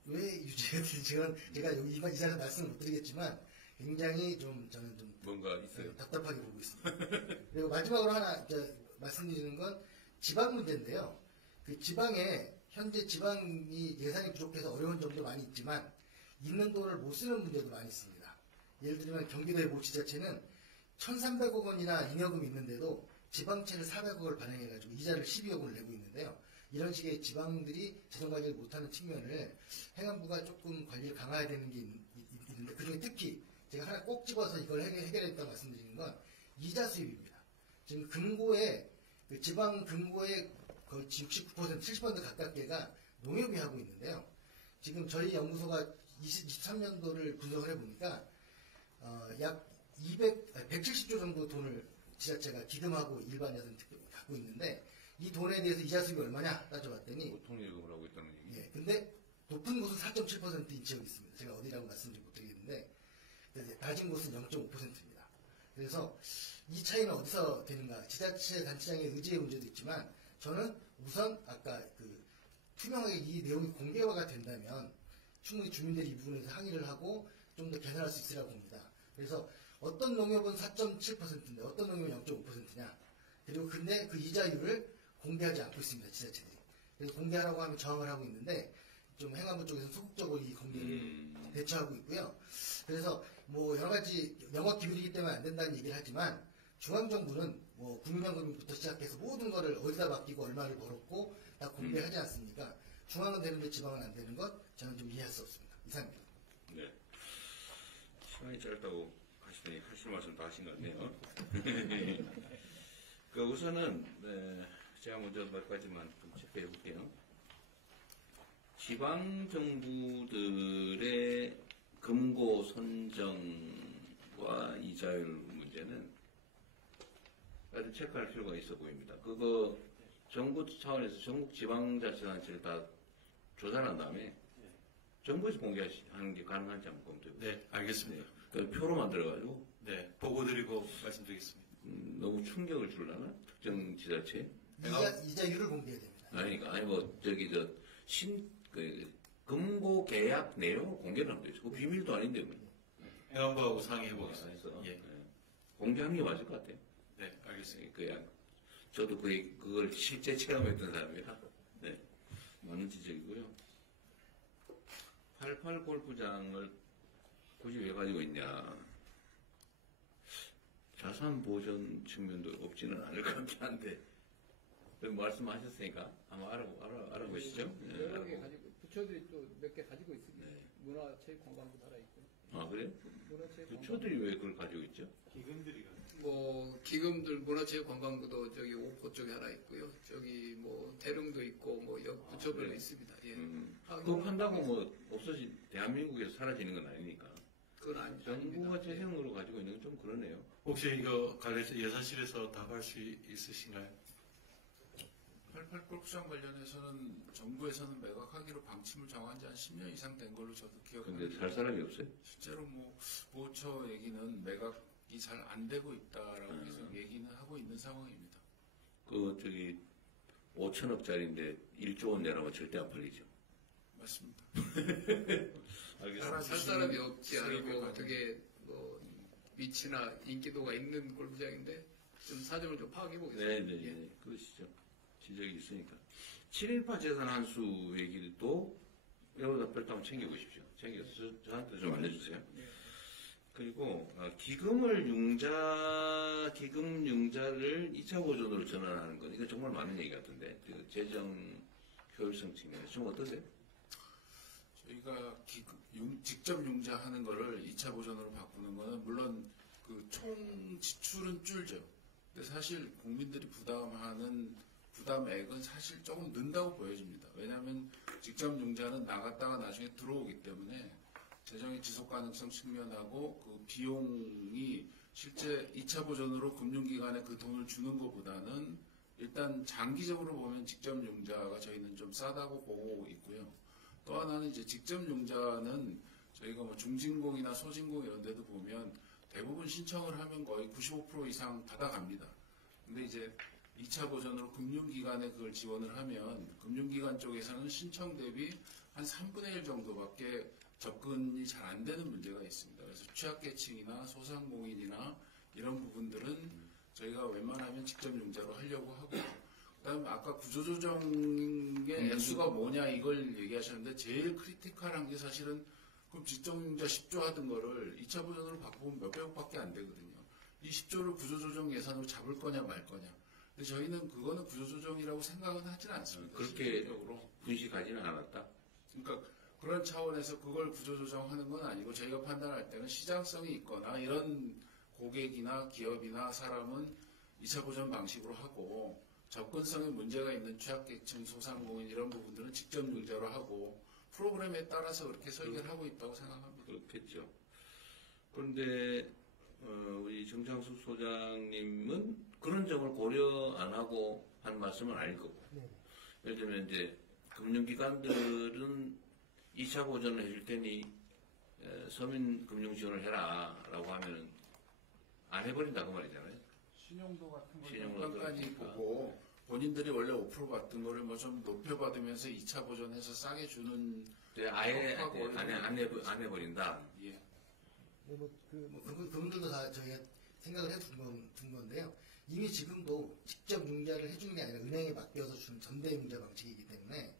왜 유지해야 되는지 제가 여기 이 자리에서 말씀을 못 드리겠지만 굉장히 저는 좀 뭔가 있어요. 답답하게 보고 있습니다. 그리고 마지막으로 하나 말씀드리는 건 지방 문제인데요. 그 지방에 현재 지방이 예산이 부족해서 어려운 점도 많이 있지만 있는 돈을 못 쓰는 문제도 많이 있습니다. 예를 들면 경기도의 모 지자체는 1,300억 원이나 잉여금이 있는데도 지방채를 400억을 발행해가지고 이자를 12억 원을 내고 있는데요. 이런 식의 지방들이 재정 관리를 못하는 측면을 행안부가 조금 관리를 강화해야 되는 게 있는데 그중에 특히 제가 하나 꼭 집어서 이걸 해결했다고 말씀드리는 건 이자 수입입니다. 지금 금고에 지방 금고의 거의 69%, 70% 가깝게가 농협이 하고 있는데요. 지금 저희 연구소가 23년도를 분석을 해보니까 약 170조 정도 돈을 지자체가 기금하고 일반 예산 갖고 있는데 이 돈에 대해서 이자 수입이 얼마냐 따져봤더니 보통예금을 하고 있다는 얘기. 예, 근데 높은 곳은 4.7%인 지역이 있습니다. 제가 어디라고 말씀드리지 못드리겠는데 낮은 곳은 0.5%입니다. 그래서 이 차이는 어디서 되는가? 지자체 단체장의 의지의 문제도 있지만 저는 우선 아까 투명하게 이 내용이 공개화가 된다면 충분히 주민들이 이 부분에 대해서 항의를 하고 좀 더 개선할 수 있으라고 봅니다. 그래서 어떤 농협은 4.7%인데 어떤 농협은 0.5%냐? 그리고 근데 그 이자율을 공개하지 않고 있습니다. 지자체들이. 그래서 공개하라고 하면 저항을 하고 있는데 좀 행안부 쪽에서 소극적으로 이 공개를 대처하고 있고요. 그래서 뭐 여러 가지 영업 기밀이기 때문에 안 된다는 얘기를 하지만 중앙정부는 뭐 국민연금부터 시작해서 모든 거를 어디다 맡기고 얼마를 벌었고 다 공개하지 않습니까? 중앙은 되는데 지방은 안 되는 것 저는 좀 이해할 수 없습니다. 이상입니다. 네. 시간이 짧다고 하시더니 하실 말씀 다 하신 것 같네요. 우선은 제가 먼저 몇 가지만 좀 체크해 볼게요. 지방 정부들의 금고 선정과 이자율 문제는 아주 체크할 필요가 있어 보입니다. 그거 정부 차원에서 전국 지방자치단체를 다 조사를 한 다음에 정부에서 공개하는 게 가능한지 한번 검토해 보세요. 네, 알겠습니다. 표로 만들어가지고 네, 보고 드리고 말씀드리겠습니다. 너무 충격을 주려나? 특정 지자체? 이자율을 공개해야 됩니다. 아니 금고 계약 내용 공개를 하면 되죠. 그 비밀도 아닌데 뭐. 행안부하고 상의해 보겠습니다. 예. 공개하는 게 맞을 것 같아요. 네, 알겠습니다. 그냥 저도 그걸 실제 체험했던 사람이라 네, 많은 지적이고요. 88 골프장을 굳이 왜 가지고 있냐? 자산 보전 측면도 없지는 않을 것 같긴 한데 말씀하셨으니까 한번 알아보시죠. 여러 개 가지고 부처들이 또 몇 개 가지고 있습니다. 문화체육관광부도 하나 있고. 아 그래? 문화체육관광부. 부처들이 왜 그걸 가지고 있죠? 뭐 기금들 문화체육관광부도 저기 오포 쪽에 하나 있고요. 저기 뭐 대릉도 있고 뭐 부처별로 있습니다. 예. 그거 판다고 뭐 대한민국에서 사라지는 건 아니니까. 그건 아니죠. 정부가 재정으로 가지고 있는 건 좀 그러네요. 혹시 이거 관련해서 예산실에서 답할 수 있으신가요? 88 골프장 관련해서는 정부에서는 매각하기로 방침을 정한 지 한 10년 이상 된 걸로 저도 기억합니다. 근데 살 사람이 없어요? 실제로 뭐 보호처 얘기는 매각이 잘 안 되고 있다라고 계속 얘기는 하고 있는 상황입니다. 5천억짜리인데 1조 원 내라면 절대 안 팔리죠. 맞습니다. 알겠습니다. 살 사람이 없지 않고 되게 뭐 위치나 인기도가 있는 골프장인데 좀 사정을 좀 파악해 보겠습니다. 네. 그러시죠. 지적이 있으니까. 718 재산 환수 얘기도 여러분 별도 한번 챙겨보십시오. 챙겨서 저한테 좀 알려주세요. 그리고 기금 융자를 2차 보존으로 전환하는 건 이거 정말 많은 얘기 같은데 재정 효율성 측면에서 좀 어떠세요? 저희가 직접 융자하는 거를 2차 보존으로 바꾸는 거는 물론 그 총 지출은 줄죠. 근데 사실 국민들이 부담하는 부담액은 사실 조금 는다고 보여집니다. 왜냐하면 직접 융자는 나갔다가 나중에 들어오기 때문에 재정의 지속 가능성 측면하고 그 비용이 실제 2차 보전으로 금융기관에 그 돈을 주는 것보다는 일단 장기적으로 보면 직접 융자가 저희는 좀 싸다고 보고 있고요. 또 하나는 이제 직접 융자는 저희가 뭐 중진공이나 소진공 이런 데도 보면 대부분 신청을 하면 거의 95% 이상 받아갑니다. 근데 이제 2차 보전으로 금융기관에 그걸 지원을 하면 금융기관 쪽에서는 신청 대비 한 3분의 1 정도밖에 접근이 잘 안 되는 문제가 있습니다. 그래서 취약계층이나 소상공인이나 이런 부분들은 저희가 웬만하면 직접 융자로 하려고 하고, 그다음에 아까 구조조정의 액수가 뭐냐 이걸 얘기하셨는데 제일 크리티컬한 게 사실은 그럼 직접 융자 10조 하던 거를 2차 보전으로 바꾸면 몇백억밖에 안 되거든요. 이 10조를 구조조정 예산으로 잡을 거냐 말 거냐. 근데 저희는 그거는 구조조정이라고 생각은 하지는 않습니다. 그렇게 실질적으로. 분식하지는 않았다. 그러니까 그런 차원에서 그걸 구조조정하는 건 아니고 저희가 판단할 때는 시장성이 있거나 이런 고객이나 기업이나 사람은 2차 보전 방식으로 하고 접근성에 문제가 있는 취약계층, 소상공인 이런 부분들은 직접 융자로 하고 프로그램에 따라서 그렇게 설계를 하고 있다고 생각합니다. 그렇겠죠. 그런데 우리 정창수 소장님은 그런 점을 고려 안 하고 한 말씀은 아닐 거고. 예를 들면 이제 금융기관들은 2차 보전을 해줄 테니 서민 금융 지원을 해라라고 하면 안 해버린다 그 말이잖아요. 신용도 같은 걸 신용도 깐깐히 그러니까. 보고 본인들이 원래 5% 받던 거를 뭐 좀 높여받으면서 2차 보전해서 싸게 주는 아예 하고 안 해버린다. 예. 네, 그분들도 다 저희가 생각을 해둔 건데요. 이미 지금도 직접 융자를 해주는 게 아니라 은행에 맡겨서 주는 전대 융자 방식이기 때문에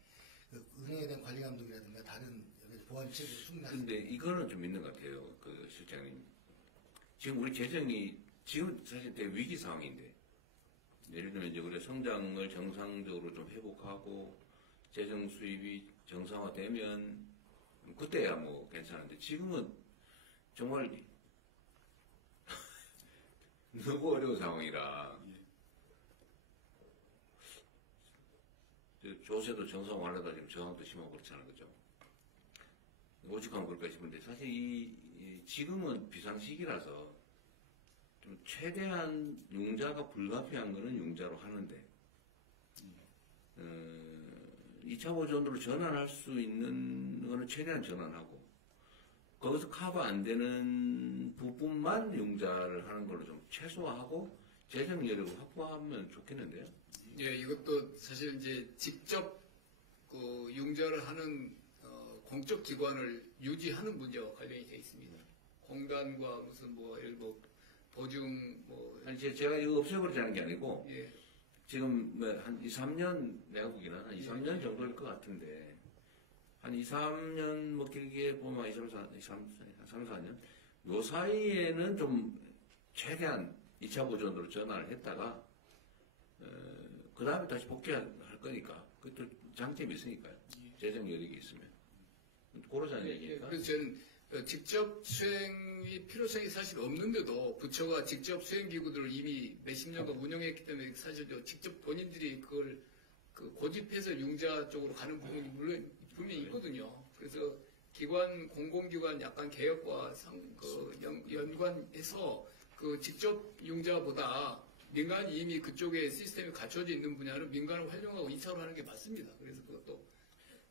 그 은행에 대한 관리 감독이라든가 다른 보안 체계를 충분히 근데 이거는 좀 있는 것 같아요. 그 실장님. 지금 우리 재정이 지금 사실 되게 위기 상황인데 예를 들면 이제 우리가 성장을 정상적으로 좀 회복하고 재정 수입이 정상화되면 그때야 뭐 괜찮은데 지금은 정말 너무 어려운 상황이라 조세도 정상화하려다 지금 저항도 심하고 그렇잖아요. 그죠? 오죽하면 그럴까 싶은데 사실 지금은 비상시기라서 좀 최대한 융자가 불가피한 거는 융자로 하는데 2차 보전으로 전환할 수 있는 거는 최대한 전환하고 거기서 커버 안 되는 부분만 융자를 하는 걸로 좀 최소화하고 재정 여력을 확보하면 좋겠는데요. 예, 이것도 사실 이제 직접 그 융자를 하는 공적 기관을 유지하는 문제와 관련이 되어 있습니다. 공단과 무슨 뭐 보증 아니 제가 이거 없애버리자는 게 아니고 예. 지금 한 2, 3년 내가 보기에는 한 2, 3년 정도일 것 같은데 한 2, 3년 뭐 길게 보면 3, 4년 요 사이에는 좀 최대한 2차 보전으로 전환을 했다가 그 다음에 다시 복귀할 거니까 그것도 장점이 있으니까요. 재정 여력이 있으면 고르자는 얘기니까. 그래서 저는 직접 수행이 필요성이 사실 없는데도 부처가 직접 수행 기구들을 이미 몇십 년간 운영했기 때문에 사실 직접 본인들이 그걸 고집해서 융자 쪽으로 가는 부분이 물론 분명히 있거든요. 그래서 기관 공공기관 약간 개혁과 연관해서 그 직접 융자보다 민간이 이미 그쪽에 시스템이 갖춰져 있는 분야를 민간을 활용하고 2차로 하는 게 맞습니다. 그래서 그것도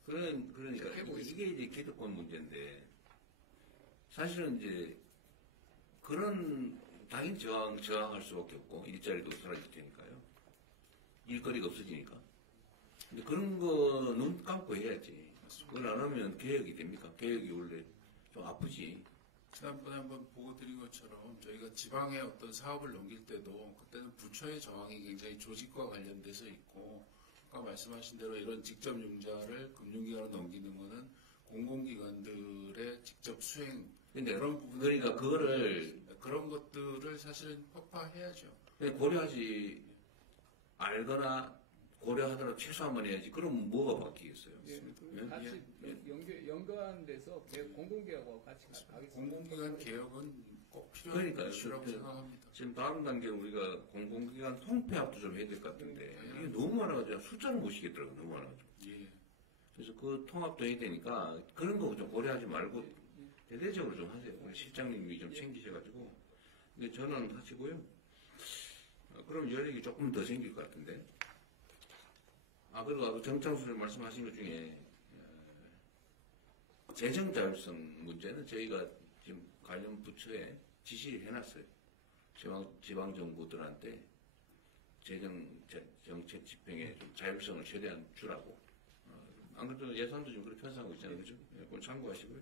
그러니까 이게 이제 기득권 문제인데 사실은 이제 그런 당연히 저항할 수밖에 없고 일자리도 사라질 테니까요. 일거리가 없어지니까. 근데 그런 거 눈 감고 해야지. 그걸 안 하면 개혁이 됩니까? 개혁이 원래 좀 아프지. 지난번에 한번 보고 드린 것처럼 저희가 지방에 어떤 사업을 넘길 때도 그때는 부처의 저항이 굉장히 조직과 관련돼서 있고 아까 말씀하신 대로 이런 직접 융자를 금융기관으로 넘기는 거는 공공기관들의 직접 수행 그런 부분 그러니까 그런 것들을 사실은 폭파해야죠. 고려하지 알거나 고려하더라도 최소한만 해야지. 그럼 뭐가 바뀌겠어요? 같이 연관돼서 공공기관하고 같이 가겠습니다. 공공기관 개혁은 꼭 필요한 그러니까요. 이슈라고 생각합니다. 지금 다음 단계는 우리가 공공기관 통폐합도 좀 해야 될 것 같은데 이게 너무 많아가지고 숫자를 못 시겠더라고요. 너무 많아가지고. 예. 그래서 그 통합도 해야 되니까 그런 거 좀 고려하지 말고 대대적으로 좀 하세요. 우리 실장님이 좀 챙기셔가지고. 근데 전화는 하시고요. 그럼 여력이 조금 더 생길 것 같은데. 그리고 아까 정창수님 말씀하신 것 중에 재정 자율성 문제는 저희가 지금 관련 부처에 지시를 해놨어요. 지방 정부들한테 정책 집행에 좀 자율성을 최대한 주라고. 안 그래도 예산도 좀 그렇게 편성하고 있잖아요. 그죠? 그걸 참고하시고요.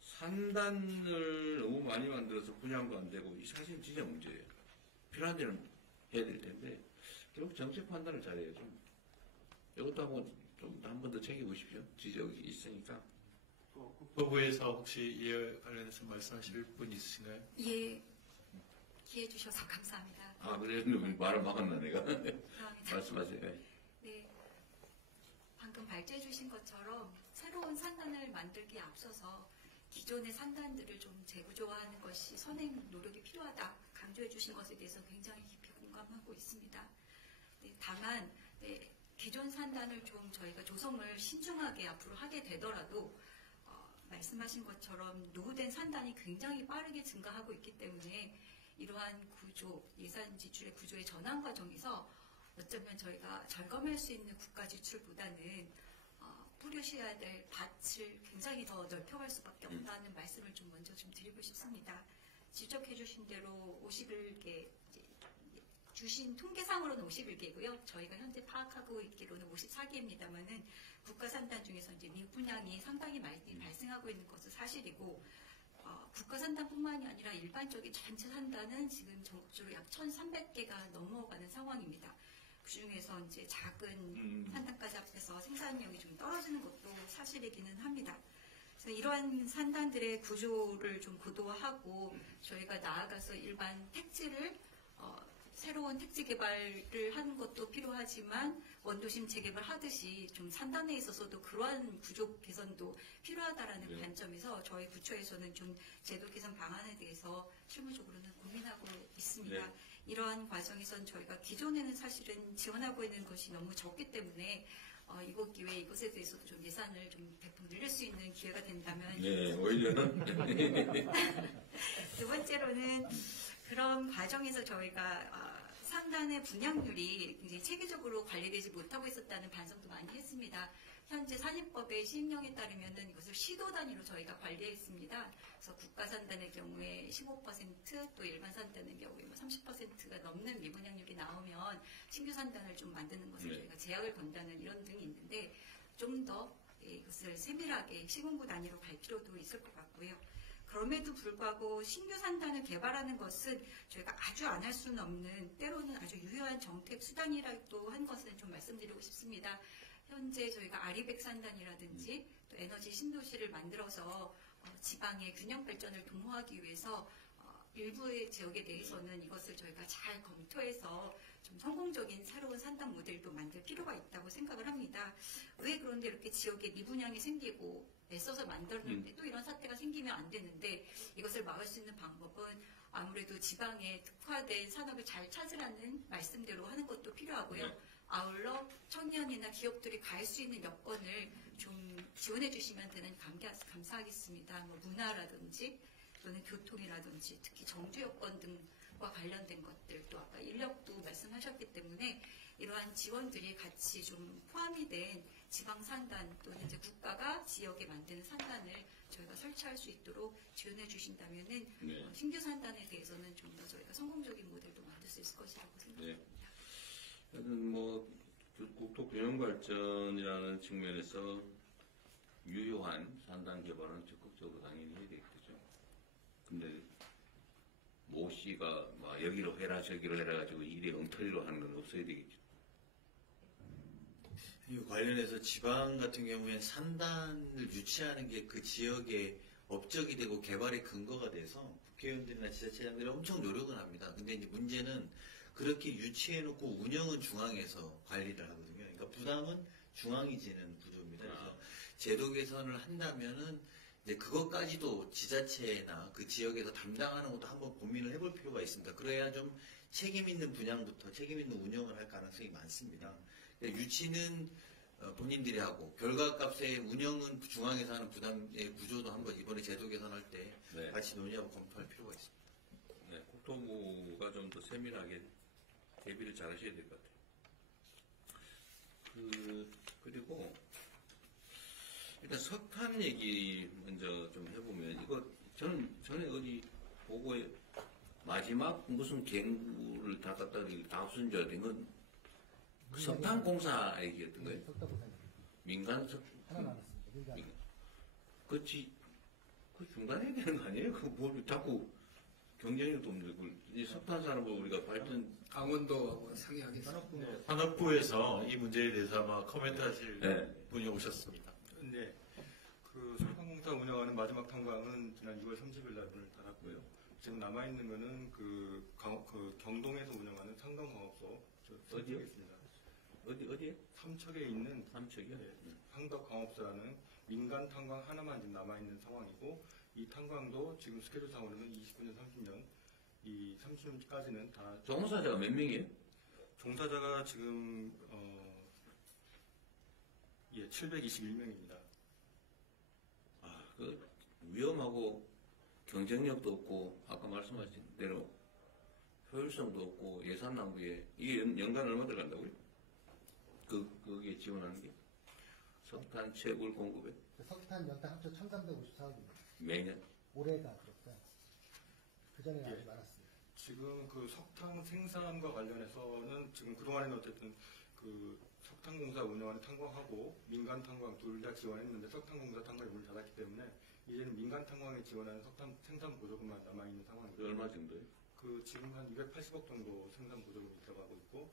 산단을 너무 많이 만들어서 분양도 안 되고, 이 사실 진짜 문제예요. 필요한 데는 해야 될 텐데, 결국 정책 판단을 잘해야죠. 이것도 한번 좀 한 번 더 챙겨보십시오. 지적이 있으니까. 국토부에서 혹시 이에 관련해서 말씀하실 분 있으신가요? 예, 기회 주셔서 감사합니다. 아, 그래요? 말을 막았나, 내가? 말씀하세요. 네, 방금 발제해 주신 것처럼 새로운 산단을 만들기에 앞서서 기존의 산단들을 좀 재구조화하는 것이 선행 노력이 필요하다 강조해 주신 것에 대해서 굉장히 깊이 공감하고 있습니다. 네, 다만 기존 산단을 좀 저희가 조성을 신중하게 앞으로 하게 되더라도 말씀하신 것처럼 노후된 산단이 굉장히 빠르게 증가하고 있기 때문에 이러한 구조, 예산 지출의 구조의 전환 과정에서 어쩌면 저희가 절감할 수 있는 국가 지출보다는 뿌려셔야 될 밭을 굉장히 더 넓혀갈 수밖에 없다는 말씀을 좀 먼저 좀 드리고 싶습니다. 지적해 주신 대로 51개, 주신 통계상으로는 51개고요. 저희가 현재 파악하고 있기로는 54개입니다만은 국가 산단 중에서 이제 미분양이 상당히 많이 발생하고 있는 것은 사실이고, 국가 산단뿐만이 아니라 일반적인 전체 산단은 지금 전국적으로 약 1,300개가 넘어가는 상황입니다. 그 중에서 이제 작은 산단까지 합해서 생산력이 좀 떨어지는 것도 사실이기는 합니다. 그래서 이러한 산단들의 구조를 좀 고도화하고 저희가 나아가서 일반 택지를 새로운 택지 개발을 하는 것도 필요하지만 원도심 재개발 하듯이 좀 산단에 있어서도 그러한 구조 개선도 필요하다라는 관점에서 저희 부처에서는 좀 제도 개선 방안에 대해서 실무적으로는 고민하고 있습니다. 이러한 과정에선 저희가 기존에는 사실은 지원하고 있는 것이 너무 적기 때문에 이번 기회에 이것에 대해서도 좀 예산을 좀 대폭 늘릴 수 있는 기회가 된다면 오히려는 두 번째로는 그런 과정에서 저희가 산단의 분양률이 굉장히 체계적으로 관리되지 못하고 있었다는 반성도 많이 했습니다. 현재 산입법의 시행령에 따르면은 이것을 시도 단위로 저희가 관리했습니다. 그래서 국가 산단의 경우에 15%, 또 일반 산단의 경우에 30%가 넘는 미분양률이 나오면 신규 산단을 좀 만드는 것을 저희가 제약을 건다는 이런 등이 있는데 좀 더 이것을 세밀하게 시군구 단위로 갈 필요도 있을 것 같고요. 그럼에도 불구하고 신규 산단을 개발하는 것은 저희가 아주 안 할 수는 없는 때로는 아주 유효한 정책 수단이라고 한 것은 좀 말씀드리고 싶습니다. 현재 저희가 아리백 산단이라든지 또 에너지 신도시를 만들어서 지방의 균형 발전을 도모하기 위해서 일부의 지역에 대해서는 이것을 저희가 잘 검토해서 좀 성공적인 새로운 산단 모델도 만들 필요가 있다고 생각을 합니다. 왜 그런데 이렇게 지역에 미분양이 생기고 애써서 만들었는데 또 이런 사태가 생기면 안 되는데 이것을 막을 수 있는 방법은 아무래도 지방에 특화된 산업을 잘 찾으라는 말씀대로 하는 것도 필요하고요. 아울러 청년이나 기업들이 갈 수 있는 여건을 좀 지원해 주시면 되는 감사하겠습니다. 뭐 문화라든지 또는 교통이라든지 특히 정주 여건 등과 관련된 것들 또 아까 인력도 말씀하셨기 때문에 이러한 지원들이 같이 좀 포함이 된 지방 산단 또는 이제 국가가 지역에 만드는 산단을 저희가 설치할 수 있도록 지원해 주신다면은 신규 산단에 대해서는 좀 더 저희가 성공적인 모델도 만들 수 있을 것이라고 생각합니다. 국토 균형 발전이라는 측면에서 유효한 산단 개발은 적극적으로 당연히 해야 되겠죠. 근데 모 씨가 여기로 해라 저기로 해라 가지고 일이 엉터리로 하는 건 없어야 되겠죠. 이 관련해서 지방 같은 경우에 산단을 유치하는 게 그 지역의 업적이 되고 개발의 근거가 돼서 국회의원들이나 지자체장들이 엄청 노력을 합니다. 근데 이제 문제는 그렇게 유치해놓고 운영은 중앙에서 관리를 하거든요. 그러니까 부담은 중앙이 지는 구조입니다. 그래서 제도 개선을 한다면은 이제 그것까지도 지자체나 그 지역에서 담당하는 것도 한번 고민을 해볼 필요가 있습니다. 그래야 좀 책임 있는 분양부터 책임 있는 운영을 할 가능성이 많습니다. 유치는 본인들이 하고 결과값의 운영은 중앙에서 하는 부담의 구조도 한번 이번에 제도 개선할 때 같이 논의하고 검토할 필요가 있습니다. 네, 국토부가 좀 더 세밀하게 대비를 잘 하셔야 될 것 같아요. 그리고 일단 석탄 얘기 먼저 좀 해보면 이거 저는 전에 어디 보고에 마지막 무슨 갱구를 닫았다 다 없어져야 된 건 석탄공사 얘기였던 거예요. 민간 석 하나 남았습니다. 민간. 그치. 그 중간에 해야 되는 거 아니에요? 그뭘 자꾸 경쟁력도 없는데 그걸 이 석탄 산업을 우리가 발전 강원도하고 상의하겠습니다. 산업부에서 이 문제에 대해서 아마 코멘트하실 네. 분이 오셨습니다. 네. 그 석탄공사 운영하는 마지막 탄광은 지난 6월 30일 날 문을 닫았고요. 지금 남아있는 거는 그 경동에서 운영하는 상덕광업소. 어디요? 어디에? 삼척에 있는 삼척이요? 네, 상덕광업소라는 민간 탄광 하나만 지금 남아있는 상황이고, 이 탄광도 지금 스케줄상으로는 29년, 30년, 이 30년까지는 다. 종사자가 몇 명이에요? 종사자가 지금, 721명입니다. 그 위험하고 경쟁력도 없고 아까 말씀하신 대로 효율성도 없고 예산 낭비에 이게 연간 얼마 들어간다고요? 거기에 지원하는 게 석탄 채굴 공급에 석탄 연탄 합쳐 1,354억입니다. 매년 올해가 그렇고요. 그 전에는 아주 많았습니다. 지금 그 석탄 생산과 관련해서는 지금 그동안에는 어쨌든 그 석탄공사 운영하는 탄광하고 민간 탄광 둘 다 지원했는데 석탄공사 탄광이 문을 닫았기 때문에 이제는 민간 탄광에 지원하는 석탄 생산 보조금만 남아있는 상황이고요. 얼마 정도예요? 그 지금 한 280억 정도 생산 보조금이 들어가고 있고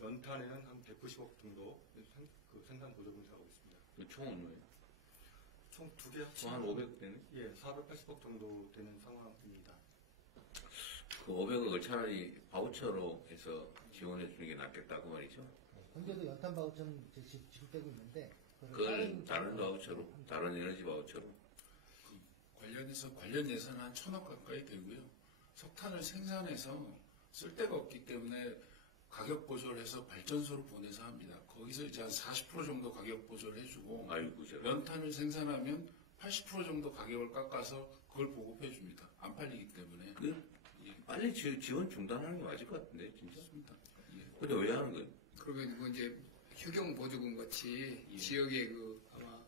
연탄에는 한 190억 정도 그 생산 보조금이 들어가고 있습니다. 총 얼마예요? 총 두 개 합치면 한 500억 되네? 예, 480억 정도 되는 상황입니다. 그 500억을 차라리 바우처로 해서 지원해 주는 게 낫겠다고 말이죠. 현재도 연탄 바우처는 지급되고 있는데 그걸 다른 바우처로, 다른 에너지 바우처로. 관련해서 관련 예산은 한 1,000억 가까이 되고요. 석탄을 생산해서 쓸 데가 없기 때문에 가격 보조를 해서 발전소로 보내서 합니다. 거기서 이제 한 40% 정도 가격 보조를 해주고 연탄을 생산하면 80% 정도 가격을 깎아서 그걸 보급해 줍니다. 안 팔리기 때문에. 빨리 지원 중단하는 게 맞을 것 같은데 진짜. 근데 왜 하는 거예요? 그리고 이제 휴경 보조금 같이 지역에 그 아마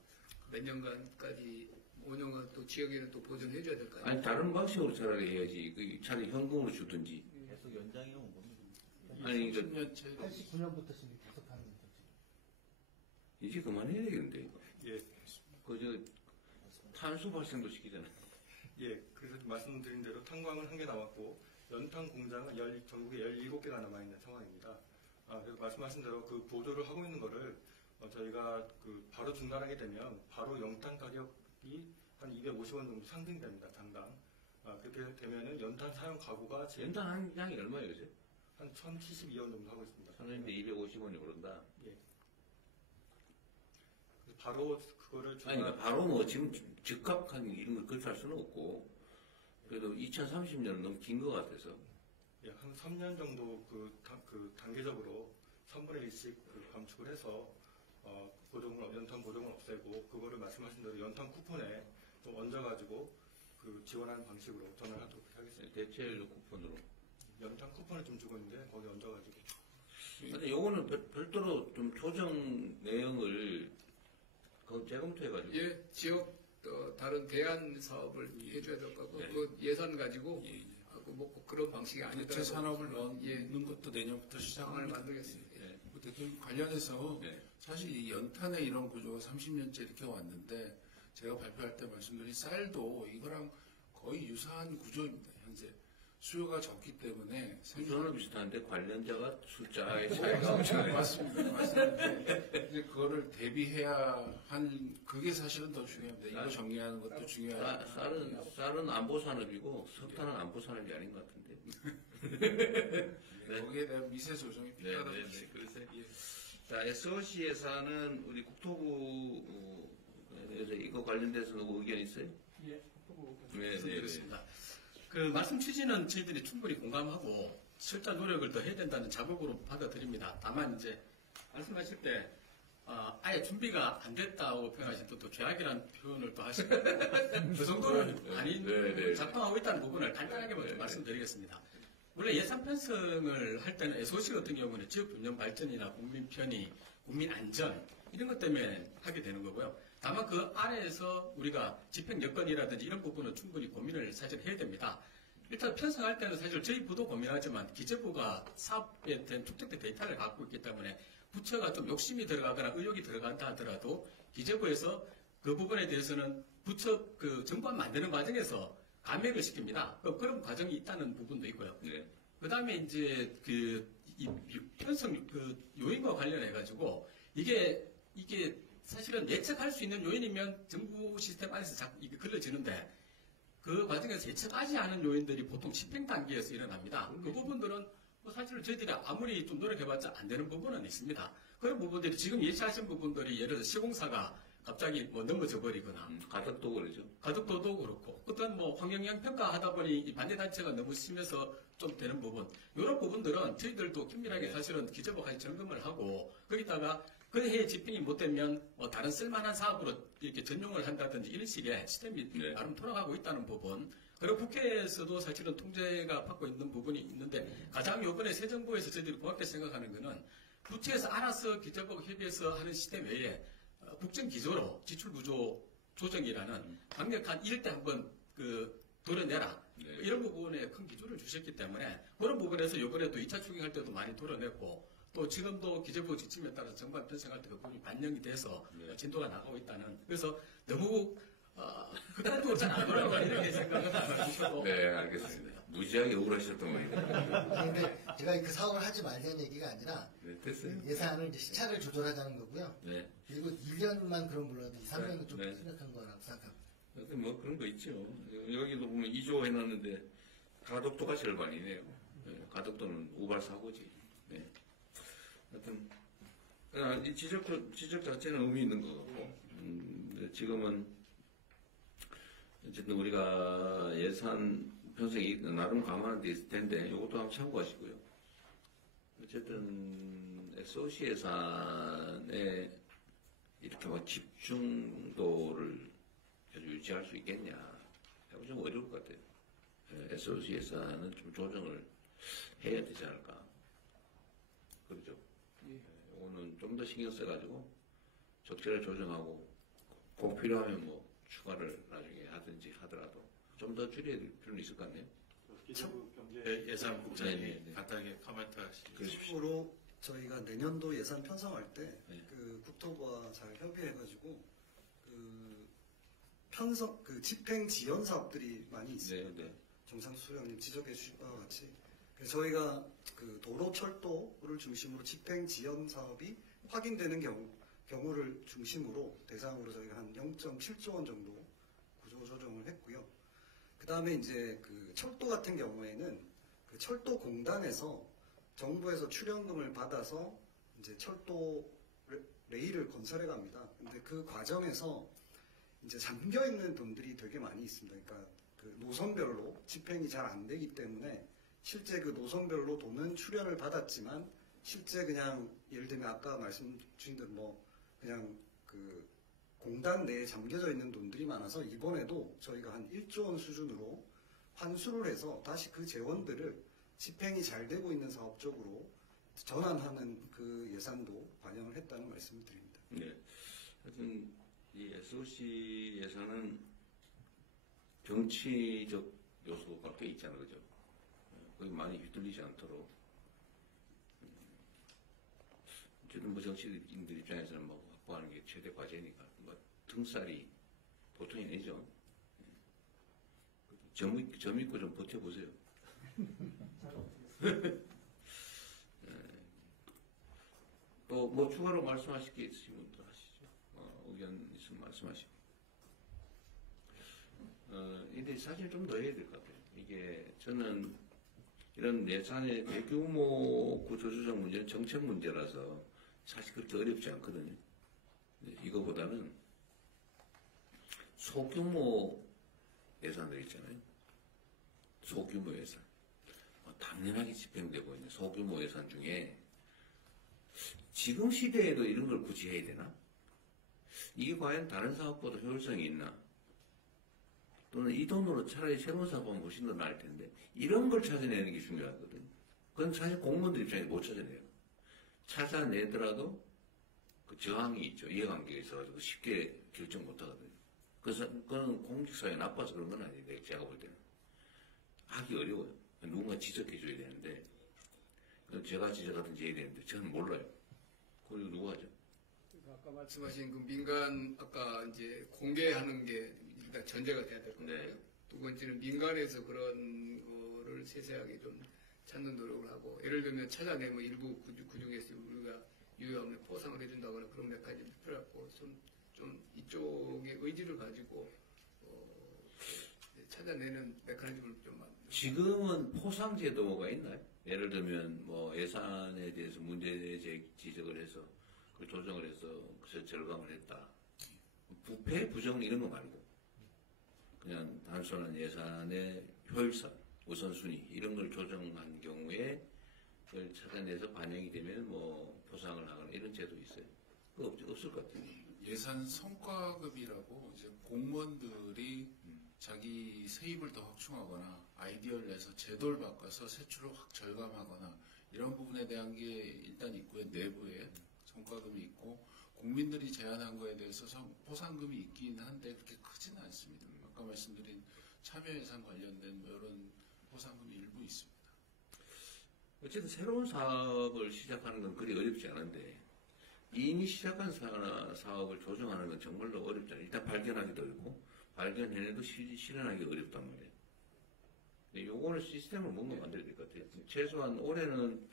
몇 년간까지 5년간 또 지역에는 또 보존해 줘야 될 거 아니에요? 아니 다른 방식으로 차라리 해야지. 차라리 현금으로 주든지. 계속 연장해 온 겁니다. 아니 이거 89년부터 지금 계속 하는 거죠. 이제 그만해야 되겠는데 이거. 예. 그저 탄소 발생도 시키잖아. 예, 그래서 말씀드린 대로 탄광은 1개 남았고 연탄 공장은 전국에 17개가 남아있는 상황입니다. 그래서 말씀하신 대로 그 보조를 하고 있는 거를 저희가 그 바로 중단하게 되면 바로 연탄 가격이 한 250원 정도 상승이 됩니다, 당당. 그렇게 되면은 연탄 사용 가구가 연탄 한 양이 얼마예요, 요새? 한 1,072원 정도 하고 있습니다. 하는데 250원이 오른다. 예. 바로 그거를 아니, 그러니까 바로 뭐 지금 즉각하게 이런 걸 그렇게 할 수는 없고 그래도 2030년은 너무 긴 것 같아서. 예, 한 3년 정도 그 단계적으로 3분의 1씩 감축을 해서 연탄 보조금을 없애고 그거를 말씀하신 대로 연탄 쿠폰에 좀 얹어가지고 그 지원하는 방식으로 전환을 하도록 하겠습니다. 대체연료 쿠폰으로. 연탄 쿠폰을 좀 주고 있는데 거기 얹어가지고. 근데 요거는 별도로 좀 조정 내용을 재검토해가지고. 예, 지역 다른 대안 사업을 해줘야 될 거고 그 예산 가지고 뭐 그런 방식이 아니더라도 대체 산업을 넣는 것도 내년부터 시장을 만들겠습니다. 대통령 관련해서 사실 이 연탄의 이런 구조가 30년째 이렇게 왔는데 제가 발표할 때 말씀드린 쌀도 이거랑 거의 유사한 구조입니다. 현재 수요가 적기 때문에 구조는 비슷한데 관련자가 숫자의 차이가 엄청나요. 맞습니다. 이제 그거를 대비해야 한 그게 사실은 더 중요합니다. 이거 정리하는 것도 중요하고 쌀은 안보 산업이고 석탄은 안보 산업이 아닌 것 같은데. 거기에 대한 미세 조정이 필요하다고 자, SOC 예산은 우리 국토부에서 이거 관련돼서 누구 의견 있어요? 예, 국토부 말씀드렸습니다. 그 말씀 취지는 저희들이 충분히 공감하고 철저한 노력을 더 해야 된다는 자극으로 받아들입니다. 다만 이제 말씀하실 때 아예 준비가 안 됐다고 표현하실 때 또 죄악이라는 표현을 또 하시고 그 정도는 아닌 작동하고 있다는 부분을 간단하게 먼저 말씀드리겠습니다. 원래 예산 편성을 할 때는 SOC 같은 경우는 지역 균형 발전이나 국민 편의, 국민 안전 이런 것 때문에 하게 되는 거고요. 다만 그 안에서 우리가 집행 여건이라든지 이런 부분은 충분히 고민을 사실 해야 됩니다. 일단 편성할 때는 사실 저희 부도 고민하지만 기재부가 사업에 대한 축적된 데이터를 갖고 있기 때문에 부처가 좀 욕심이 들어가거나 의욕이 들어간다 하더라도 기재부에서 그 부분에 대해서는 부처 그 정보안 만드는 과정에서 감액을 시킵니다. 그런 과정이 있다는 부분도 있고요. 그 다음에 이제 이 편성 그 요인과 관련해 가지고 이게 사실은 예측할 수 있는 요인이면 정부 시스템 안에서 자꾸 이게 걸려지는데 그 과정에서 예측하지 않은 요인들이 보통 집행 단계에서 일어납니다. 그 부분들은 뭐 사실은 저희들이 아무리 좀 노력해봤자 안 되는 부분은 있습니다. 그런 부분들이 지금 예시하신 부분들이 예를 들어 시공사가 갑자기 뭐 넘어져 버리거나 가덕도 그러죠. 가덕도도 그렇고 어떤 뭐 환경영향 평가하다 보니 이 반대 단체가 너무 심해서 좀 되는 부분 이런 부분들은 저희들도 긴밀하게 사실은 기재부까지 점검을 하고 거기다가 그 해에 집행이 못 되면 뭐 다른 쓸만한 사업으로 이렇게 전용을 한다든지 이런 식의 시스템이 나름 돌아가고 있다는 부분. 그리고 국회에서도 사실은 통제가 받고 있는 부분이 있는데 가장 요번에 새 정부에서 저희들이 고맙게 생각하는 거는 부처에서 알아서 기재부와 협의해서 하는 시스템 외에 국정 기조로 지출 구조 조정이라는 강력한 이럴 때 한번 도려내라. 이런 부분에 큰 기조를 주셨기 때문에 그런 부분에서 이번에도 2차 추경할 때도 많이 도려냈고 또 지금도 기재부 지침에 따라서 정관 편성할 때 그 부분이 반영이 돼서 진도가 나가고 있다는. 그래서 너무 극단적으로 잘 안 돌아가 이렇게 생각은 안 해주셔도. 네, 알겠습니다. 무지하게 억울하셨던 모양이네요. 근데 제가 그 사업을 하지 말자는 얘기가 아니라 됐어요. 예산을 이제 시차를 조절하자는 거고요. 그리고 1년만 그럼 몰라도 2, 3년은 좀 심각한 거라고 생각합니다. 뭐 그런 거 있죠. 여기도 보면 2조 해놨는데 가덕도가 절반이네요. 가덕도는 우발 사고지. 하여튼 이 지적 자체는 의미 있는 거 같고 지금은 어쨌든 우리가 예산 편성이 나름 감안은 돼 있을 텐데 이것도 한번 참고하시고요. 어쨌든 SOC 예산에 이렇게 뭐 집중도를 계속 유지할 수 있겠냐 하고 좀 어려울 것 같아요. SOC 예산은 좀 조정을 해야 되지 않을까. 그렇죠. 이거는 좀 더 신경 써가지고 적절히 조정하고 꼭 필요하면 뭐 추가를 나중에 하든지 하더라도 좀 더 줄여야 될 필요는 있을 것 같네요. 기재부 경제 예산국장님 간단하게 코멘트 하시죠. 참고로 저희가 내년도 예산 편성할 때 그 국토부와 잘 협의해가지고 그 집행 지연 사업들이 많이 있습니다. 정상수 소장님 지적해 주신 바와 같이 저희가 그 도로 철도를 중심으로 집행 지연 사업이 확인되는 경우를 중심으로 대상으로 저희가 한 0.7조 원 정도 구조 조정을 했고요. 그 다음에 이제 그 철도 같은 경우에는 그 철도공단에서 정부에서 출연금을 받아서 이제 철도 레일을 건설해 갑니다. 근데 그 과정에서 이제 잠겨 있는 돈들이 되게 많이 있습니다. 그러니까 그 노선별로 집행이 잘 안 되기 때문에 실제 그 노선별로 돈은 출연을 받았지만 실제 그냥 예를 들면 아까 말씀 주신 대로 뭐 그냥 그 공단 내에 잠겨져 있는 돈들이 많아서 이번에도 저희가 한 1조 원 수준으로 환수를 해서 다시 그 재원들을 집행이 잘 되고 있는 사업 쪽으로 전환하는 그 예산도 반영을 했다는 말씀을 드립니다. 네. 하여튼 이 SOC 예산은 정치적 요소가 꽤 있잖아요. 그죠? 거기 많이 휘둘리지 않도록 어쨌든 뭐 정치인들 입장에서는 뭐 확보하는 게 최대 과제니까 뭐 등살이 보통이 아니죠. 점 있고 좀 버텨보세요. 또 뭐 추가로 말씀하실 게 있으시면 또 하시죠. 의견 있으면 말씀하시고. 근데 사실 좀 더 해야 될 것 같아요. 이게 저는 이런 예산의 대규모 구조조정 문제는 정책 문제라서 사실 그렇게 어렵지 않거든요. 이거보다는 소규모 예산들 있잖아요. 소규모 예산. 당연하게 집행되고 있는 소규모 예산 중에 지금 시대에도 이런 걸 굳이 해야 되나? 이게 과연 다른 사업보다 효율성이 있나? 또는 이 돈으로 차라리 새로운 사업하면 훨씬 더 나을 텐데 이런 걸 찾아내는 게 중요하거든요. 그건 사실 공무원들 입장에서 못 찾아내요. 찾아내더라도 그 저항이 있죠. 이해관계가 있어가지고 쉽게 결정 못 하거든요. 그래서 그건 공직사회에 나빠서 그런 건 아닌데 제가 볼 때는 하기 어려워요. 누군가 지적해줘야 되는데 제가 지적하든지 해야 되는데 저는 몰라요. 그리고 누가 하죠? 아까 말씀하신 그 민간 아까 이제 공개하는 게 일단 전제가 돼야 될 것 같고요. 네. 두 번째는 민간에서 그런 거를 세세하게 좀 찾는 노력을 하고 예를 들면 찾아내면 일부 구중에서 우리가 유효하면 포상을 해준다거나 그런 메커니즘이 필요하고 좀 이쪽의 의지를 가지고 찾아내는 메커니즘을 좀 지금은 포상 제도가 있나요? 예를 들면 뭐 예산에 대해서 문제 지적을 해서 그 조정을 해서 그래서 절감을 했다. 부패, 부정 이런 거 말고 그냥 단순한 예산의 효율성, 우선순위 이런 걸 조정한 경우에 그걸 찾아내서 반영이 되면 뭐 포상을 하거나 이런 제도 있어요. 그거 없을 것 같아요. 예산 성과급이라고 이제 공무원들이 자기 세입을 더 확충하거나 아이디어를 내서 제도를 바꿔서 세출을 확 절감하거나 이런 부분에 대한 게 일단 있고요. 내부에 성과금이 있고 국민들이 제안한 거에 대해서 포상금이 있긴 한데 그렇게 크지는 않습니다. 아까 말씀드린 참여예산 관련된 뭐 이런 포상금이 일부 있습니다. 어쨌든 새로운 사업을 시작하는 건 그리 어렵지 않은데 이미 시작한 사업을 조정하는 건 정말로 어렵잖아요. 일단 발견하기도 어렵고 발견해내도 실현하기 어렵단 말이에요. 요거는 시스템을 뭔가 만들어야 될 것 같아요. 최소한 올해는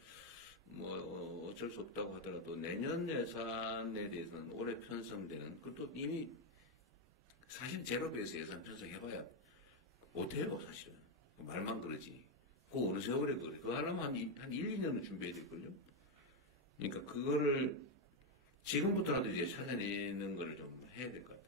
뭐 어쩔 수 없다고 하더라도 내년 예산에 대해서는 올해 편성되는 그것도 이미 사실 제로베이스 예산 편성해봐야 못해요 사실은. 말만 그러지. 그거 어느 세월에 그래. 그거 하려면 한 1, 2년은 준비해야 될걸요. 그러니까 그거를 지금부터라도 이제 찾아내는 거를 좀 해야 될 것 같아요.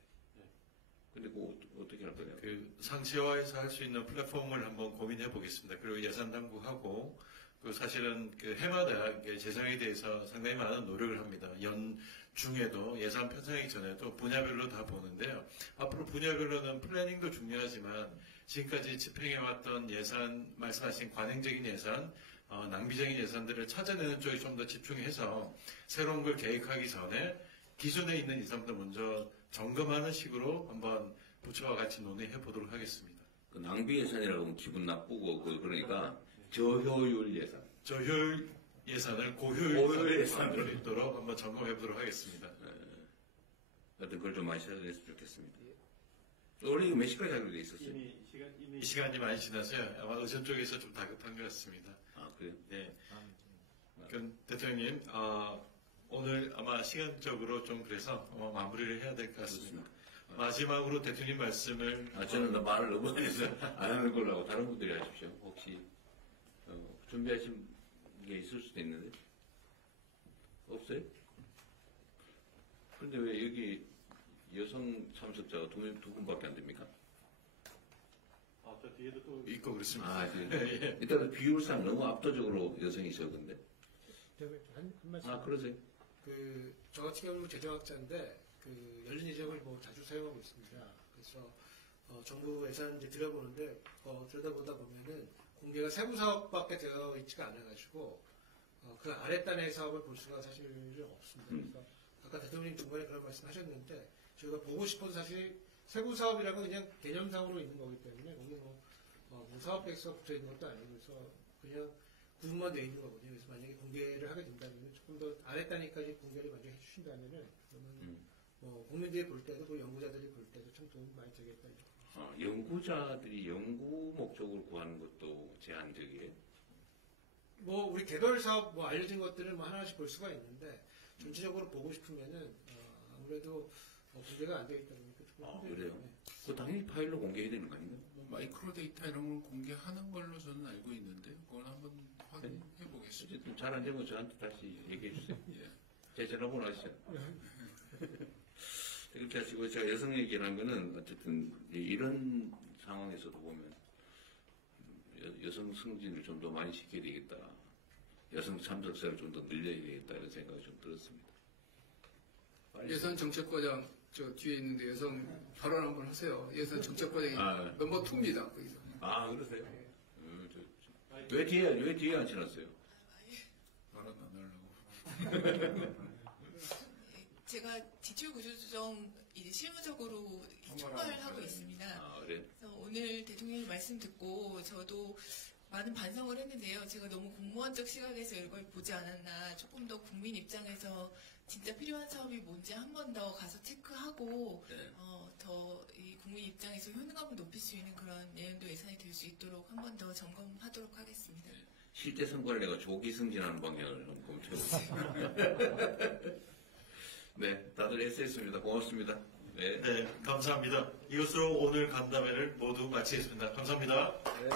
근데 그거 어떻게 할 거냐? 그 상시화해서 할 수 있는 플랫폼을 한번 고민해 보겠습니다. 그리고 예산 당국하고 그 사실은 그 해마다 재정에 대해서 상당히 많은 노력을 합니다. 연 중에도 예산 편성하기 전에도 분야별로 다 보는데요. 앞으로 분야별로는 플래닝도 중요하지만 지금까지 집행해왔던 예산, 말씀하신 관행적인 예산, 낭비적인 예산들을 찾아내는 쪽에 좀 더 집중해서 새로운 걸 계획하기 전에 기존에 있는 예산부터 먼저 점검하는 식으로 한번 부처와 같이 논의해 보도록 하겠습니다. 그 낭비 예산이라고 하면 기분 나쁘고 그러니까 저효율 예산. 저효율 예산을 고효율 예산으로 만들 수 있도록 한번 점검해 보도록 하겠습니다. 하여튼 그걸 좀 많이 찾아냈으면 좋겠습니다. 원래 이거 몇 시까지 하기로 돼 있었어요? 이미 시간이 많이 지나서요. 아마 의전 쪽에서 좀 다급한 것 같습니다. 아, 그래요? 네. 그럼 대통령님, 오늘 아마 시간적으로 좀 그래서 마무리를 해야 될 것 같습니다. 마지막으로 대통령 말씀을. 저는 말을 너무 안 해서 안 하는 걸로 하고 다른 분들이 하십시오. 혹시 준비하신 게 있을 수도 있는데. 없어요? 그런데 왜 여기 여성 참석자가 두 분밖에 안 됩니까? 저 뒤에도 또 있고 그렇습니다. 예. 일단 비율상 너무 압도적으로 여성이 적은데. 한 말씀. 그러세요? 저 같은 경우는 재정학자인데 열린 예정을 뭐 자주 사용하고 있습니다. 그래서 정부 예산 이제 들여보는데 들여다보다 보면은 공개가 세부 사업밖에 되어 있지가 않아가지고 그 아랫단의 사업을 볼 수가 사실은 없습니다. 그래서 아까 대통령님 중간에 그런 말씀하셨는데 저희가 보고 싶어도 사실 세부 사업이라고 그냥 개념상으로 있는 거기 때문에 거기 뭐 사업 백서 붙어 있는 것도 아니고 그래서 그냥 구분만 되어 있는 거거든요. 그래서 만약에 공개를 하게 된다면 조금 더 아랫단위까지 공개를 만약에 해주신다면은 그러면 뭐 국민들이 볼 때도 그 연구자들이 볼 때도 참 도움이 많이 되겠다. 연구자들이 연구 목적으로 구하는 것도 제한적이에요? 뭐 우리 개별 사업 뭐 알려진 것들을 뭐 하나씩 볼 수가 있는데 전체적으로 보고 싶으면은 아무래도 공개가 안 되어 있다 보니까 조금 그래요? 그 당연히 파일로 공개해야 되는 거 아닌가요? 뭐 마이크로 데이터 이런 걸 공개하는 걸로 저는 알고 있는데 그건 한번 확인해 보겠습니다. 어쨌든 잘 안 되면 저한테 다시 얘기해 주세요. 예. 제 전화번호 아시죠? 이렇게 하시고 제가 여성 얘기라는 거는 어쨌든 이런 상황에서도 보면 여성 승진을 좀 더 많이 시켜야 되겠다. 여성 참석자를 좀 더 늘려야 되겠다 이런 생각이 좀 들었습니다. 예산 정책과장 저 뒤에 있는데 여성 발언 한번 하세요. 예산 정책과장이 넘버 2입니다. 거기서. 그러세요? 왜 뒤에 앉혀놨어요? 발언 안 하려고. 제가 지출 구조조정 이제 실무적으로 총괄을 하고 있습니다. 아, 그래요? 그래서 오늘 대통령님 말씀 듣고 저도 많은 반성을 했는데요. 제가 너무 공무원적 시각에서 이걸 보지 않았나. 조금 더 국민 입장에서 진짜 필요한 사업이 뭔지 한 번 더 가서 체크하고 네. 더 이 국민 입장에서 효능감을 높일 수 있는 그런 내년도 예산이 될 수 있도록 한 번 더 점검하도록 하겠습니다. 실제 선거를 내가 조기 승진하는 방향을 한번 검토해보겠습니다. 네, 다들 애쓰셨습니다. 고맙습니다. 네. 네, 감사합니다. 이것으로 오늘 간담회를 모두 마치겠습니다. 감사합니다. 네,